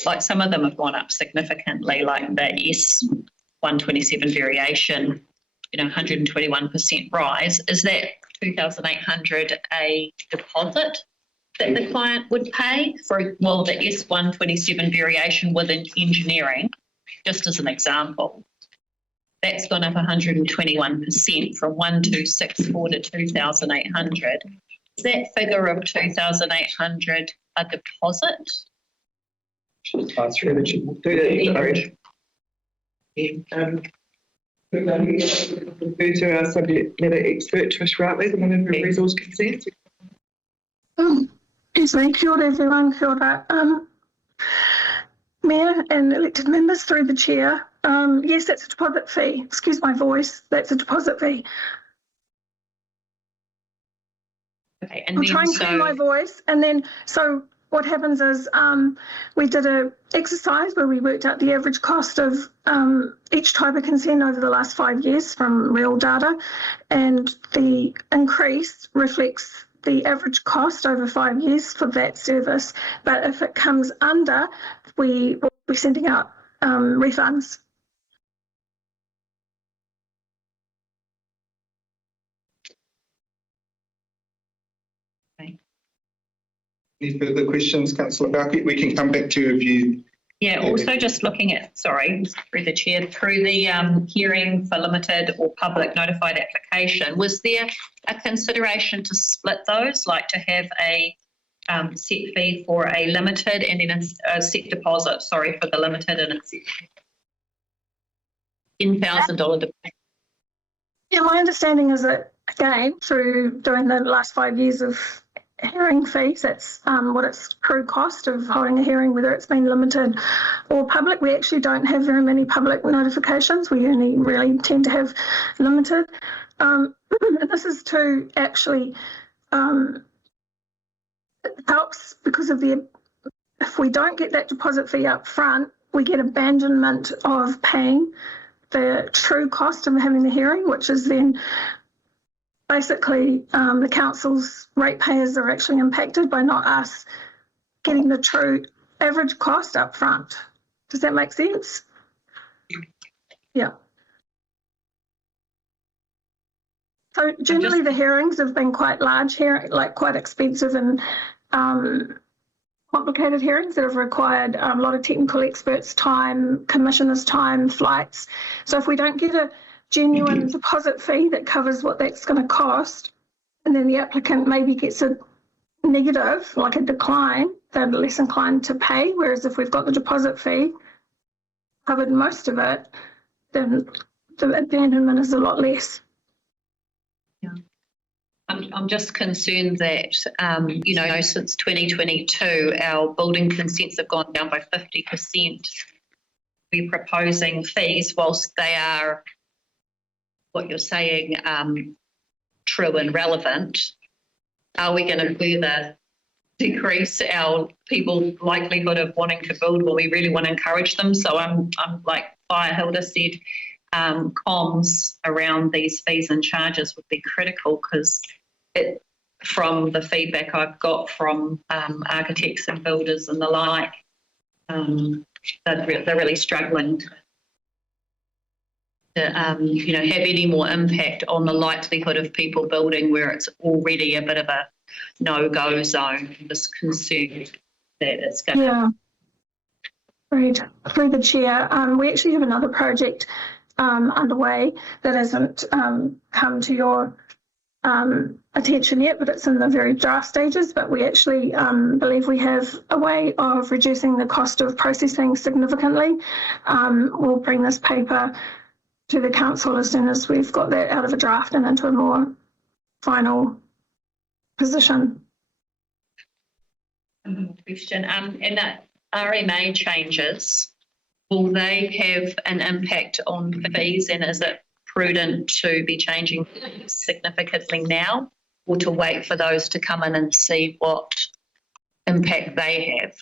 like some of them have gone up significantly, like the S127 variation, 121% rise. Is that 2,800 a deposit that the client would pay for, well, the S127 variation within engineering, just as an example? That's gone up 121% from 1,264 to 2,800. Is that figure of 2,800 a deposit? Refer to our subject matter expert, Trish Hartley, the Minister of Resource Consent. Excuse me, kia ora everyone, kia ora. Mayor and elected members through the chair. Yes, that's a deposit fee. Excuse my voice, that's a deposit fee. Okay, and I'll then try and clear my voice. And then, so what happens is we did a exercise where we worked out the average cost of each type of consent over the last 5 years from real data, and the increase reflects the average cost over 5 years for that service. But if it comes under, we will be sending out refunds. Any further questions, Councillor Balfe? We can come back to you if you... Yeah, also just looking at, sorry, through the chair, through the hearing for limited or public notified application, was there a consideration to split those, like to have a set fee for a limited and then a set deposit, sorry, for the limited and a set $10,000 deposit? Yeah, my understanding is that, again, through doing the last 5 years of hearing fees, that's what its true cost of holding a hearing, whether it's been limited or public. We actually don't have very many public notifications. We only really tend to have limited. This is to actually it helps because of if we don't get that deposit fee up front, we get abandonment of paying the true cost of having the hearing, which is then basically the council's ratepayers are actually impacted by not us getting the true average cost up front. Does that make sense? Yeah. So generally the hearings have been quite large, like quite expensive and complicated hearings that have required a lot of technical experts' time, commissioners' time, flights. So if we don't get a genuine deposit fee that covers what that's going to cost, and then the applicant maybe gets a negative, like a decline, they're less inclined to pay. Whereas if we've got the deposit fee, covered most of it, then the abandonment is a lot less. Yeah. I'm just concerned that, since 2022, our building consents have gone down by 50%. We're proposing fees, whilst they are what you're saying, true and relevant, are we going to further decrease our people's likelihood of wanting to build when we really want to encourage them? So I'm like Hilda said, comms around these fees and charges would be critical, because from the feedback I've got from architects and builders and the like, they're really struggling to have any more impact on the likelihood of people building where it's already a bit of a no-go zone. This concern that it's going to... Yeah. Right. Through the chair, we actually have another project underway that hasn't come to your attention yet, but it's in the very draft stages. But we actually believe we have a way of reducing the cost of processing significantly. We'll bring this paper to the council as soon as we've got that out of a draft and into a more final position. Question. And that RMA changes, will they have an impact on fees, and is it prudent to be changing significantly now, or to wait for those to come in and see what impact they have?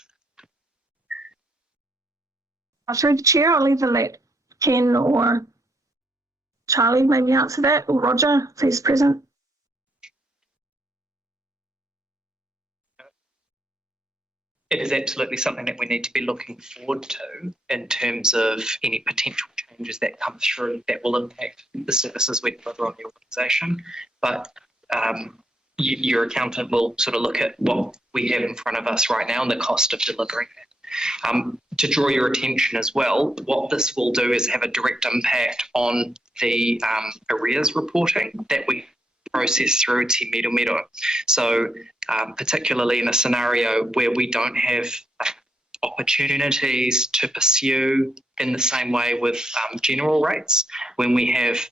Through the chair, I'll either let Ken or Charlie maybe answer that, or Roger, if he's present. It is absolutely something that we need to be looking forward to in terms of any potential changes that come through that will impact the services we deliver on the organisation. But your accountant will sort of look at what we have in front of us right now and the cost of delivering that. To draw your attention as well, what this will do is have a direct impact on the arrears reporting that we process through Te Miro. So particularly in a scenario where we don't have opportunities to pursue in the same way with general rates, when we have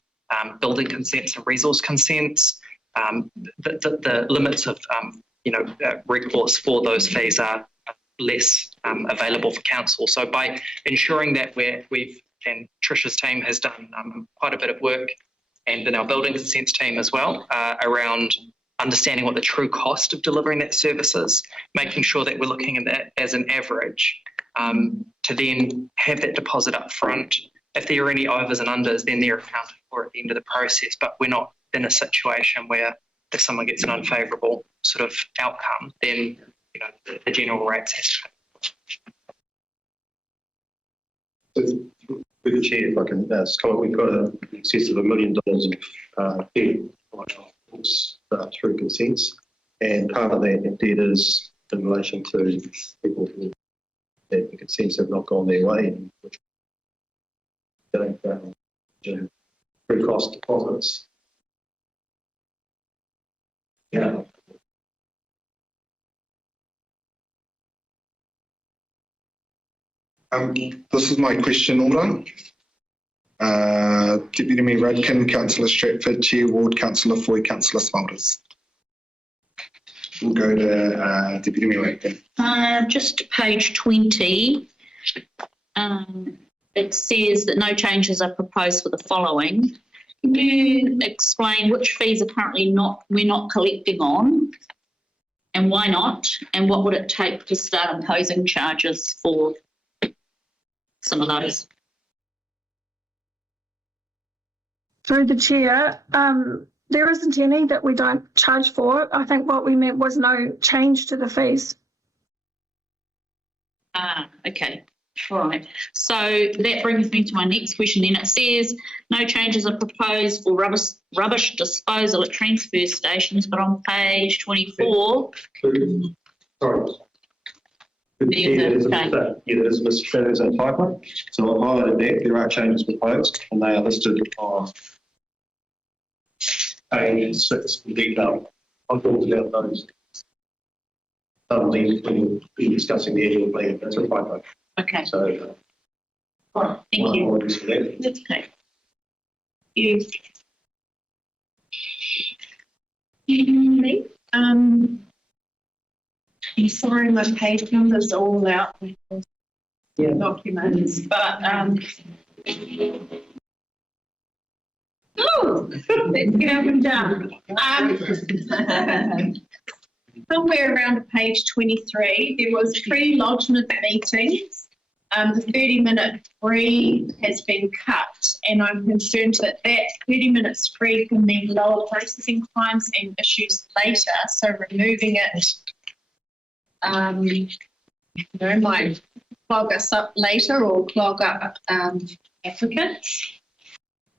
building consents and resource consents, the limits of recourse for those fees are less available for council. So by ensuring that and Trish's team has done quite a bit of work, and then our building consents team as well, around understanding what the true cost of delivering that service is, making sure that we're looking at that as an average, to then have that deposit up front. If there are any overs and unders, then they're accounted for at the end of the process, but we're not in a situation where if someone gets an unfavourable sort of outcome, then the general rates has to. With the chair, if I can comment, we've got in excess of $1 million of debt on our books through consents, and part of that debt is in relation to people who the consents have not gone their way, and which don't pre-cost deposits. Yeah. This is my question order. Deputy Mayor Radkin, Councillor Stratford, Chair Ward, Councillor Foy, Councillor Smulders. We'll go to Deputy Mayor Radkin. Just page 20, it says that no changes are proposed for the following. Can you explain which fees are currently we're not collecting on, and why not, and what would it take to start imposing charges for some of those? Through the chair, there isn't any that we don't charge for. I think what we meant was no change to the fees. Okay. All right. So that brings me to my next question then. It says no changes are proposed for rubbish disposal at transfer stations, but on page 24... Sorry. There's a mistake as a typo. So I've highlighted that. There are changes proposed, and they are listed on page 6 in detail. I'll talk about those. When we'll be discussing the annual plan. That's a typo. Okay. So, all right. Thank you. That's okay. I'm sorry, my page numbers are all out in documents, but let's get up and down. Somewhere around page 23, there was pre-lodgement meetings. The 30-minute free has been cut, and I'm concerned that 30 minutes free can mean lower processing times and issues later. So removing it, might clog us up later or clog up applicants.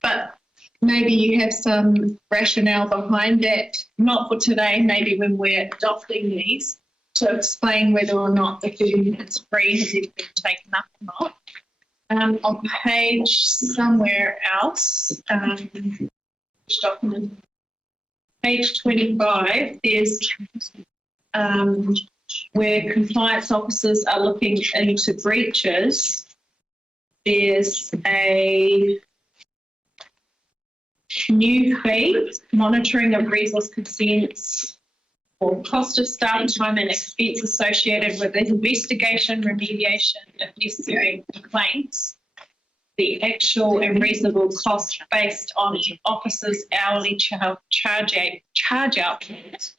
But maybe you have some rationale behind that, not for today, maybe when we're adopting these, to explain whether or not the 30 minutes free has either been taken up or not. On page somewhere else, which document? Page 25, there's where compliance officers are looking into breaches. There's a new fee, monitoring of resource consents or cost of staff time and expense associated with investigation, remediation, if necessary, complaints. The actual and reasonable cost based on officers' hourly charge out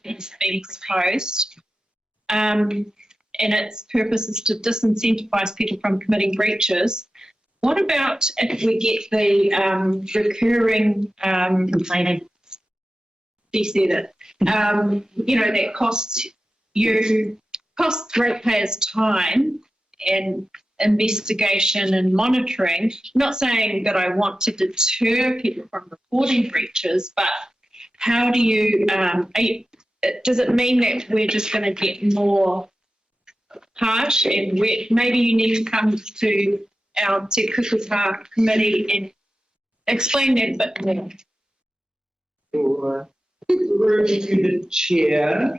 is being proposed. And its purpose is to disincentivise people from committing breaches. What about if we get the recurring Complaining. He said it. That costs ratepayers time and investigation and monitoring. Not saying that I want to deter people from reporting breaches, but how do you, does it mean that we're just going to get more harsh and maybe you need to come to our Te Kukuta committee and explain that a bit more? Sure. Through the chair,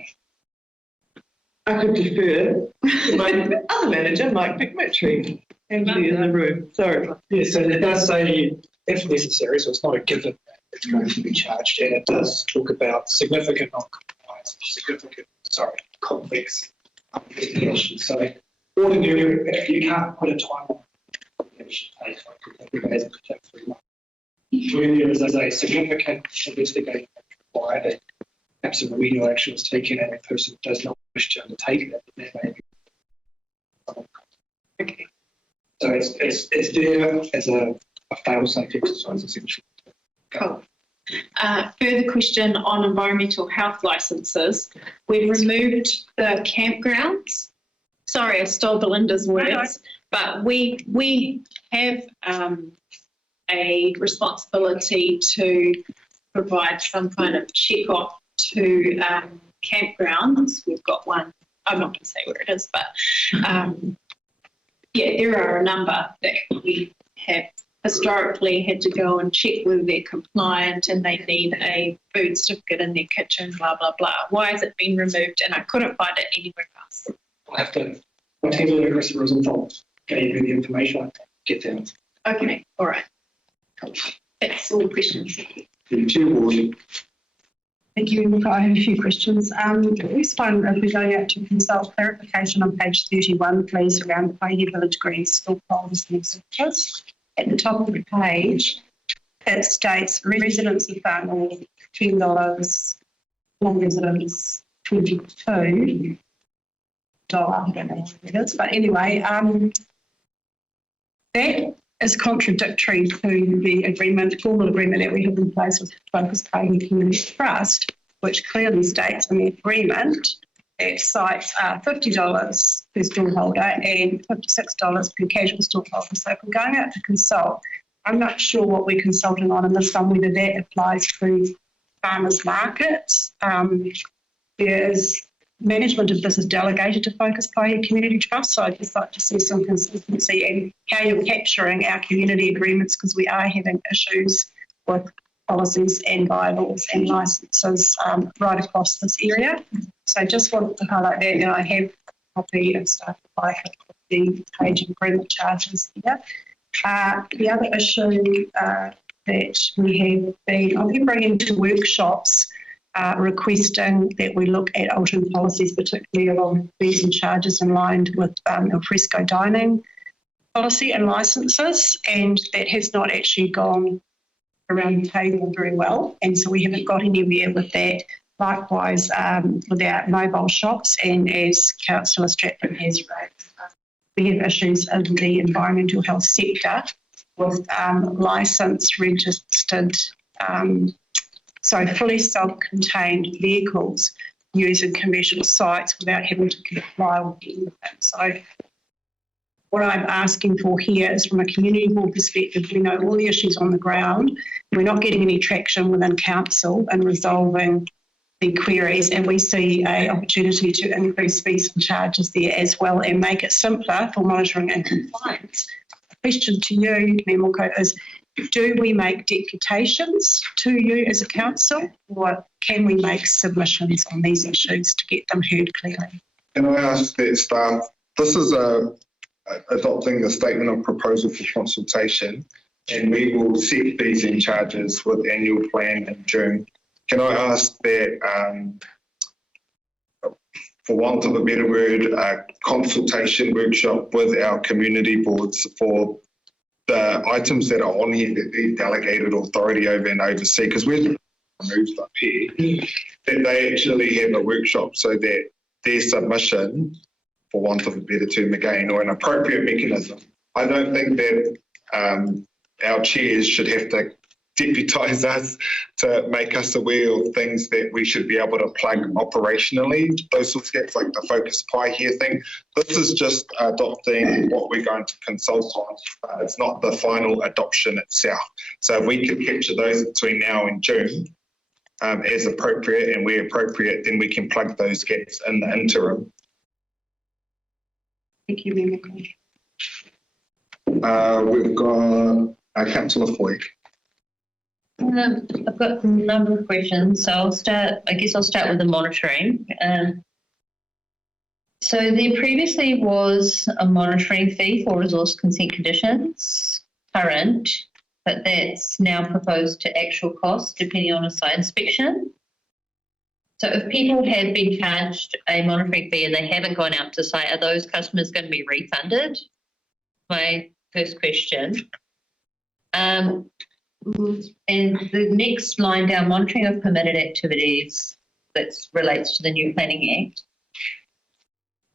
I could defer to my other manager, Mike McMurtry, and be in the room. Sorry. Yes, and it does say if necessary, so it's not a given that it's going to be charged, and it does talk about significant non-compliance, complex investigations. So ordinarily, if you can't put a time on it, should take like 3 days, it could take 3 months. When there is a significant investigation required, and perhaps a remedial action is taken and a person does not wish to undertake that, then may be. Okay. So it's there as a fail-safe exercise, essentially. Cool. Further question on environmental health licences. We've removed the campgrounds. Sorry, I stole Belinda's words, but we have a responsibility to provide some kind of check-off to campgrounds. We've got one, I'm not going to say where it is, but there are a number that we have historically had to go and check whether they're compliant and they need a food certificate in their kitchen, blah, blah, blah. Why has it been removed? And I couldn't find it anywhere else. I'll have to, whatever the rest was involved, gave you the information, I'll get them. Okay, all right. Cool. That's all the questions. Thank you. I have a few questions. The first one, if we're going out to consult clarification on page 31, please, around Waihi Village Green school poles and exhibitors. At the top of the page, it states residents of Whanganui, $10, non-residents, $22. I don't know what it is, but anyway, that is contradictory to the formal agreement that we have in place with Focus Waihi Community Trust, which clearly states in the agreement that sites are $50 per stallholder and $56 per casual stallholder. So if we're going out to consult, I'm not sure what we're consulting on in this one, whether that applies to farmers markets. There's management of this is delegated to Focus Waihi Community Trust, so I'd just like to see some consistency in how you're capturing our community agreements, because we are having issues with policies and bylaws and licences right across this area. So I just wanted to highlight that, and I have a copy and stuff like the page of agreement charges here. The other issue that we have been, I've been bringing to workshops requesting that we look at alternate policies, particularly along fees and charges in line with al fresco dining policy and licences, and that has not actually gone around the table very well, and so we haven't got anywhere with that. Likewise, with our mobile shops, and as Councillor Stratford has raised, we have issues in the environmental health sector with licensed, registered, fully self-contained vehicles using commercial sites without having to comply with anything. So what I'm asking for here is, from a community board perspective, we know all the issues on the ground. We're not getting any traction within council in resolving the queries, and we see an opportunity to increase fees and charges there as well and make it simpler for monitoring and compliance. The question to you, Mayor Moko, is do we make deputations to you as a council, or can we make submissions on these issues to get them heard clearly? Can I ask that staff, this is adopting the statement of proposal for consultation, and we will set fees and charges with annual plan in June. Can I ask that for want of a better word, a consultation workshop with our community boards for the items that are on here that they've delegated authority over and oversee, because we're moved up here, that they actually have a workshop so that their submission, for want of a better term again, or an appropriate mechanism. I don't think that our chairs should have to deputise us to make us aware of things that we should be able to plug operationally, those sorts of gaps, like the focus pie here thing. This is just adopting what we're going to consult on. It's not the final adoption itself. So if we could capture those between now and June as appropriate and where appropriate, then we can plug those gaps in the interim. Thank you, Member. We've got Councillor Foy. I've got a number of questions, so I'll start with the monitoring. So there previously was a monitoring fee for resource consent conditions, current, but that's now proposed to actual cost depending on a site inspection. So if people have been charged a monitoring fee and they haven't gone out to site, are those customers going to be refunded? My first question. And the next line down, monitoring of permitted activities, that relates to the new Planning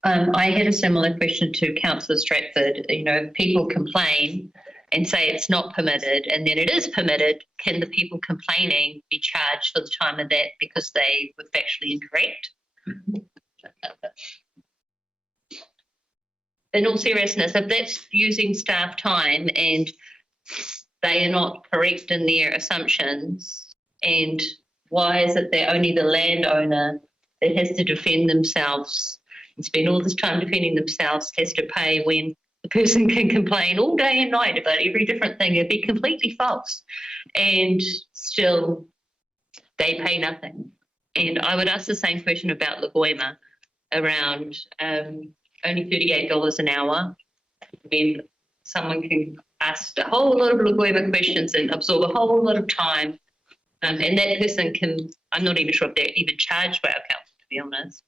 Act. I had a similar question to Councillor Stratford. You know, if people complain and say it's not permitted and then it is permitted, can the people complaining be charged for the time of that because they were factually incorrect? In all seriousness, if that's using staff time and they are not correct in their assumptions, and why is it that only the landowner that has to defend themselves and spend all this time defending themselves has to pay when the person can complain all day and night about every different thing? It'd be completely false, and still they pay nothing. And I would ask the same question about Lagoima, around only $38 an hour, when someone can ask a whole lot of Lagoima questions and absorb a whole lot of time. And that person can, I'm not even sure if they're even charged by our council, to be honest.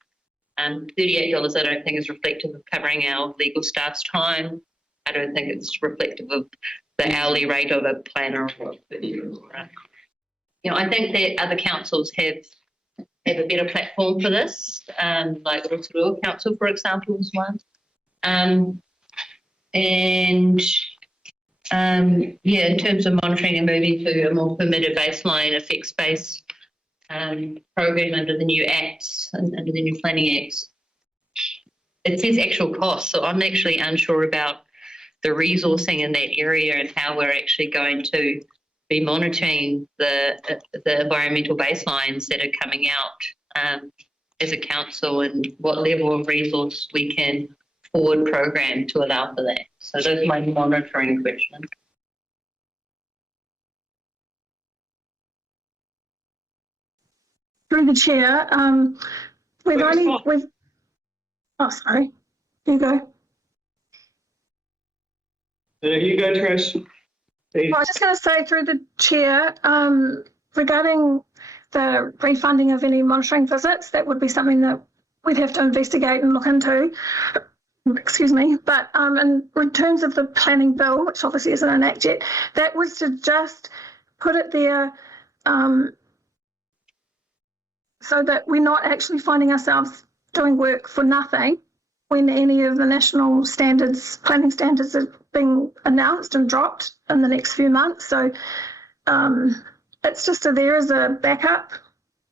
$38 I don't think is reflective of covering our legal staff's time. I don't think it's reflective of the hourly rate of a planner. You know, I think that other councils have a better platform for this, like Rotorua Council, for example, is one. In terms of monitoring and moving to a more permitted baseline, effects-based program under the new acts, under the new planning acts, it says actual costs. So I'm actually unsure about the resourcing in that area and how we're actually going to be monitoring the environmental baselines that are coming out as a council, and what level of resource we can forward program to allow for that. So those are my monitoring questions. Through the chair, oh, sorry, here you go. There you go, Trish. Well, I was just going to say through the chair, regarding the refunding of any monitoring visits, that would be something that we'd have to investigate and look into. Excuse me. But in terms of the planning bill, which obviously isn't an act yet, that was to just put it there so that we're not actually finding ourselves doing work for nothing when any of the national standards, planning standards, are being announced and dropped in the next few months. So it's just there as a backup,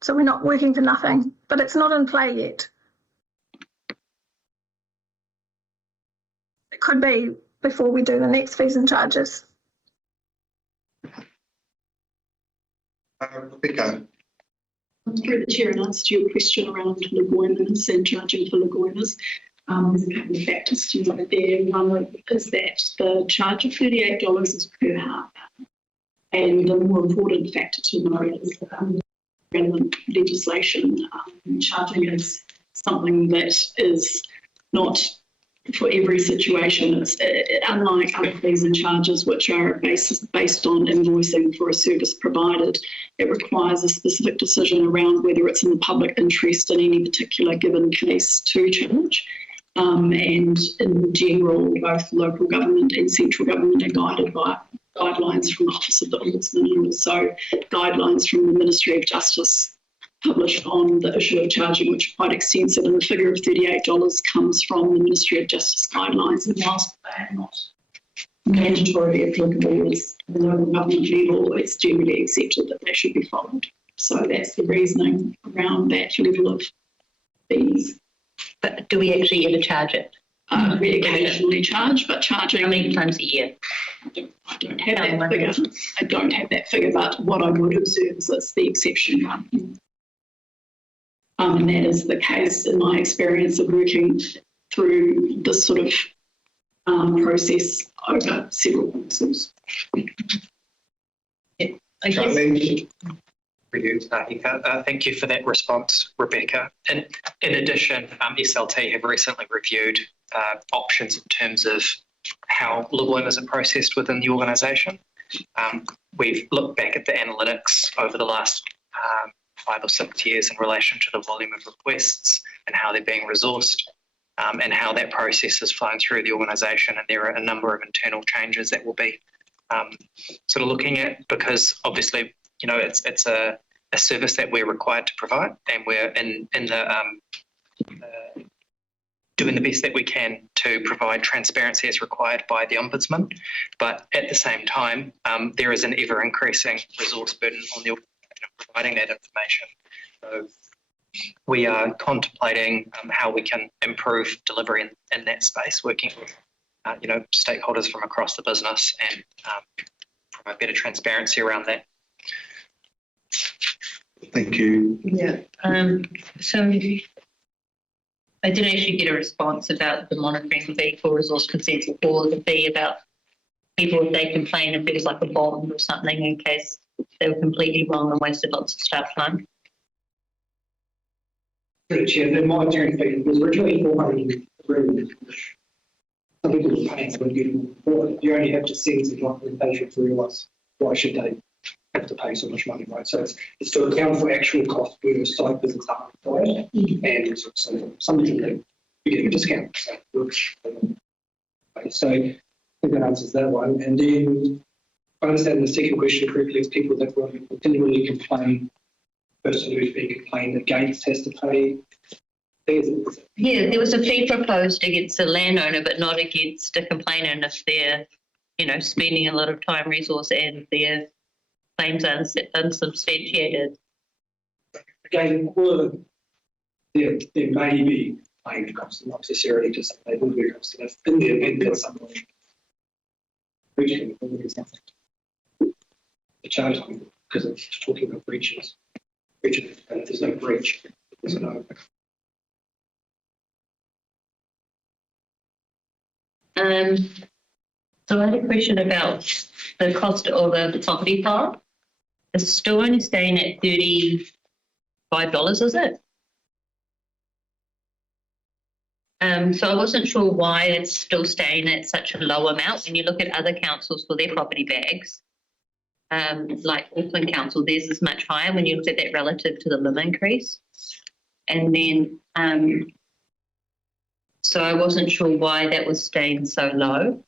so we're not working for nothing, but it's not in play yet. It could be before we do the next fees and charges. Rebecca. Through the chair, and answer your question around Lagoimas and charging for Lagoimas. There's a couple of factors to note there. One is that the charge of $38 is per hour. And the more important factor to note is relevant legislation. Charging is something that is not for every situation. It's unlike other fees and charges, which are based on invoicing for a service provided. It requires a specific decision around whether it's in the public interest in any particular given case to charge. And in general, both local government and central government are guided by guidelines from the Office of the Ombudsman and also guidelines from the Ministry of Justice published on the issue of charging, which are quite extensive, and the figure of $38 comes from the Ministry of Justice guidelines, and whilst they are not mandatorily applicable at the local government level, it's generally accepted that they should be followed. So that's the reasoning around that level of fees. But do we actually ever charge it? We occasionally charge, but charging... How many times a year? I don't have that figure. I don't have that figure, but what I would observe is it's the exception. And that is the case in my experience of working through this sort of process over several councils. Thank you for that response, Rebecca. In addition, SLT have recently reviewed options in terms of how lawyers are processed within the organisation. We've looked back at the analytics over the last 5 or 6 years in relation to the volume of requests and how they're being resourced, and how that process is flowing through the organisation. And there are a number of internal changes that we'll be sort of looking at, because obviously, you know, it's a service that we're required to provide, and we're in the doing the best that we can to provide transparency as required by the Ombudsman. But at the same time, there is an ever increasing resource burden on the providing that information. So we are contemplating how we can improve delivery in that space, working with stakeholders from across the business and provide better transparency around that. Thank you. Yeah. So I did actually get a response about the monitoring fee for resource consent, or the fee about people if they complain if there's like a bond or something in case they were completely wrong and wasted lots of staff time. Chair, the monitoring fee was originally 400. Some people were paying for it. You only have to send the documentation to realise why should they have to pay so much money, right? So it's to account for actual costs where site visits are required, and so some people you get a discount. So I think that answers that one. And then I understand the second question correctly is people that will continually complain, person who's being complained against has to pay. Yeah, there was a fee proposed against the landowner, but not against the complainant if they're, spending a lot of time, resource, and their claims are unsubstantiated. Again, there may be claims costs, not necessarily just they will be costs in the event that someone breaching the charge because it's talking about breaches. And if there's no breach, there's no. So I had a question about the cost of the property file. It's still only staying at $35, is it? So I wasn't sure why it's still staying at such a low amount. When you look at other councils for their property bags, like Auckland Council, theirs is much higher when you look at that relative to the limb increase. And then, so I wasn't sure why that was staying so low.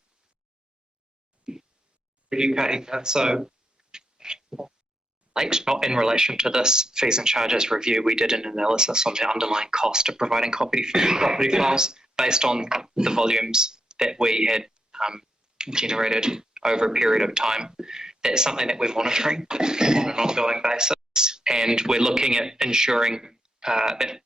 Okay, so not in relation to this fees and charges review, we did an analysis on the underlying cost of providing property files based on the volumes that we had generated over a period of time. That's something that we're monitoring on an ongoing basis, and we're looking at ensuring that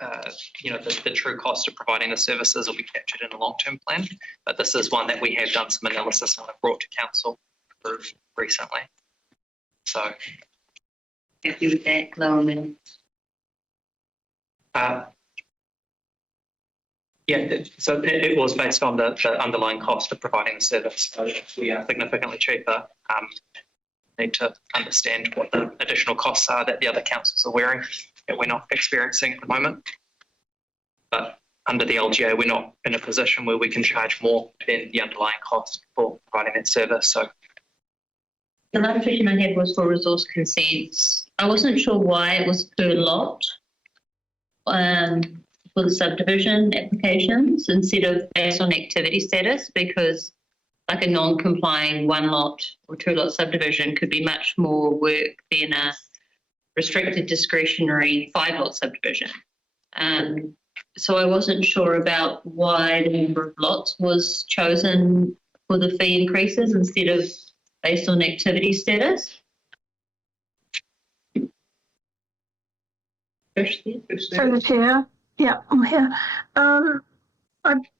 the true cost of providing the services will be captured in a long-term plan. But this is one that we have done some analysis on and brought to council recently. So happy with that, Lauren? So it was based on the underlying cost of providing the service. So if we are significantly cheaper, need to understand what the additional costs are that the other councils are wearing that we're not experiencing at the moment. But under the LGA, we're not in a position where we can charge more than the underlying cost for providing that service. So the last question I had was for resource consents. I wasn't sure why it was per lot for the subdivision applications instead of based on activity status, because like a non-complying 1 lot or 2 lot subdivision could be much more work than a restricted discretionary 5 lot subdivision. So I wasn't sure about why the number of lots was chosen for the fee increases instead of based on activity status. Through the chair. Yeah, I'm here.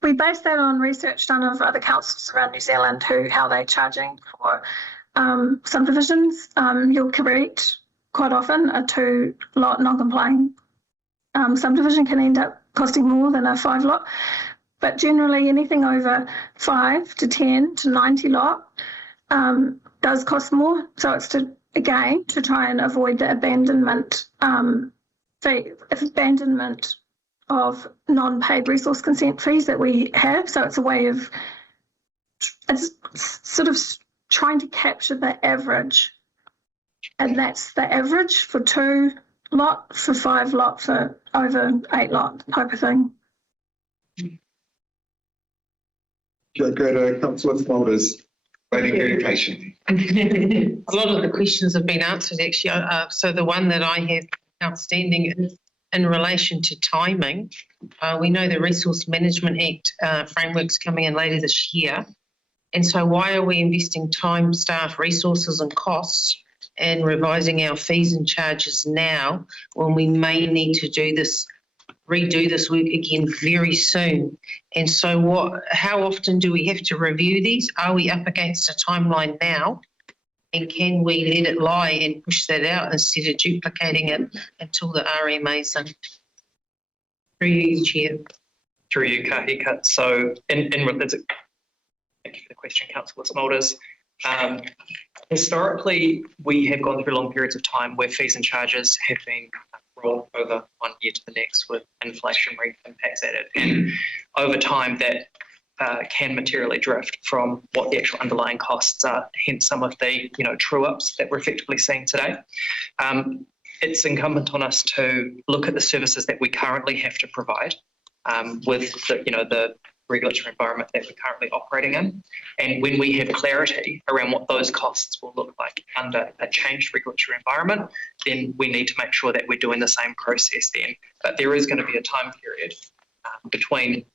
We based that on research done of other councils around New Zealand how they're charging for subdivisions. You're correct. Quite often a 2 lot non-complying subdivision can end up costing more than a 5 lot, but generally anything over 5 to 10 to 90 lot does cost more. So it's to try and avoid the abandonment of non-paid resource consent fees that we have. So it's a way of, it's sort of trying to capture the average, and that's the average for 2 lot, for 5 lot, for over 8 lot type of thing. Go to Councillor Smulders, waiting very patiently. A lot of the questions have been answered actually. So the one that I have outstanding is in relation to timing. We know the Resource Management Act framework's coming in later this year. And so why are we investing time, staff, resources and costs and revising our fees and charges now when we may need to redo this work again very soon? And so how often do we have to review these? Are we up against a timeline now? And can we let it lie and push that out instead of duplicating it until the RMA's in? Through you, Chair. through you, Kahika. So thank you for the question, Councillor Smulders. Historically, we have gone through long periods of time where fees and charges have been rolled over one year to the next with inflationary impacts added. And over time, that can materially drift from what the actual underlying costs are, hence some of the true-ups that we're effectively seeing today. It's incumbent on us to look at the services that we currently have to provide with the regulatory environment that we're currently operating in. And when we have clarity around what those costs will look like under a changed regulatory environment, then we need to make sure that we're doing the same process then. But there is going to be a time period between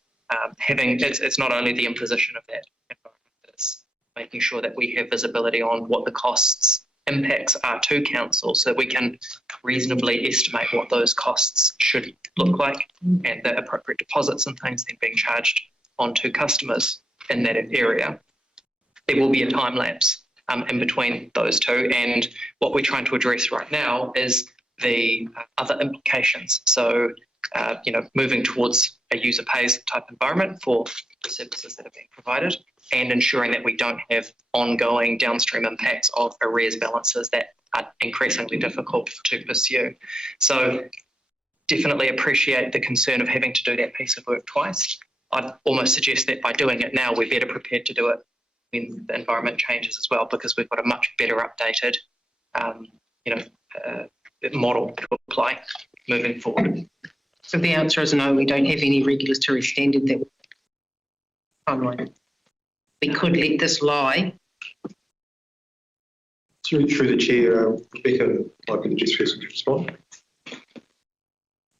it's not only the imposition of that environment, it's making sure that we have visibility on what the costs impacts are to council so we can reasonably estimate what those costs should look like and the appropriate deposits and things then being charged onto customers in that area. There will be a time lapse in between those two, and what we're trying to address right now is the other implications. So moving towards a user pays type environment for the services that are being provided and ensuring that we don't have ongoing downstream impacts of arrears balances that are increasingly difficult to pursue. So definitely appreciate the concern of having to do that piece of work twice. I'd almost suggest that by doing it now, we're better prepared to do it when the environment changes as well, because we've got a much better updated model to apply moving forward. So the answer is no, we don't have any regulatory standard that we could let this lie. Through the chair, Rebecca, I could just respond.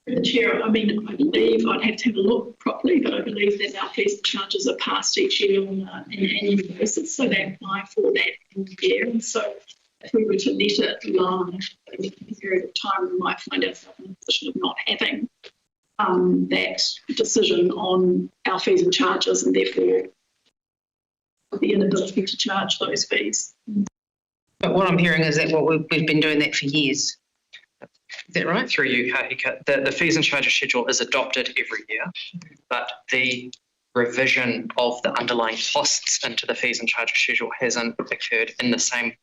The Chair, I believe I'd have to have a look properly, but I believe that our fees and charges are passed each year on an annual basis, so they apply for that year. And so if we were to let it lie over a period of time, we might find ourselves in a position of not having that decision on our fees and charges, and therefore the inability to charge those fees. But what I'm hearing is that we've been doing that for years. Is that right? Through you, Kahika. The fees and charges schedule is adopted every year, but the revision of the underlying costs into the fees and charges schedule hasn't occurred in the same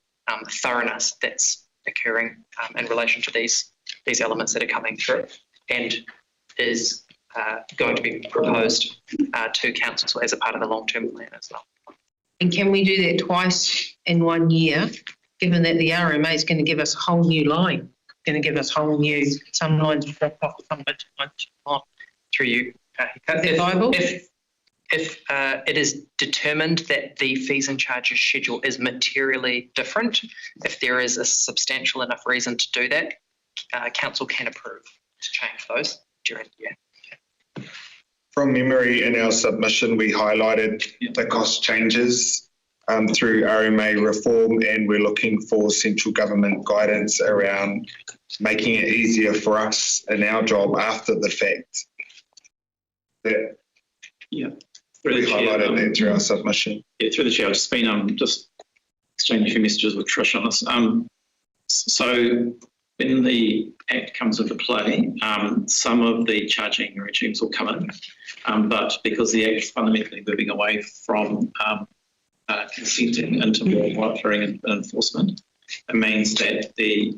thoroughness that's occurring in relation to these elements that are coming through, and is going to be proposed to council as a part of the long-term plan as well. And can we do that twice in 1 year, given that the RMA is going to give us a whole new line, going to give us whole new, some lines drop off, some bits won't off. Through you, Is that viable? If it is determined that the fees and charges schedule is materially different, if there is a substantial enough reason to do that, council can approve to change those during the year. From memory, in our submission, we highlighted the cost changes through RMA reform, and we're looking for central government guidance around making it easier for us in our job after the fact. Yeah. We highlighted that through our submission. Yeah, through the chair, I've just been just exchanging a few messages with Trish on this. So when the Act comes into play, some of the charging regimes will come in, but because the Act is fundamentally moving away from consenting into more monitoring and enforcement, it means that the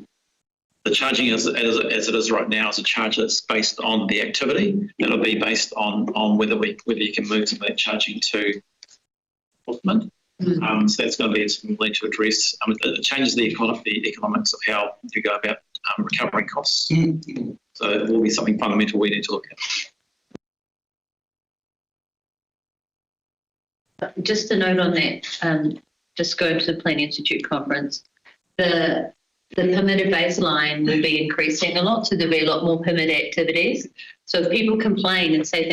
charging as it is right now is a charge that's based on the activity. It'll be based on whether you can move some of that charging to enforcement. So that's going to be something we need to address. It changes the economics of how you go about recovering costs. So it will be something fundamental we need to look at. Just a note on that, just going to the Planning Institute conference, the permitted baseline will be increasing a lot, so there'll be a lot more permitted activities. So if people complain and say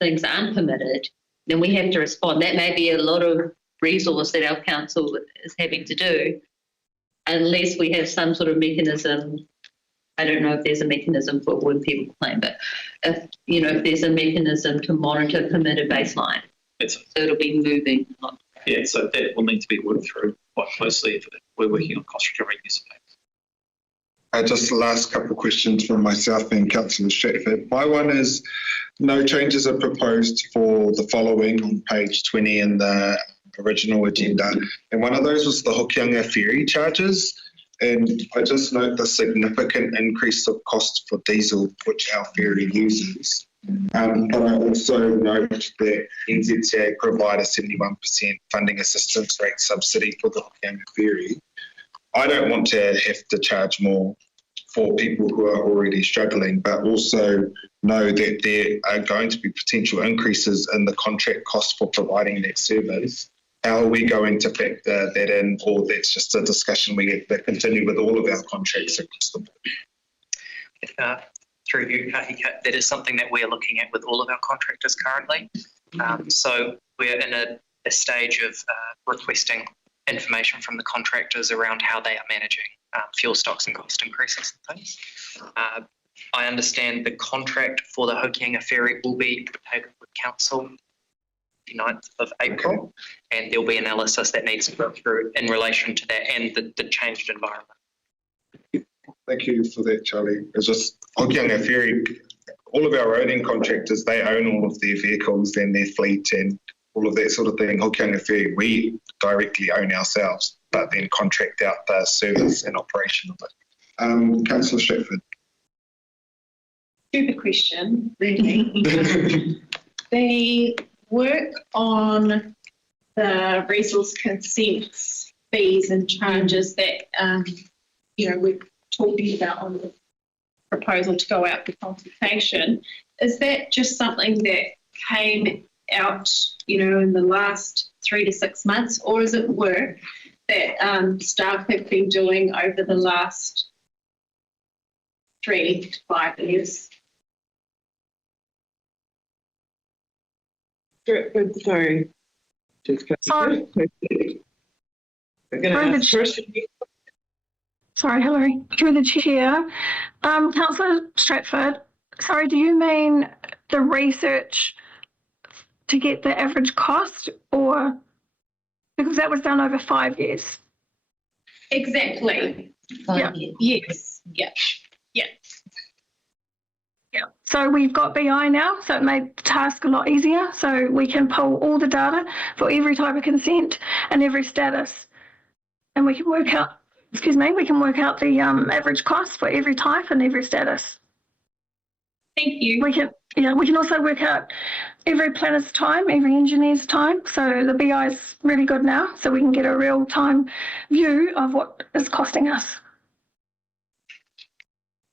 things aren't permitted, then we have to respond. That may be a lot of resource that our council is having to do, unless we have some sort of mechanism. I don't know if there's a mechanism for when people complain, but if there's a mechanism to monitor permitted baseline, so it'll be moving a lot. Yeah, so that will need to be worked through quite closely if we're working on cost recovery use of. Just the last couple of questions from myself and Councillor Stratford. My one is, no changes are proposed for the following on page 20 in the original agenda. And one of those was the Hokianga ferry charges. And I just note the significant increase of cost for diesel, which our ferry uses. But I also note that NZTA provide a 71% funding assistance rate subsidy for the Hokianga ferry. I don't want to have to charge more for people who are already struggling, but also know that there are going to be potential increases in the contract cost for providing that service. How are we going to factor that in, or that's just a discussion we have to continue with all of our contracts across the board? Through you, Kahika, that is something that we are looking at with all of our contractors currently. So we're in a stage of requesting information from the contractors around how they are managing fuel stocks and cost increases and things. I understand the contract for the Hokianga ferry will be taken with council the 9th of April, and there'll be analysis that needs to go through in relation to that and the changed environment. Thank you for that, Charlie. It's just Hokianga ferry, all of our owning contractors, they own all of their vehicles and their fleet and all of that sort of thing. Hokianga ferry, we directly own ourselves, but then contract out the service and operation of it. Councillor Stratford. Stupid question, really. The work on the resource consents, fees and charges that we're talking about on the proposal to go out for consultation, is that just something that came out, in the last 3 to 6 months, or is it work that staff have been doing over the last 3 to 5 years? Sorry. Sorry, Hillary. Through the chair. Councillor Stratford, sorry, do you mean the research to get the average cost, or because that was done over 5 years? Exactly. Yes. Yeah. So we've got BI now, so it made the task a lot easier. So we can pull all the data for every type of consent and every status, and we can work out, the average cost for every type and every status. Thank you. We can also work out every planner's time, every engineer's time. So the BI is really good now, so we can get a real-time view of what is costing us.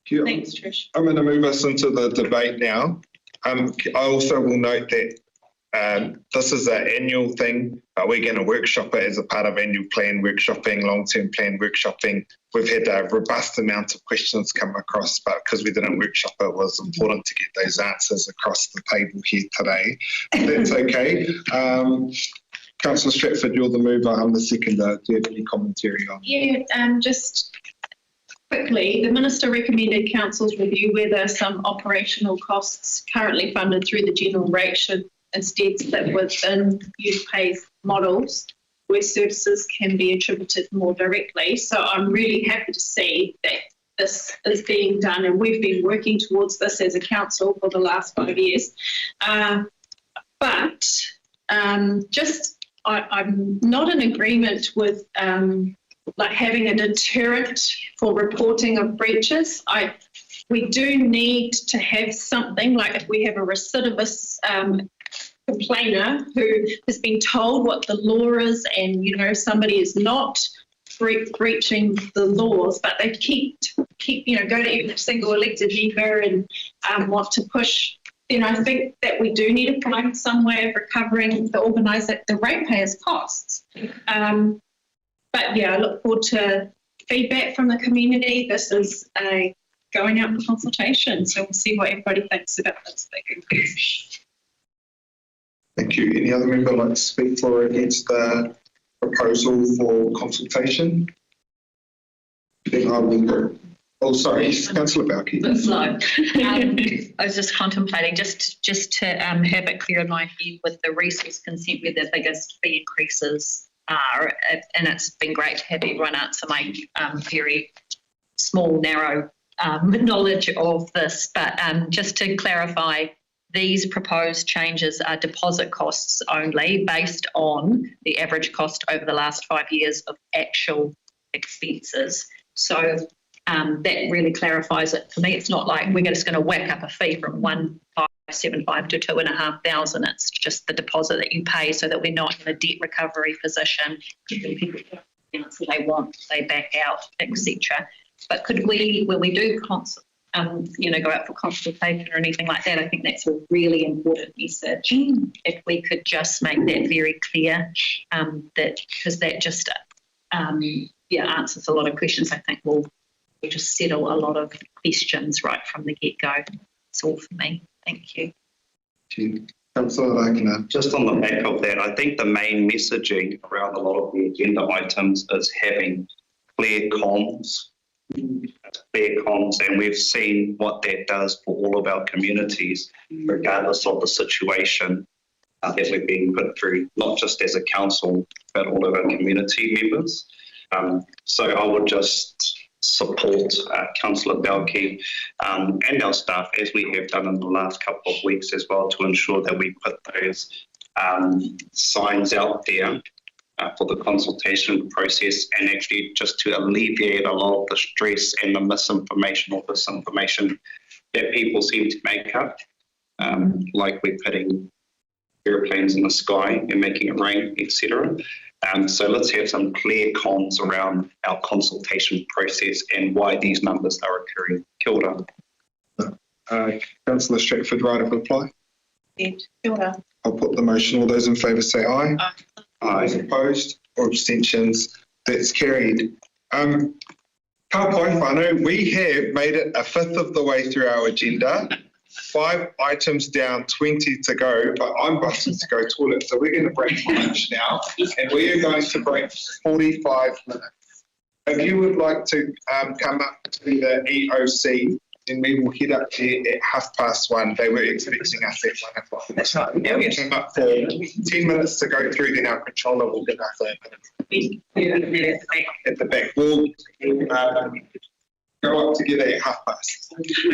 Thanks, Trish. I'm going to move us into the debate now. I also will note that this is an annual thing, but we're going to workshop it as a part of annual plan workshopping, long-term plan workshopping. We've had a robust amount of questions come across, but because we didn't workshop it, it was important to get those answers across the table here today. That's okay. Councillor Stratford, you're the mover, I'm the seconder. Do you have any commentary on? Yeah, just quickly, the Minister recommended councils review whether some operational costs currently funded through the general rate should instead sit within youth pays models where services can be attributed more directly. So I'm really happy to see that this is being done, and we've been working towards this as a council for the last 5 years. But I'm not in agreement with like having a deterrent for reporting of breaches. We do need to have something, like if we have a recidivist complainer who has been told what the law is, and somebody is not breaching the laws, but they keep go to every single elected member and want to push. I think that we do need to find some way of recovering the ratepayers' costs. But yeah, I look forward to feedback from the community. This is going out for consultation, so we'll see what everybody thinks about this. Thank you. Any other member like to speak for or against the proposal for consultation? Then I will go. Oh, sorry, Councillor Balke. I was just contemplating just to have it clear in my head with the resource consent where the biggest fee increases are, and it's been great to have everyone answer my very small, narrow knowledge of this. But just to clarify, these proposed changes are deposit costs only based on the average cost over the last 5 years of actual expenses. So that really clarifies it for me. It's not like we're just going to whack up a fee from 1,575 to 2,500. It's just the deposit that you pay so that we're not in a debt recovery position. People answer they want, they back out, etc. But could we, when we do go out for consultation or anything like that, I think that's a really important message. If we could just make that very clear, because that just answers a lot of questions. I think we'll just settle a lot of questions right from the get-go. That's all for me. Thank you. Just on the back of that, I think the main messaging around a lot of the agenda items is having clear comms, and we've seen what that does for all of our communities, regardless of the situation that we're being put through, not just as a council, but all of our community members. So I would just support Councillor Balke and our staff, as we have done in the last couple of weeks as well, to ensure that we put those signs out there for the consultation process, and actually just to alleviate a lot of the stress and the misinformation or disinformation that people seem to make up, like we're putting airplanes in the sky and making it rain, etc. So let's have some clear comms around our consultation process and why these numbers are occurring. Kia ora. Councillor Stratford, right of reply? Kia ora. I'll put the motion. All those in favour say aye. Aye. Opposed or abstentions? That's carried. Ka pai whānau, we have made it a fifth of the way through our agenda. 5 items down, 20 to go, but I'm busted to go toilet, so we're going to break lunch now, and we are going to break 45 minutes. If you would like to come up to the EOC, then we will head up there at 1:30. They were expecting us at 1 o'clock. That's right. We'll come up for 10 minutes to go through, then our controller will give us a minute. At the back. We'll go up together at 1:30.